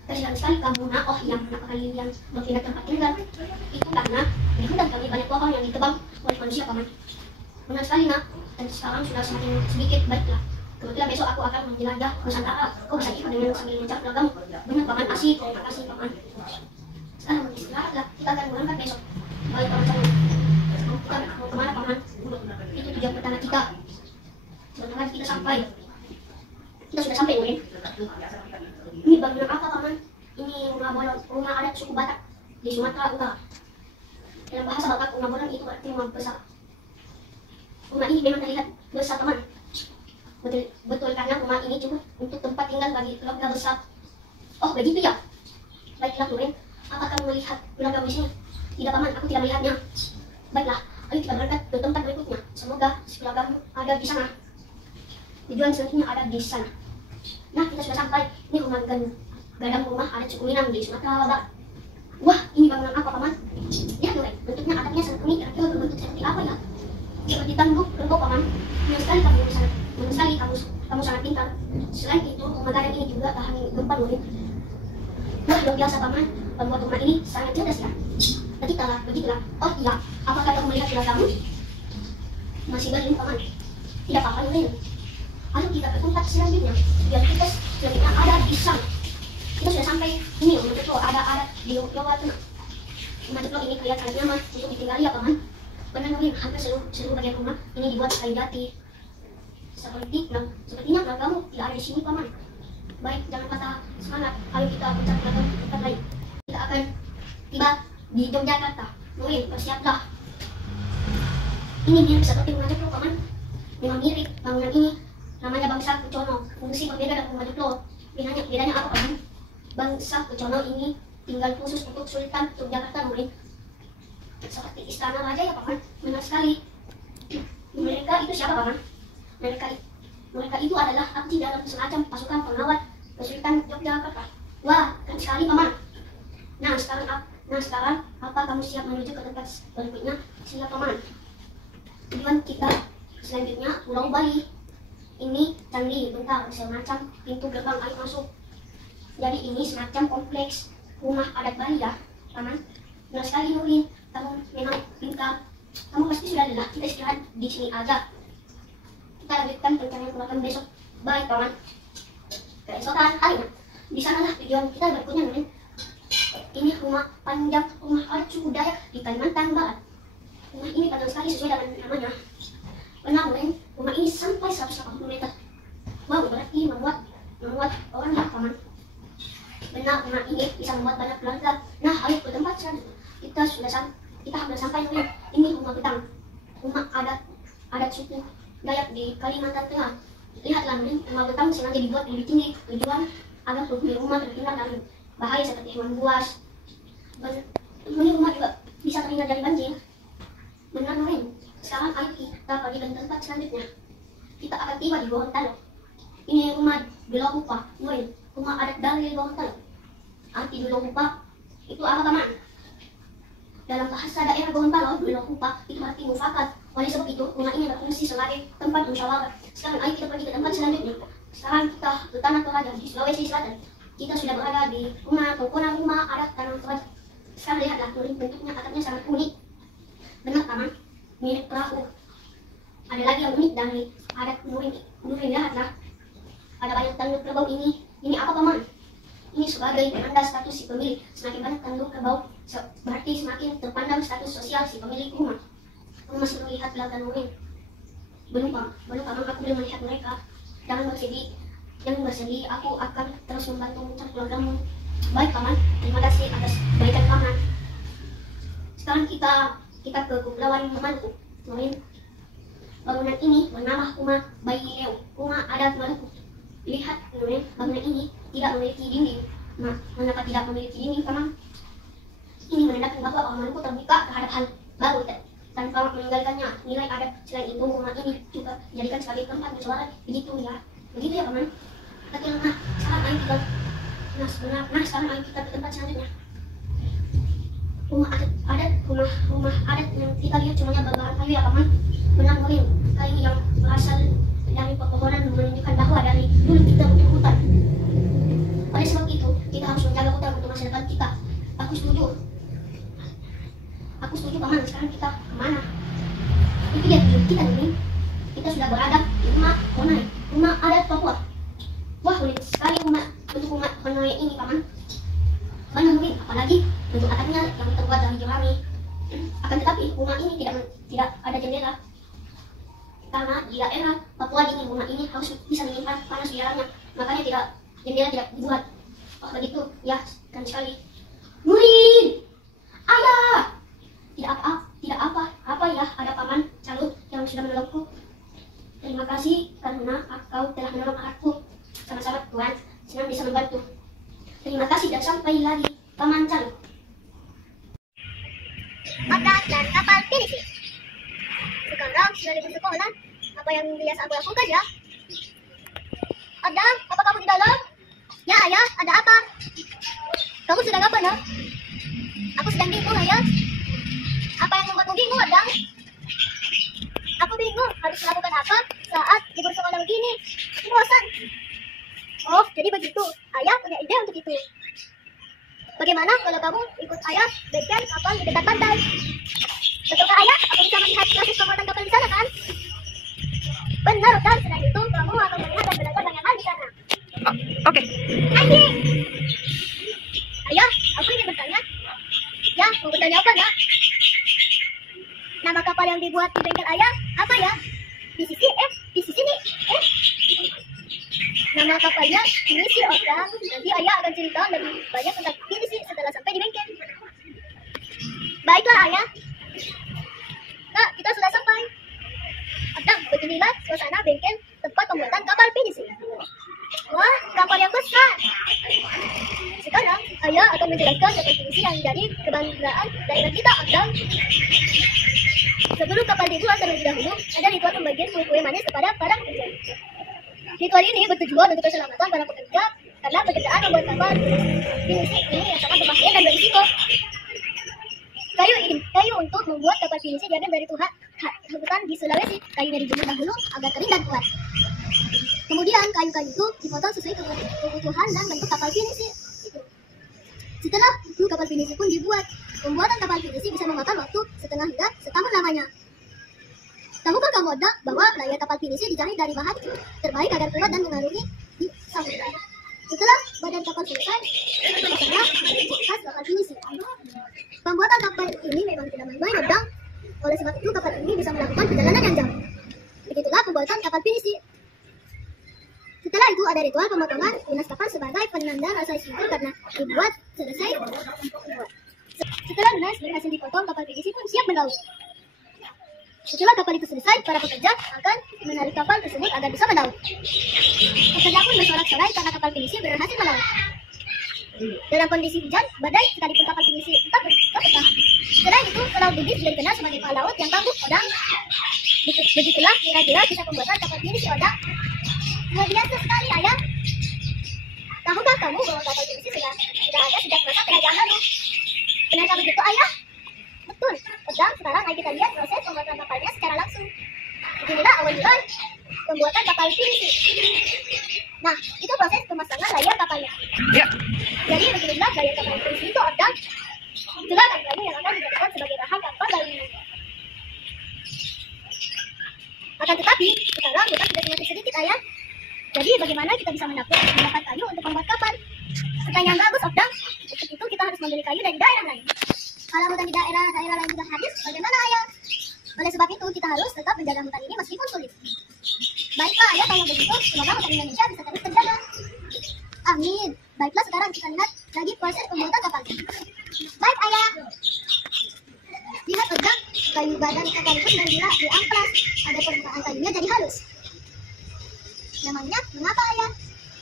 Kasihan sekali kamu, nak. Oh iya, kenapa kalian berpindah tempat tinggal? Itu karena di hutan kami banyak pohon yang ditebang oleh manusia, paman. Benar sekali, nak. Dan sekarang sudah semakin sedikit. Baiklah, kebetulan besok aku akan menjelajah Nusantara. Kau bisa ikut dengan sambil mencari ragam. Benar, paman. Asik. Terima kasih, paman. Sekarang istirahatlah. Kita akan berangkat besok. Baik, paman. Kita mau kemana, paman? Itu tujuan pertama kita. Sebentar lagi kita sampai. Kita sudah sampai, Nurin. Ini bangunan apa, paman? Ini rumah adat suku Batak di Sumatera Utara. Dalam bahasa Batak, rumah bolong itu berarti rumah besar. Rumah ini memang terlihat besar, paman. Betul karena rumah ini cukup untuk tempat tinggal bagi keluarga besar. Oh, begitu ya? Baiklah, Nurin. Apa kamu melihat keluarga di sini? Tidak, paman. Aku tidak melihatnya. Baiklah, ayo kita berangkat ke tempat berikutnya. Semoga keluargamu ada di sana. Tujuan selanjutnya ada di sana. Nah, kita sudah sampai. Ini rumah gadang rumah adat suku Minang di Sumatera Barat. Wah, ini bangunan apa, paman? Lihat, Nurin. Bentuknya adatnya sangat unik. Kira-kira berbentuk seperti apa ya? Seperti tanduk kerbau, paman. Benar sekali kamu sangat pintar. Selain itu, rumah gadang ini juga tahan gempa, Nurin. Wah, luar biasa, paman. Pembuat rumah ini sangat cerdas ya. Begitulah. Oh iya, apakah kamu melihat keluargamu? Masih belum, paman. Tidak apa-apa, Nurin. Ayo kita ke tempat selanjutnya. Biar kita selanjutnya ada di sana. Kita sudah sampai. Ini rumah Jeplo, ada di Jawa Tengah. Rumah Jeplo ini kelihatan nyaman untuk ditinggali ya, paman. Benar, Nurin. Hampir seluruh bagian rumah ini dibuat kayu jati. Sepertinya keluargamu tidak ada di sini, paman. Baik, jangan patah semangat. Ayo kita mencari tempat lain. Kita akan tiba di Yogyakarta. Nurin, bersiaplah. Ini mirip seperti rumah Jeplo, paman. Memang mirip bangunan ini. Namanya Bangsa Kecono. Fungsi berbeda dengan rumah Jeplo. Bedanya apa, paman? Bangsa Kecono ini tinggal khusus untuk Sultan Yogyakarta, Nurin. Seperti istana raja ya, paman. Benar sekali. Mereka itu siapa, paman? Mereka itu adalah abdi dalam semacam pasukan pengawal Sultan Yogyakarta. Wah, keren sekali, paman. Nah, sekarang apa kamu siap menuju ke tempat berikutnya? Siap, paman. Tujuan kita selanjutnya Pulau Bali. Ini candi bentar, semacam pintu gerbang air masuk. Jadi ini semacam kompleks rumah adat Bali ya, paman. Benar sekali, Nurin. Kamu memang pintar. Kamu pasti sudah lelah. Kita istirahat di sini aja. Kita lanjutkan pencarian keluarga besok. Baik, paman. Keesokan harinya, di sanalah tujuan kita berikutnya, Nurin. Ini rumah panjang, rumah adat suku Dayak di Kalimantan Barat. Rumah ini panjang sekali sesuai dengan namanya. Benar, Nurin. Rumah ini sampai 180 meter. Wow, berarti memuat orang ya, paman. Benar, rumah ini bisa memuat banyak keluarga. Nah, ayo ke tempat selanjutnya. Kita hampir sampai, Nurin. Ini rumah Betang, rumah adat suku Dayak di Kalimantan Tengah. Lihatlah, Nurin, rumah Betang sengaja dibuat lebih tinggi. Tujuan agar penghuni rumah terhindar dari bahaya seperti hewan buas. Penghuni rumah juga bisa terhindar dari banjir. Benar, Nurin. Sekarang ayo kita pergi ke tempat selanjutnya. Kita akan tiba di Gorontalo. Ini rumah Bilokupa, rumah adat dari Gorontalo. Arti Bilokupa itu apa paman? Dalam bahasa daerah Gorontalo, Bilokupa itu arti mufakat. Oleh sebab itu, rumah ini berfungsi sebagai tempat musyawarah. Sekarang ayo kita pergi ke tempat selanjutnya. Sekarang kita ke Tanah Toraja di Sulawesi Selatan. Kita sudah berada di tongkonan rumah adat Tanah Toraja. Sekarang lihatlah, bentuknya atapnya sangat unik. Benar paman, mirip perahu. Ada lagi yang unik dari adat Nurin. Lihatlah, ada banyak tanduk kerbau ini. Ini apa paman? Ini sebagai penanda status si pemilik. Semakin banyak tanduk kerbau, berarti semakin terpandang status sosial si pemilik rumah. Kamu masih melihat belakang Nurin? Belum paman, aku belum melihat mereka. Jangan bersedih, aku akan terus membantu mencari keluargamu. Baik paman, terima kasih atas kebaikan paman. Sekarang kita ke kepulauan Maluku. Bangunan ini bernama rumah Bayi Leo, rumah adat Maluku. Lihat bangunan ini tidak memiliki dinding. Nah, mengapa tidak memiliki dinding paman? Ini menandakan bahwa orang Maluku terbuka terhadap hal baru tanpa meninggalkannya nilai adat. Selain itu, rumah ini juga dijadikan sebagai tempat musyawarah. Begitu ya paman. Sekarang ayo kita ke tempat selanjutnya. Rumah adat yang kita lihat cuma berbahan kayu ya paman. Benar Nurin, kayu yang berasal dari pepohonan menunjukkan bahwa dari dulu kita butuh hutan. Oleh sebab itu, kita harus menjaga hutan untuk masa depan kita. Aku setuju paman. Sekarang kita kemana? Itu dia tujuan kita Nurin. Kita sudah berada di rumah Honai, rumah adat Papua. Wah, unik sekali bentuk rumah Honai ini paman. Benar Nurin, apalagi bentuk atapnya yang terbuat dari jerami. Akan tetapi rumah ini tidak ada jendela. Karena di daerah Papua dingin, rumah ini harus bisa menyimpan panas di dalamnya. Makanya jendela tidak dibuat. Oh begitu, ya keren sekali. Nurin, ayah, tidak apa ya, ada paman Calut yang sudah menolongku. Terima kasih karena kau telah menolong aku. Sama-sama Tuhan, senang bisa membantu. Terima kasih dan sampai lagi paman Calut. Otak dan kapal pinisi. Sekarang sudah libur sekolah. Apa yang biasa aku lakukan ya? Adam, apa kamu di dalam? Ya ayah, ada apa? Kamu sedang apa nak? Aku sedang bingung ayah. Apa yang membuatmu bingung Adam? Aku bingung harus melakukan apa saat libur sekolah begini. Bosan. Oh, jadi begitu. Ayah punya ide untuk itu. Bagaimana kalau kamu ikut ayah bikin kapal di dekat pantai? Betulkah ayah? Aku bisa melihat proses pembuatan kapal di sana kan? Benar, dan selain itu kamu akan melihat dan belajar banyak hal di sana. Oke. Anjing! Ayah, aku ingin bertanya. Ya, mau bertanya apa nak? Nama kapal yang dibuat di bengkel ayah apa ya? PCC nih. Nama kapalnya Pinisi Odang. Nanti ayah akan cerita lebih banyak tentang Pinisi setelah sampai di bengkel. Baiklah ayah. Nah, kita sudah sampai. Odang, beginilah suasana bengkel tempat pembuatan kapal Pinisi. Wah, kapal yang besar. Sekarang ayah akan menjelaskan kapal Pinisi yang jadi kebanggaan daerah kita, Odang. Sebelum kapal dibuat terlebih dahulu, ada ritual pembagian kue-kue manis kepada para pekerja. Ritual ini bertujuan untuk keselamatan para pekerja karena pekerjaan membuat kapal Pinisi ini yang sangat berbahaya dan berisiko. Kayu untuk membuat kapal Pinisi diambil dari hutan di Sulawesi. Kayunya dijemur dahulu agar kering dan kuat. Kemudian kayu-kayu itu dipotong sesuai kebutuhan dan bentuk kapal Pinisi itu. Setelah itu kapal Pinisi pun dibuat. Pembuatan kapal Pinisi bisa memakan waktu setengah hingga setahun lamanya. Tahukah kamu Odang bahwa layar kapal Pinisi dijahit dari bahan terbaik agar kuat dan mengarungi di samudera. Setelah badan kapal selesai, dipasanglah khas kapal Pinisi. Pembuatan kapal ini memang tidak main-main Odang. Oleh sebab itu kapal ini bisa melakukan perjalanan yang jauh. Begitulah pembuatan kapal Pinisi. Setelah itu ada ritual pemotongan lunas kapal sebagai penanda rasa syukur karena dibuat selesai. Setelah lunas berhasil dipotong, kapal Pinisi pun siap melaut. Setelah kapal itu selesai, para pekerja akan menarik kapal tersebut agar bisa melaut. Pekerja pun bersorak-sorai karena kapal Pinisi berhasil melaut. Dalam kondisi hujan, badai, sekalipun kapal pinisi tetap bertahan. Selain itu, pelaut Bugis sudah dikenal sebagai pelaut yang tangguh, Odang. Begitulah kira-kira kisah pembuatan kapal pinisi Odang. Luar biasa sekali, ayah. Tahukah kamu bahwa kapal pinisi sudah ada sejak masa kerajaan lalu? Benarkah begitu, ayah? Betul. Odang, sekarang mari kita lihat proses pembuatan kapalnya secara langsung. Beginilah awal mula pembuatan kapal pinisi. Nah, itu proses pemasangan layar kapalnya. Ya. Jadi beginilah layar kapal pinisi itu, Odang. Itulah kayu yang akan dijadikan sebagai bahan kapal baru ini. Akan tetapi, sekarang kita sudah semakin sedikit, ayah. Jadi bagaimana kita bisa mendapat kayu untuk membuat kapal? Pertanyaan bagus, Odang. Untuk itu kita harus membeli kayu dari daerah lain. Kalau hutan di daerah lain sudah habis, bagaimana, ayah? Oleh sebab itu, kita harus tetap menjaga hutan ini meskipun sulit. Baiklah, ayah, kalau begitu, semoga hutan Indonesia bisa terus terjaga. Amin. Baiklah, sekarang kita lihat lagi proses pembuatan kapal. Baik, ayah. Lihat, Odang, kayu badan kapal itu sudah diamplas. Ada permukaan kayunya jadi halus. Namanya, mengapa, ayah?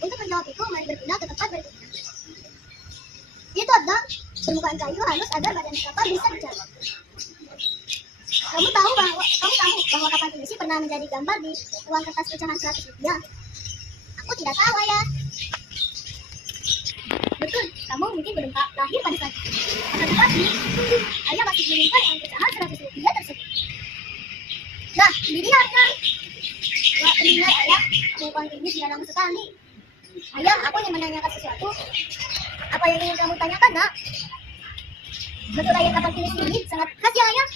Untuk menjawab itu, mari berpindah ke tempat berikutnya. Itu, Odang, permukaan kayu halus agar badan kapal bisa berjalan. Kamu tahu bahwa kapal pinisi pernah menjadi gambar di uang kertas pecahan 100 rupiah? Aku tidak tahu, ayah. Betul, kamu mungkin belum lahir pada saat itu. Akan tetapi, ayah masih menyimpan uang pecahan 100 rupiah tersebut. Nah, ini dia, kan? Wah, ingat, ayah, uang ini sudah lama sekali. Ayah, aku ingin menanyakan sesuatu. Apa yang ingin kamu tanyakan, nak? Betul, layar kapal pinisi ini sangat khas, ya, ayah.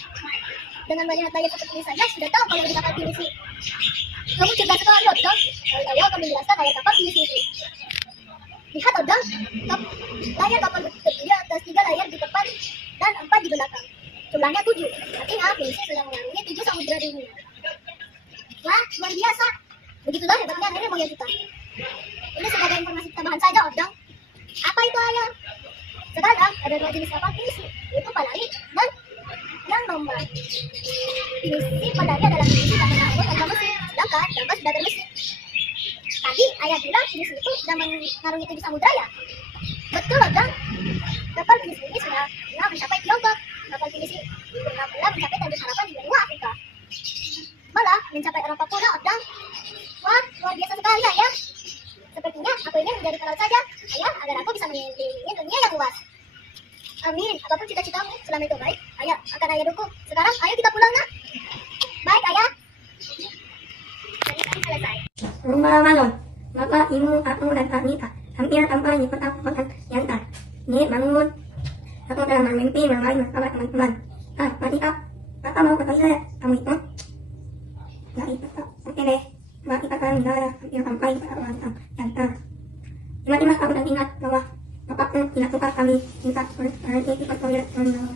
Dengan banyak layar seperti ini saja, sudah tahu kalau di kapal pinisi. Kamu cerdas sekali, Odang. Ayah akan menjelaskan layar kapal pinisi itu. Lihat, Odang, layar kapal terdiri atas 3 layar di depan dan 4 di belakang. Jumlahnya 7. Artinya pinisi sudah mengarungi 7 samudera dunia. Wah, luar biasa. Begitulah hebatnya nenek moyang kita. Ini sebagai informasi tambahan saja, Odang. Apa itu, ayah? Sekarang ada 2 jenis kapal pinisi, yaitu palari dan yang nomor. Pinisi padanya adalah pinisi tanpa namun tanpa mesin, sedangkan gambar sudah bermesin. Tadi ayah bilang pinisi itu sudah mengarungi 7 samudera, ya? Betul, Odang. Kapal pinisi ini sudah mencapai Tiongkok. Kapal pinisi pernah mencapai Tanjung Harapan di benua Afrika. Malah mencapai orang Papua, Odang. Wah, luar biasa sekali, ayah. Sepertinya aku ingin menjadi pelaut saja, ayah, agar aku bisa mengelilingi dunia yang luas. Amin. Apapun cita-citamu, selama itu baik, ayah akan ayah dukung. Sekarang, ayo kita pulang, nak. Baik, ayah. Jadi kami selesai. Rumah Malon, Bapak, Ibu, aku, dan Anita hampir tanpa pertanggungan yantar. Ini bangun. Aku telah bermimpi bermain bersama teman-teman. Anita, Bapak mau ke toilet. Kamu itu? Nggak itu, Pak. Oke deh. Mbak, kita akan mendarat hampir sampai ke ruang yantar. Tiba-tiba aku dan ingat bahwa Bapakku tidak suka kami minta berhenti di toilet menolak.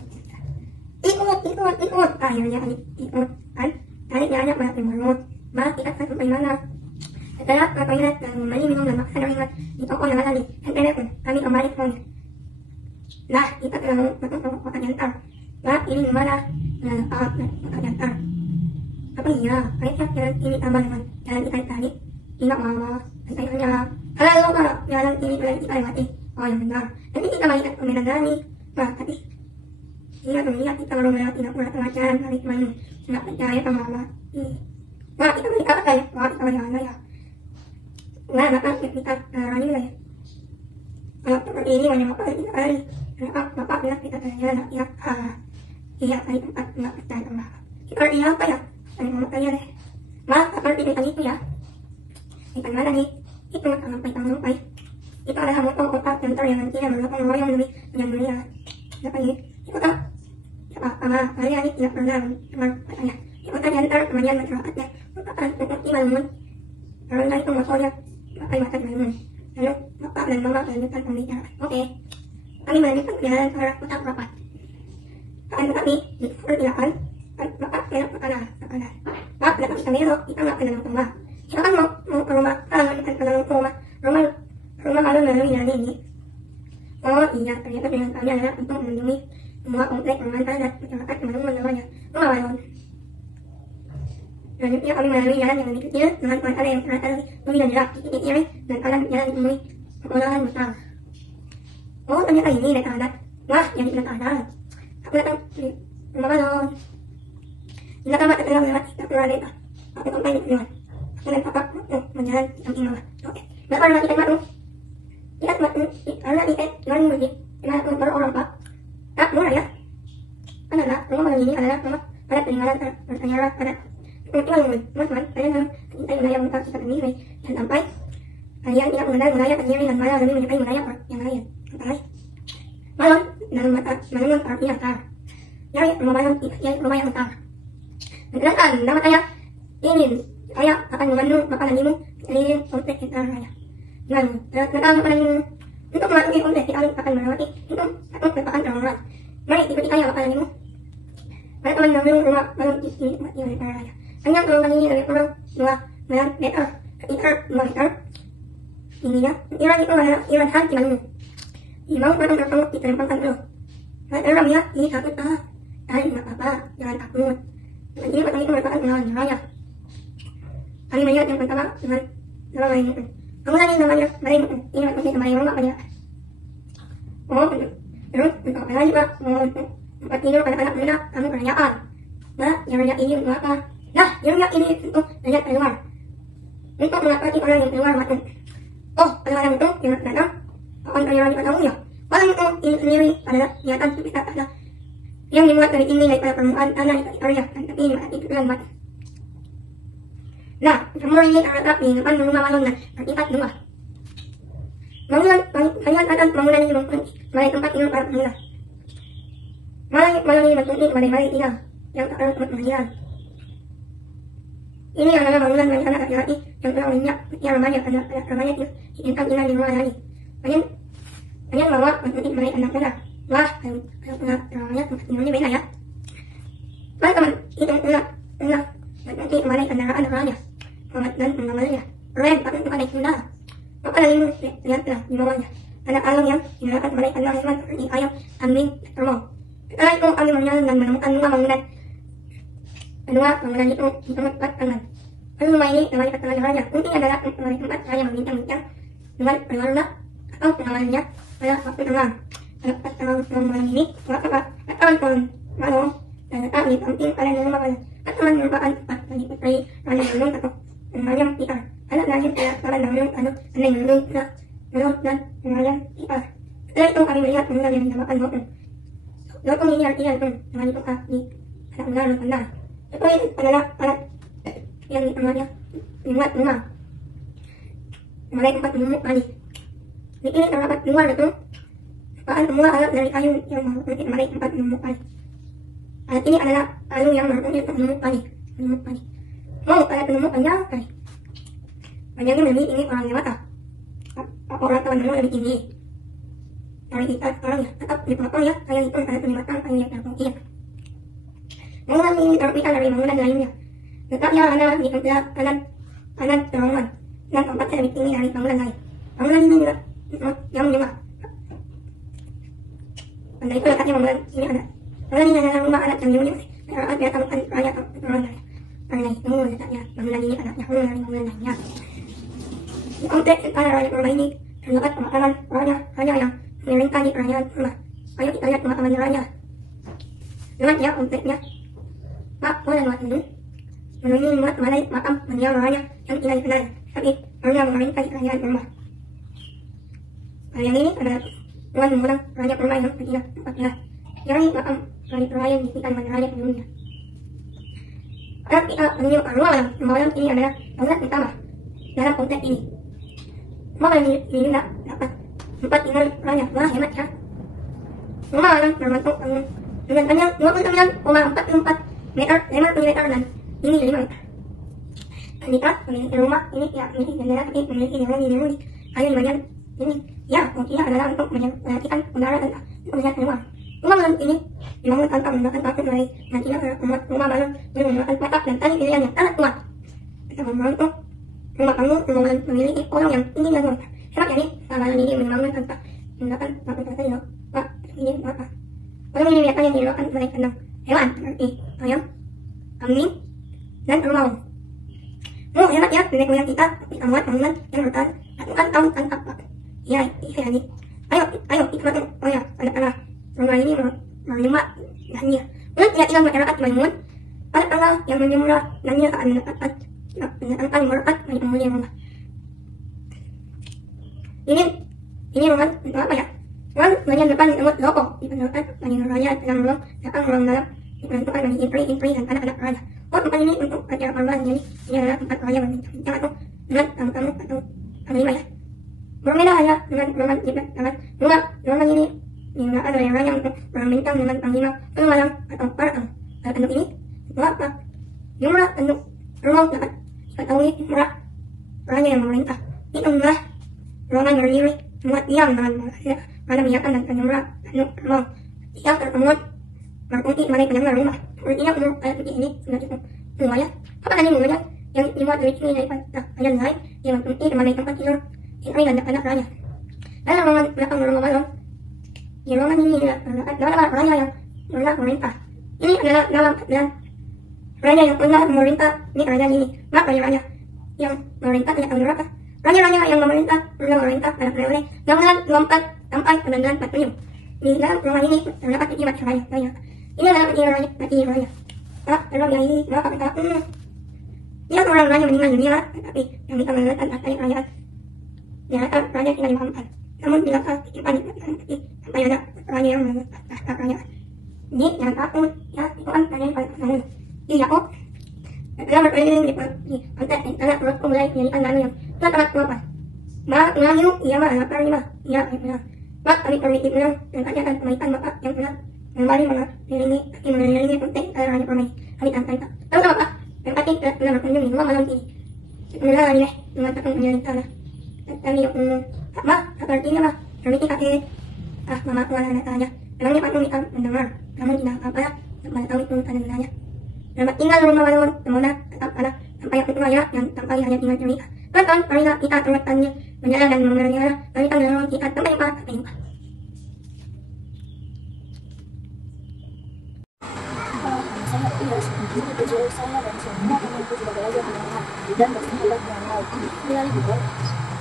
Ikut. Akhirnya ikut. Kan? Tadi diajak banyak bermurut. Mbak, kita akan sampai mana? Setelah ke toilet dan membeli minum dan makan ringan di toko yang ada di MPD pun, kami kembali ke toilet. Nah, kita telah masuk ke kotak yantar. Mbak, ini gimana? Kotak yantar. Apa iya? Kayaknya jalan ini tambah dengan jalan kita tadi. Tidak mau. Saya tanya, halo Pak, jalan ini boleh kita lewati? Oh yang benar. Nanti kita melihat pemeran Dani. Wah, tapi dia melihat kita baru melewati tidak pernah pelajaran kali kemana. Tidak percaya sama Allah. Wah, kita melihat apa ya? Wah, kita melihat ya. Nah, Bapak kita rani lah ya. Kalau seperti ini banyak Bapak tidak kali. Kenapa Bapak bilang kita tanya ya? Iya, kali tempat tidak percaya sama Allah. Kita lihat apa ya? Tanya Mama tanya deh. Mas, seperti ikan itu ya? Ikan mana nih? Itu sampai. Itu adalah motor kotak yantar yang nantinya melakukan royong demi mulia. Siapa ini? Itu kan? Sama kalian ini tidak pernah katanya. Itu kan yantar kemudian masyarakatnya merupakan seperti bangun. Karena itu motornya pakai makan bangun. Lalu Bapak dan Mama melanjutkan pembicaraan. Oke. Kami melanjutkan perjalanan ke arah kotak rapat. Tetapi di perkiraan Bapak belok ke kanan. Bapak tidak bisa belok, kita nggak ke dalam rumah. Kita kan mau ke rumah, bukan ke dalam rumah lalu melalui jalan ini. Oh iya, ternyata pilihan kami adalah untuk melindungi semua komplek pengantar dan masyarakat teman-teman namanya rumah Malon. Selanjutnya kami melalui jalan yang lebih kecil dengan kualitas yang sangat tinggi dan jelas. Di kiri dan kanan jalan dipenuhi pengolahan besar. Oh ternyata ini naik adat. Wah jadi naik adat. Aku datang di rumah balon. Tidak tamat terkenal lewat setiap data. Aku sampai di luar. Aku dan papa menjalan di samping mama. Oke. Berapa lama ikan baru? Ikan baru karena ikan jual murni. Karena aku baru orang pak. Tak murah ya. Adalah rumah balon ini adalah rumah pada peninggalan bersejarah pada jual murni. Teman-teman, kalian kita wilayah untuk kita sendiri dan sampai kalian tidak mengenal wilayah sendiri dan malah lebih menyukai wilayah yang lain. Sampai balon dalam bangunan artinya besar. Jadi rumah balon rumah yang besar. Menjelaskan nama saya ini saya akan membantu bapak dan ibu dari kompleks kita raya. Dan tentang bapak dan ibu untuk memasuki kompleks kita akan melewati itu satu perempatan terowongan. Mari ikuti saya bapak dan ibu. Pada teman dahulu rumah balon di sini tempat tinggal kita raya. Panjang terowongan ini dari kurang 2 meter sekitar 2 meter. Ininya iuran itu adalah iuran hal di Bandung. Di bawah batang tersebut ditempelkan terus. Saya terang ya ini takut tidak apa-apa jangan takut. Ini batang itu merupakan pengenalan raya. Kami melihat yang pertama dengan nama lain itu. Kamu tadi namanya Barim. Ini maksudnya nama rumah pada. Oh, terus untuk apa lagi pak? Tempat tidur anak-anak muda kamu pertanyaan. Nah, yang banyak ini untuk apa? Nah, yang banyak ini untuk banyak keluar. Untuk melapati orang yang keluar waktu. Oh, orang itu yang datang akan terjadi pada umumnya. Orang itu ini sendiri adalah niatan kita ada yang dibuat dari tinggi daripada permukaan tanah di area dan tapi ini berarti itu lambat. Nah, semua ini terletak di depan rumah balon dan bertingkat 2. Bangunan kalian akan bangunan ini mempunyai sebagai tempat tidur para pengguna. Balon ini mempunyai balai-balai tinggal yang tak akan tempat pemanggilan. Ini adalah bangunan bagi anak laki-laki yang telah menginjak usia remaja pada remaja diinginkan tinggal di rumah lagi. Kalian bawa mempunyai balai anak muda. Wah, kalau terlalu tempat tidurnya beda ya. Baik teman, itu enggak nanti kembali kendaraan raya dan pengamalnya. Keren, tapi itu ada kuda. Maka dari itu lihatlah di bawahnya ada alam yang digunakan kembali kandang hewan seperti ayam, kambing, kerbau. Setelah itu kami menjalan dan menemukan 2 bangunan. Kedua bangunan itu di tempat tangan. Lalu rumah ini kembali ke tangan raja. Mungkin adalah kembali tempat raja berbincang-bincang dengan keluarga atau pengamalnya pada waktu tenang. Lepas bangunan ini, maka malam dan letak di samping kalian rumah kalian. Teman merupakan tempat bagi putri raja Bandung atau Raja Kita. Anak lahir pada Taman Bandung atau Andeng Bandung Belum dan Raja Kita. Setelah itu kami melihat bangunan yang dinamakan Dokung. Dokung ini artinya dengan itu di anak muda dan pandang. Dokung itu adalah alat yang dibuat rumah sebagai tempat menumuk kali. Di sini terdapat 2 dokung. Semua alat dari kayu yang mempunyai sebagai tempat menumuk kali. Alat ini adalah kayu yang mempunyai penumuk kali. Oh, alat penumuk panjang kali. Panjangnya lebih tinggi orang dewasa. Orang tua dulu lebih tinggi. Dari kita sekarang ya, tetap dipotong ya. Kayu itu ada penyebatan kayu yang terpotong. Bangunan ini terpisah dari bangunan lainnya. Letaknya ada di sebelah kanan terowongan dan tempatnya lebih tinggi dari bangunan lain. Bangunan ini juga yang menjemah. Pada itu letaknya bangunan ini ada. Bangunan ini adalah rumah adat yang diunik. Saat dia temukan rakyat atau keturunan. Karena itu letaknya bangunan ini ada jauh dari bangunan lainnya. Di kompleks antara rakyat rumah ini terdapat pemakaman raja yang mengiringkan di kerajaan rumah. Ayo kita lihat pemakaman raja. Dengan ya kompleksnya. Pak, dan Wat ini menuju membuat balai makam mendiang raja yang tidak dikenal. Tapi raja memerintah di kerajaan rumah. Kalian ini adalah tuan mengulang raja rumah yang tidak tempat tinggal. Jadi makam raja yang ditinggalkan pada raja sebelumnya. Kalau kita menuju ke ruang malam ini adalah bangunan utama dalam kompleks ini. Rumah malam ini juga dapat tempat tinggal raja. Wah, hebat ya. Rumah malam berbentuk bangunan dengan panjang 29,44 meter, lebar 7 meter dan tinggi 5 meter. Kandidat memiliki rumah ini tidak memiliki jendela tapi memiliki jeruji kayu di bagian ini. Ya, fungsinya adalah untuk memperhatikan udara dan melihat keluar. Rumah malam ini dibangun tanpa menggunakan paku dari nantinya rumah malam dengan menggunakan petak dan tali pilihan yang sangat kuat. Kita membangun rumah malam memiliki kolong yang tinggi dan luas. Hebat jadi, malam ini membangun tanpa menggunakan paku dari loh. Pak, ini apa? Kolong ini biasanya dilakukan sebagai kandang hewan seperti ayam, kambing, dan kerbau. Oh, hebat ya, nenek moyang kita bisa membuat bangunan yang bertahan ratusan tahun tanpa paku. Ya, ini jadi Ayo, ikut aku. Oh ya, anak-anak. Rumah ini menerima nanya. Dan tidak tinggal masyarakat Maimun. Anak-anak yang menyemula nanya anak-anak merat menyemula rumah. Ini rumah apa ya? Rumah nanya depan tempat loko. Diperlukan nanya raja dalam ruang dalam. Diperlukan bagi istri dan anak-anak raja. Oh, tempat ini untuk acara korban, jadi ini adalah tempat raja berbincang atau dengan tamu atau panglima ya. Berbeda hanya dengan rumah ini digunakan oleh raja untuk berbincang dengan panglima, pengmalang atau para tamu. Pada tanduk ini, berapa jumlah tanduk rumah dapat diketahui murah raja yang memerintah. Ini adalah ruangan berdiri muat tiang dengan pada biarkan dan jumlah tanduk rumah. Tiang termuat berfungsi sebagai penjaga rumah. Sepertinya umur alat putih ini sudah cukup tua ya. Apa tadi rumahnya yang dibuat dari sini daripada ajan lain yang berfungsi sebagai tempat tidur istri dan anak raja. Dalam ruangan belakang rumah malam, di ruangan ini adalah raja yang pernah memerintah. Ini adalah dalam dan raja yang pernah memerintah. Ini raja ini, raja yang memerintah tidak tahu berapa. Raja-raja yang memerintah pernah memerintah pada periode 924 sampai 947. Di dalam ruangan ini terdapat ketibat raja. Ini adalah peti raja. Dalam yang ini berapa kita? Dia orang raja meninggal dunia, tetapi yang bisa mengatakan asalnya kerajaan. Diharapkan raja tidak dimakamkan. Namun bilakah kehidupan peti sampai ada raja yang mengatas kerajaan. Jadi jangan takut, ya itu kan raja yang paling namun. Jadi Yakob dalam berkeliling di pantai tanah perutku mulai menjadikan lalu yang sangat kuat. Melayu, ia mah anak lima, ia benar. Pak, kami permisi menang dan ajarkan kebaikan Bapak yang benar. Kembali mengelilingi penting raja permai. Kami tantang tak. Tahu tak Pak? Dan kaki tidak pernah berkunjung di rumah malam ini. Sebenarnya lagi deh, mengatakan menjadi tanah. Kami Ma, apa artinya Ma? Permisi kaki. Mama keluar anak saja. Memangnya Pak minta mendengar. Namun tidak apa-apa, tak tahu itu tanda benarnya. Selamat tinggal di rumah malam, semoga tetap ada sampai yang kedua ya, yang sampai hanya tinggal cerita. Kan, marilah kita teruskannya berjalan dan berjalan. Kami akan menolong kita sampai jumpa. Ini tujuan saya dan semua temanku sudah belajar mendengar dan bersahabat dengan laut.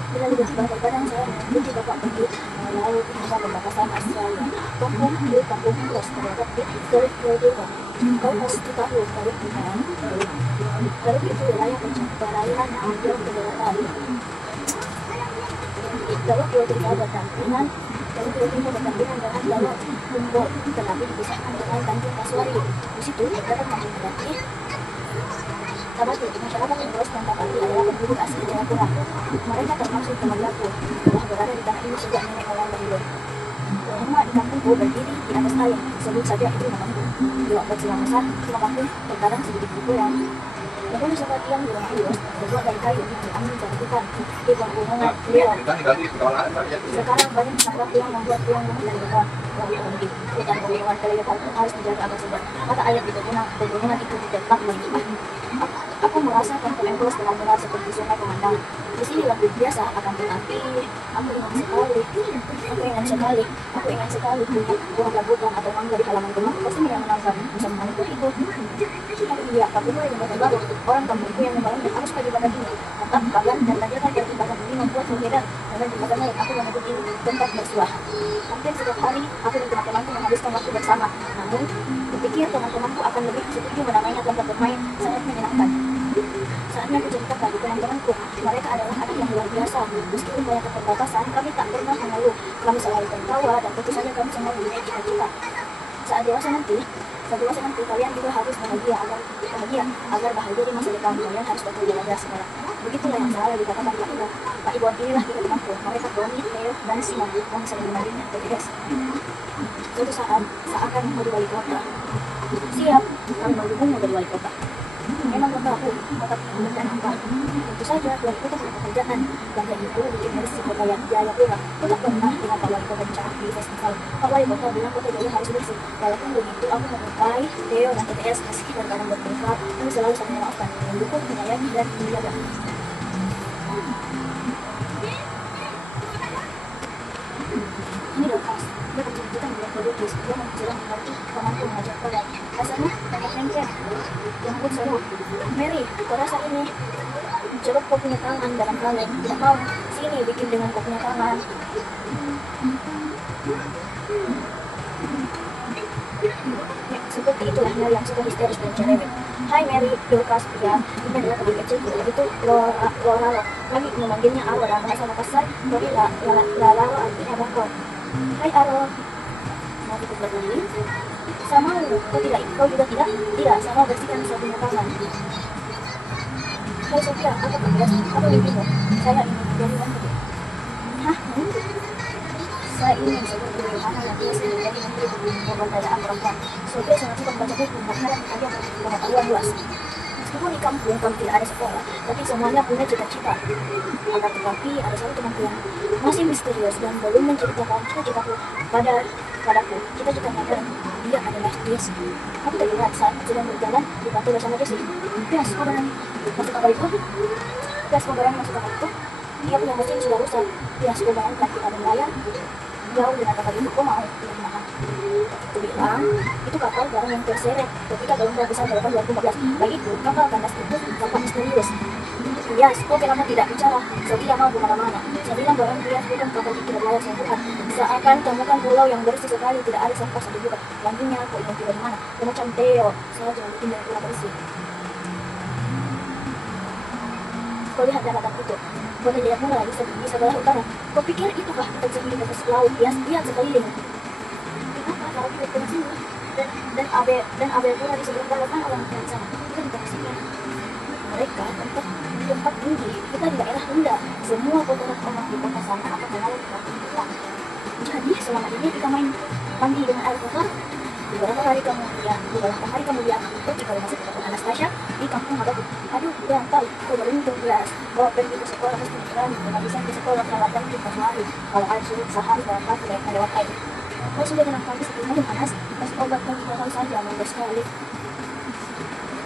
Bila lebih terkadang saya mengikuti bapak pergi laut hingga perbatasan Australia. Kampung di kampung Plus terdapat di Teluk York. Kau pasti tahu Teluk York. Teluk itu wilayah perairan hampir ke daratan. Teluk York tidak berdampingan. Teluk York itu berdampingan dengan Teluk Humboldt, tetapi dipisahkan dengan Tanjung Kasuari. Di situ terdapat macam berarti masyarakat yang terus Tampapati adalah penduduk asli Jayapura. Mereka termasuk Temanggaku, telah berada di tanah ini sejak nenek moyang dahulu. Rumah di kampungku berdiri di atas air, sebut saja itu namaku. Di waktu siang besar, rumahku terkadang sedikit bergoyang. Lalu sebuah tiang di rumah itu terbuat dari kayu yang diambil dari hutan di pegunungan Riau. Sekarang banyak masyarakat yang membuat tiang rumah dari beton. Hutan pegunungan Riau harus dijaga agar segar. Maka air di pegunungan itu tidak menyimpan. Aku merasakan Temangkus benar-benar seperti sungai pemandangan. Di sini lebih biasa, akan tetapi aku ingat sekali melihat burung rambutan atau mangga di halaman rumah. Pasti yang menangkap bisa menangkap itu. Iya, tapi mulai dengan baru orang kampungku yang membangun harus pagi pada ini. Atap, pagar, dan tanjakan yang dibakar ini membuat berbeda dengan jembatannya yang aku menyebut ini tempat bersuah. Hampir setiap hari aku dan teman-temanku menghabiskan waktu bersama. Namun, kupikir teman-temanku akan lebih setuju menamainya tempat bermain sangat menyenangkan. Saatnya aku ceritakan di teman-temanku, mereka adalah anak yang luar biasa. Meskipun banyak keterbatasan, kami tak pernah mengeluh. Kami selalu tertawa dan tentu saja kami semua memiliki cita-cita. Saat dewasa nanti kalian juga harus bahagia agar bahagia di masa depan. Kalian harus belajar sekolah. Begitulah yang selalu dikatakan Pak Ibu pilihlah tiga temanku. Mereka Tony, Theo, dan Simon yang bisa dikenali PTS. Suatu saat seakan mau di wali kota. Siap, kami mendukung menjadi wali kota. Memang aku dan apa? Tentu saja wali kota punya pekerjaan. Bangga itu bikin harus si kota yang Jayapura. Aku tak pernah dengan Pak Wali Kota bicara di festival. Pak Wali Kota bilang kota Jaya harus bersih. Walaupun begitu, aku menyukai Theo dan PTS meski terkadang bertengkar. Kami selalu saling memaafkan, mendukung, menyayangi dan menjaga. Ini Dorcas. Dia bercerita dengan pelukis. Dia menjelang mengerti temanku mengajak kalian. Rasanya tempat lengket. Yang pun seru. Mary, kau rasa ini? Coba kau punya tahu tangan dalam kaleng. Tidak mau, sini bikin dengan kau punya tangan. Ya, seperti itulah Mary yang suka histeris dan cerewet. Hai Mary, Dorcas, ya, ini adalah teman kecilku, itu Laura. Kami memanggilnya Aro dan merasa kasar, tapi Lara artinya bakal. Hai Aro, mau ikut belajar ini? Sama, kau tidak, kau juga tidak? Tidak, sama bersihkan satunya tangan. Hai Sofia, apa kabar? Apa mimpimu? Saya ingin menjadi menteri. Hah? Saya ingin seperti Yohana yang biasa menjadi menteri pemberdayaan perempuan. Sofia sangat suka membaca buku, berharap dia pengetahuan luas. Meskipun di kampung kami tidak ada sekolah, tapi semuanya punya cita-cita. Akan tetapi ada satu temanku yang masih misterius dan belum menceritakan cita-citaku padaku. Cita-citanya dan dia adalah Jesse. Aku terlihat saat sedang berjalan di pantai bersama Jesse. Pias, kau berani masuk kapal itu? Pias, kau berani masuk kapal itu? Dia punya mesin sudah rusak. Pias, kau bayangkan kita nelayan jauh dengan kapal itu, kau mau makan? Aku bilang, itu kapal barang yang terseret ketika gelombang besar tahun 2014. Bagiku, kapal kandas itu tampak misterius. Pias, kok kamu tidak bicara? Sofia mau kemana-mana. Saya bilang barang Pias bukan kapal itu tidak layak sentuhan. Seakan temukan pulau yang bersih sekali, tidak ada sampah satu juga. Lanjutnya, kau ingin tiba di mana? Macam Theo, saya jangan bikin dari pulau bersih. Kau lihat daratan itu. Kau tidak mulai di sebelah utara. Kau pikir itukah tersembunyi di atas laut? Lihat sekeliling. Kenapa kalau kita ke sini? Dan Abel pula di sebelah barat kan orang yang sana. Kita di sini. Mereka tempat tinggi. Kita di daerah rendah. Semua kotoran orang di kota sana akan mengalir ke kita. Jadi selama ini kita main mandi dengan air kotor. Beberapa hari kemudian, ketika masih ketemu Anastasia di kampung Magaku. Aduh, gampang, kau beruntung Pias. Kau pergi ke sekolah mesti berani, menghabiskan ke sekolah perawatan kita sehari. Kalau air surut sehari dalam waktu mereka lewat air. Kau sudah tenang pagi sebelum minum panas, kasih obat bagi kau saja membuat sekali.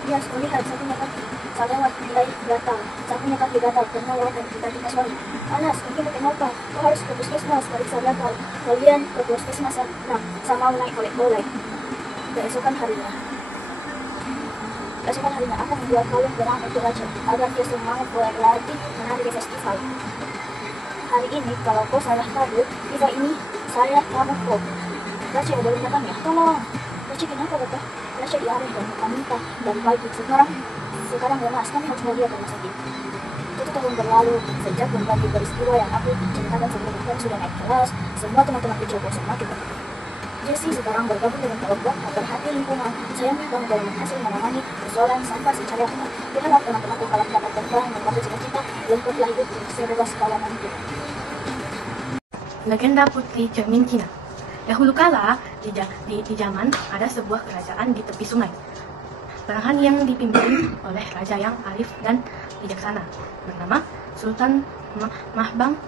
Pias, kau lihat satunya kaki, saya lewat di air gatal. Satunya kaki gatal, karena lewat dan kita suami. Panas, mungkin kenapa? Kau harus ke puskesmas, periksa gatal. Kalian ke puskesmas, nah, sama naik oleh-oleh. Keesokan harinya akan membuat kalung berang untuk raja agar dia semangat berlatih menari di festival. Hari ini kalau kau salah kabur, kita ini saya kamu kau. Raja boleh datang ya? Tolong. Raja kenapa bapak? Raja diare dan minta dan pagi sekarang lemas, kami harus dia ke rumah sakit. Itu tahun berlalu, sejak berbagai peristiwa yang aku ceritakan sebelumnya sudah naik kelas, semua teman-teman kecilku semakin berkembang. Jesse sekarang bergabung dengan kelompok pemerhati lingkungan. Saya memang dalam berhasil menangani persoalan sampah secara aktif. Berharap teman-temanku kalau dapat berperan membantu cita-cita lengkaplah hidup sebebas kawanan itu. Legenda Putri Cermin Cina. Dahulu kala, di zaman ada sebuah kerajaan di tepi sungai. Kerajaan yang dipimpin oleh raja yang arif dan bijaksana bernama Sultan Mahbang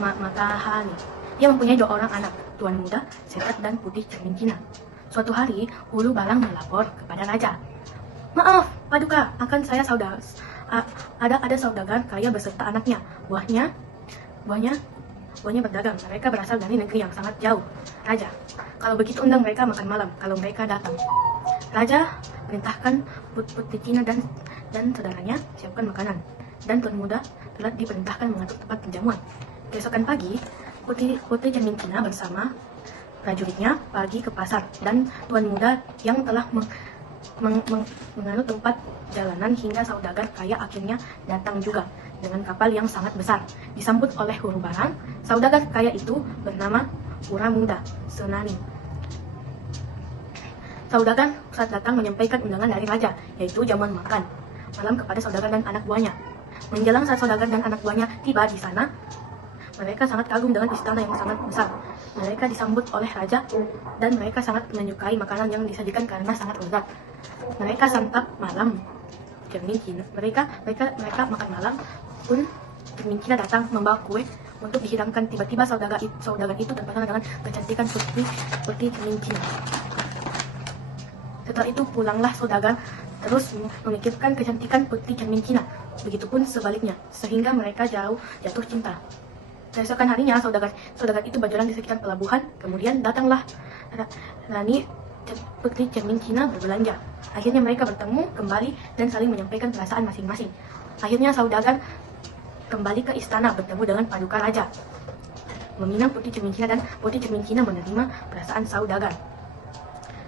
Matahari. Dia mempunyai 2 orang anak, Tuan Muda, Sekat, dan Putih Cermin Cina. Suatu hari, Ulu Balang melapor kepada raja. Maaf, Paduka, akan saya ada saudagar kaya beserta anaknya. Buahnya berdagang. Mereka berasal dari negeri yang sangat jauh. Raja, kalau begitu undang mereka makan malam kalau mereka datang. Raja perintahkan Putih Cina dan saudaranya siapkan makanan. Dan Tuan Muda telah diperintahkan mengatur tempat penjamuan. Keesokan pagi, Putri Cermin Cina bersama prajuritnya pergi ke pasar dan Tuan Muda yang telah menganut tempat jalanan hingga saudagar kaya akhirnya datang juga dengan kapal yang sangat besar. Disambut oleh huru barang, saudagar kaya itu bernama Pura Muda Senani. Saudagar saat datang menyampaikan undangan dari raja, yaitu jamuan makan malam kepada saudagar dan anak buahnya. Menjelang saat saudagar dan anak buahnya tiba di sana, mereka sangat kagum dengan istana yang sangat besar. Mereka disambut oleh raja dan mereka sangat menyukai makanan yang disajikan karena sangat lezat. Mereka santap malam Cermin Cina. Mereka makan malam pun Cermin Cina datang membawa kue untuk dihidangkan. Tiba-tiba saudagar itu terpesona dengan kecantikan Putri Cermin Cina. Setelah itu pulanglah saudagar terus memikirkan kecantikan Putri Cermin Cina. Begitupun sebaliknya, sehingga mereka jatuh cinta. Keesokan harinya, saudagar itu berjalan di sekitar pelabuhan. Kemudian datanglah Rani Putri Cermin Cina berbelanja. Akhirnya mereka bertemu kembali dan saling menyampaikan perasaan masing-masing. Akhirnya saudagar kembali ke istana bertemu dengan Paduka Raja. Meminang Putri Cemincina dan Putri Cemincina menerima perasaan saudagar.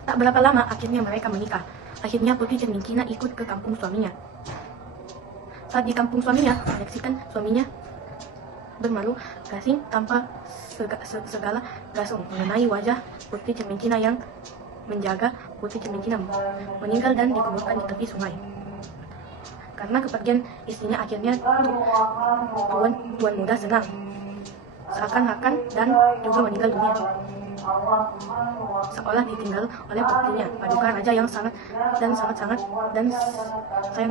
Tak berapa lama akhirnya mereka menikah. Akhirnya Putri Cemincina ikut ke kampung suaminya. Saat di kampung suaminya, menyaksikan suaminya bermalu gasing tanpa segala gasong mengenai wajah Putri Cemincina yang menjaga Putri Cemincina meninggal dan dikuburkan di tepi sungai. Karena kepergian istrinya, akhirnya tuan muda senang, seakan-akan dan juga meninggal dunia, seolah ditinggal oleh putrinya. Paduka Raja yang sangat sayang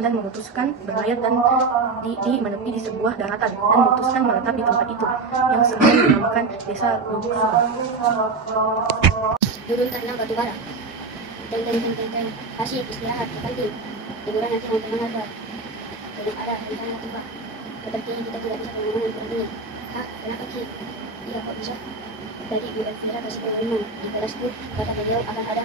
dan memutuskan berlayar dan menepi di sebuah daratan dan memutuskan menetap di tempat itu yang sekarang dinamakan Desa Lubuk Suka. Turun karena batu bara. Teng. Asyik istirahat di kantin. Liburan nanti mau kemana buat? Belum ada rencana tiba. Sepertinya kita tidak bisa kemana-mana bulan ini. Hah? Kenapa Ki? Iya kok bisa? Tadi Bu Elvira kasih pengumuman di kelasku, kata beliau akan ada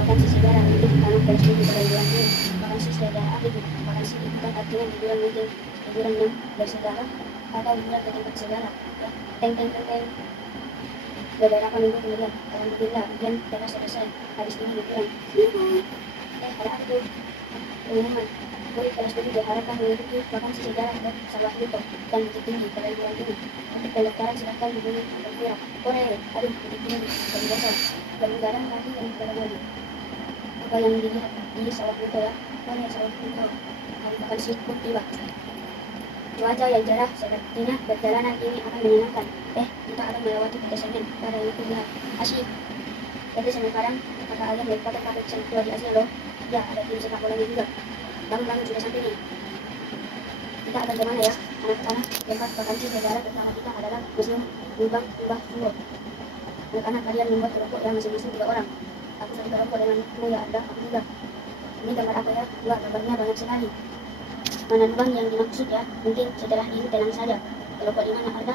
vakansi sejarah untuk anak kelas 7 pada bulan ini. Vakansi sejarah apa itu? Vakansi itu kan artinya liburan nanti, liburan yang bersejarah atau liburan ke tempat sejarah. Ya, teng. Beberapa minggu kemudian, alhamdulillah ujian telah selesai. Habis ini liburan. Ada apa tuh? Pengumuman. Murid kelas 7 diharapkan mengikuti vakansi sejarah dan sawah luto dan bukit tinggi pada bulan ini. Untuk pendaftaran silahkan hubungi Elvira. Aduh, bukit tinggi dan biasa. Pelanggaran lagi yang pada wali. Apa yang dilihat di sawah luto ya? Sawah luto. Hari vakansi pun tiba. Cuaca yang cerah sepertinya perjalanan ini akan menyenangkan. Kita akan melewati kota semen pada itu lihat. Asyik. Jadi sekarang kata ayah daripada pakai sentuh di Asia loh. Ya, ada tim sepak bolanya juga. Bangun sudah sampai nih. Kita akan kemana ya? Anak-anak, tempat vakansi sejarah pertama kita adalah Museum Lubang Mbah Suwo. Anak-anak kalian membuat kelompok yang masing-masing 3 orang. Aku satu kelompok denganmu ya, ada aku juga. Ini gambar apa ya? Wah, gambarnya banyak sekali. Mana lubang yang dimaksud ya? Mungkin setelah ini tenang saja. Kelompok di mana ada?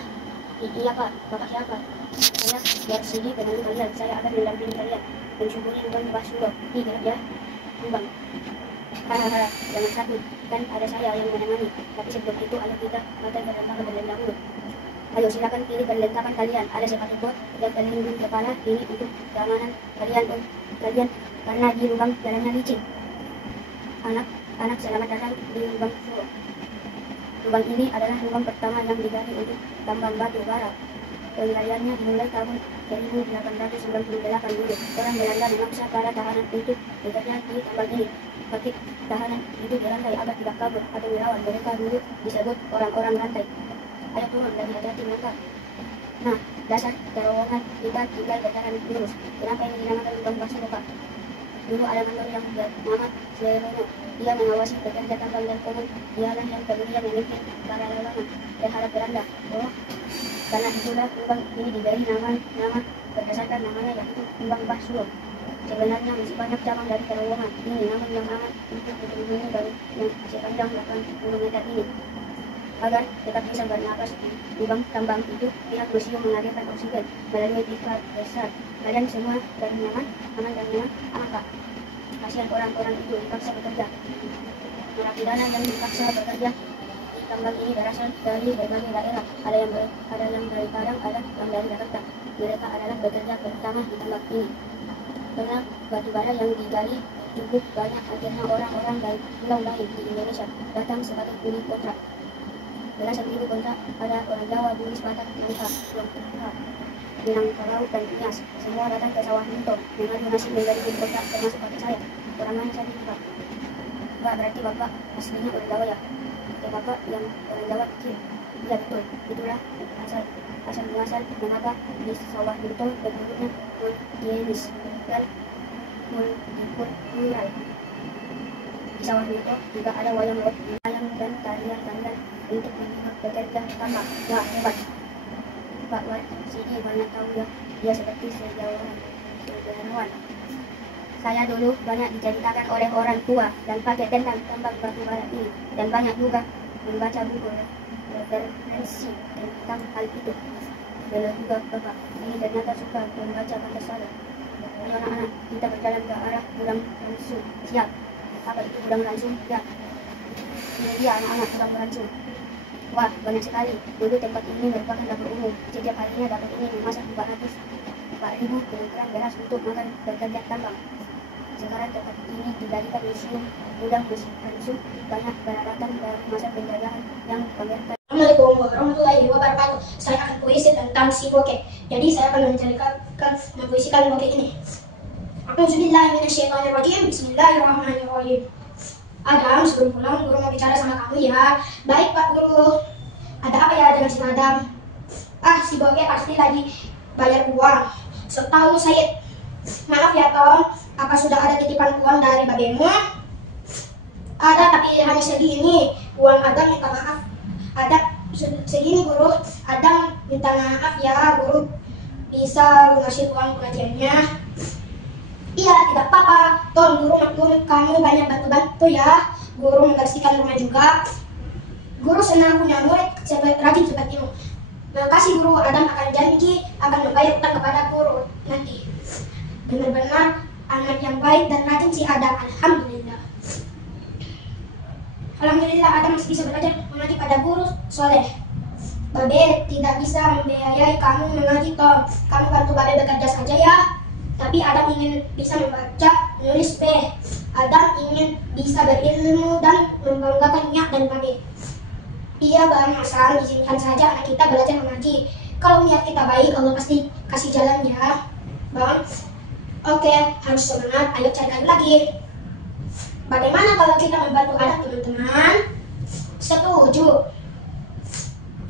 Iya Pak, Bapak siapa? Saya dari sini penantu kalian. Saya akan mendampingi kalian mensyukuri lubang Mbah Suwo. Ini gelap ya, lubang. Hahaha, jangan takut, kan ada saya yang menemani. Tapi sebelum itu ayo kita berlentang dahulu. Ayo silakan pilih perlengkapan kalian. Ada sepatu bot dan pelindung kepala. Ini untuk keamanan kalian karena di lubang jalannya licin. Anak selamat datang di lubang Suwo. Lubang ini adalah lubang pertama yang digali untuk tambang batu bara. Penggaliannya dimulai tahun 1898 dulu. Orang Belanda memaksa para tahanan untuk bekerja di tambang ini. Bagi tahanan itu dirantai agar tidak kabur atau dilawan. Mereka dulu disebut orang-orang rantai. Ayo turun dan hati-hati mereka. Nah, dasar terowongan kita tinggal berjalan lurus. Kenapa ini dinamakan lubang Mbah Suwo, Pak? Dulu ada mandor yang bernama Slerono. Dia mengawasi pekerja tambang dan komun. Dialah yang kemudian memimpin para lelangan terhadap Belanda. Oh, karena itulah lubang ini diberi nama berdasarkan namanya, yaitu lubang Mbah Suwo. Sebenarnya masih banyak cabang dari terowongan ini, namun yang aman untuk dikunjungi baru yang sepanjang 80 meter ini. Agar tetap bisa bernapas di lubang tambang itu, pihak museum mengalirkan oksigen melalui pipa besar. Kalian semua dari aman dan nyaman, aman Pak. Kasihan orang-orang itu dipaksa bekerja. Narapidana yang dipaksa bekerja di tambang ini berasal dari berbagai daerah. Ada yang dari Padang, ada yang dari Jakarta. Mereka adalah bekerja pertama di tambang ini. Karena batu bara yang digali cukup banyak, akhirnya orang-orang dari pulau lain di Indonesia datang sebagai kuli kontrak. Belasan ribu kontrak, ada orang Jawa, Bugis, Batak, Nangka, Minangkabau, dan Nias. Semua datang ke sawah Minto mengadu nasib menjadi kuli kontrak, termasuk pakai saya. Orang mana saya itu Pak? Pak, berarti Bapak aslinya orang Jawa ya? Bapak yang orang Jawa kecil. Iya betul, itulah asal muasal mengapa di sawah Minto bentuknya higienis dan multikultural. Di sawah Minto juga ada wayang dan tarian-tarian untuk menghibur pekerja tambang. Wah, hebat Pak Wan, sini banyak tahu ya, dia seperti sejarawan. Saya dulu banyak diceritakan oleh orang tua dan pakai tentang tambang batu bara ini, dan banyak juga membaca buku referensi tentang hal itu. Benar juga Bapak, ini ternyata suka membaca Pancasila. Ayo anak-anak, kita berjalan ke arah Gudang Ransum. Siap. Apa itu Gudang Ransum? Ya, ini dia anak-anak Gudang Ransum. Wah, banyak sekali. Dulu tempat ini merupakan dapur umum. Setiap harinya dapur ini memasak 4.000 kilogram beras untuk makan pekerja tambang. Sekarang tempat ini dijadikan museum gudang busuk. Banyak peralatan dari masa penjajahan yang pemerintah. Assalamualaikum warahmatullahi wabarakatuh. Saya akan puisi tentang si bokeh. Jadi saya akan mempuisikan bokeh ini. A'udzubillahi minasyaitonirrajim. Bismillahirrahmanirrahim. Adam, sebelum pulang guru mau bicara sama kamu ya. Baik Pak Guru. Ada apa ya dengan si Madam? Si bokeh pasti lagi bayar uang. Setahu Said. Maaf ya Tom, apa sudah ada titipan uang dari babemu? Ada, tapi hanya segini. Uang Adam minta maaf. Ada segini Guru. Adam minta maaf ya Guru. Bisa ngasih uang pengajiannya? Iya, tidak apa-apa. Tom, Guru maklum kamu banyak bantu-bantu ya. Guru membersihkan rumah juga. Guru senang punya murid rajin sepertimu. Makasih Guru. Adam akan janji akan membayar utang kepada Guru nanti. Benar-benar anak yang baik dan rajin si Adam. Alhamdulillah. Alhamdulillah Adam masih bisa belajar mengaji pada guru soleh. Babe tidak bisa membiayai kamu mengaji Tom. Kamu bantu Babe bekerja saja ya. Tapi Adam ingin bisa membaca, menulis B. Adam ingin bisa berilmu dan membanggakan niat dan Babe. Iya Bang Hasan, izinkan saja anak kita belajar mengaji. Kalau niat kita baik, Allah pasti kasih jalan ya Bang. Oke, harus semangat, ayo cari lagi. Bagaimana kalau kita membantu Adam teman-teman? Setuju.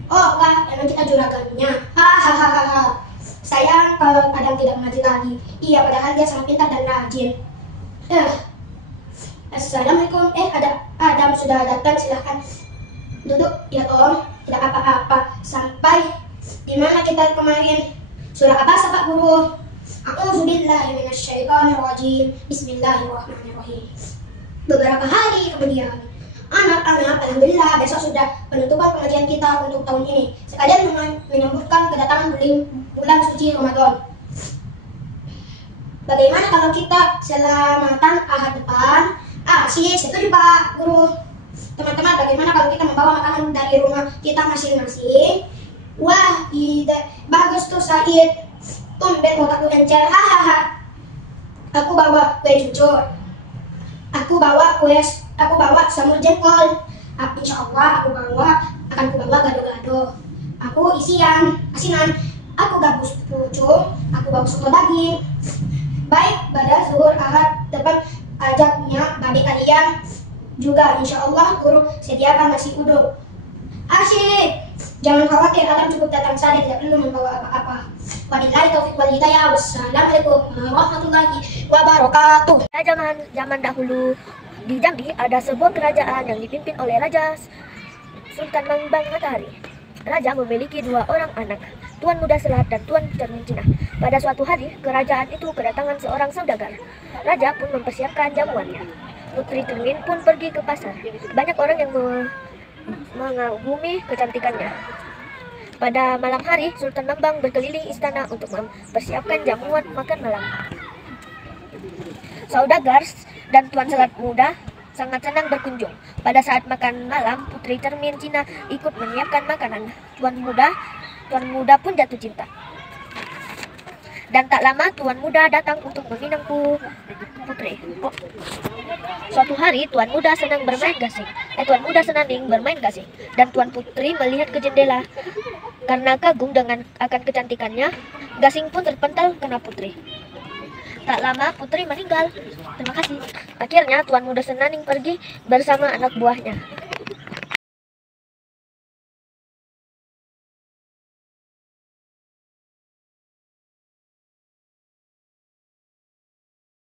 Oh enggak, emang kita juragannya. Hahaha. Sayang kalau Adam tidak mengaji lagi. Iya, padahal dia sangat pintar dan rajin. Assalamualaikum. Ada Adam sudah datang, silahkan duduk ya Tom. Tidak apa-apa. Sampai di mana kita kemarin? Surah apa Pak Guru? A'udzubillahi minasyaitonirrajim. Bismillahirrahmanirrahim. Beberapa hari kemudian, anak-anak, alhamdulillah besok sudah penutupan pengajian kita untuk tahun ini. Sekalian menyambutkan kedatangan bulan suci Ramadan. Bagaimana kalau kita selamatan Ahad depan? Setuju Pak Guru. Teman-teman, bagaimana kalau kita membawa makanan dari rumah kita masing-masing? Wah, ide bagus tuh Said. Tumben otakku encer. Hahaha. Aku bawa kue cucur. Aku bawa semur jengkol. Insya Allah akan kubawa gado-gado. Aku asinan. Aku gabus pucung. Aku bawa soto daging. Baik, pada zuhur Ahad depan ajaknya bagi kalian juga. Insya Allah Guru sediakan nasi uduk. Asyik. Jangan khawatir, Adam cukup datang saja, tidak perlu membawa apa-apa. Wabillahi taufiq wal hidayah. Wassalamualaikum warahmatullahi wabarakatuh. Zaman dahulu di Jambi ada sebuah kerajaan yang dipimpin oleh Raja Sultan Mambang Matahari. Raja memiliki 2 orang anak, Tuan Muda Selat dan Tuan Cermin Cina. Pada suatu hari, kerajaan itu kedatangan seorang saudagar. Raja pun mempersiapkan jamuannya. Putri Cermin pun pergi ke pasar. Banyak orang yang mengagumi kecantikannya. Pada malam hari, Sultan Mambang berkeliling istana untuk mempersiapkan jamuan makan malam. Saudagar dan Tuan Selat Muda sangat senang berkunjung. Pada saat makan malam, Putri Cermin Cina ikut menyiapkan makanan. Tuan Muda pun jatuh cinta. Dan tak lama Tuan Muda datang untuk meminang Putri. Suatu hari Tuan Muda senang bermain gasing. Dan Tuan Putri melihat ke jendela. Karena kagum akan kecantikannya, gasing pun terpental kena Putri. Tak lama Putri meninggal. Terima kasih. Akhirnya Tuan Muda Senaning pergi bersama anak buahnya.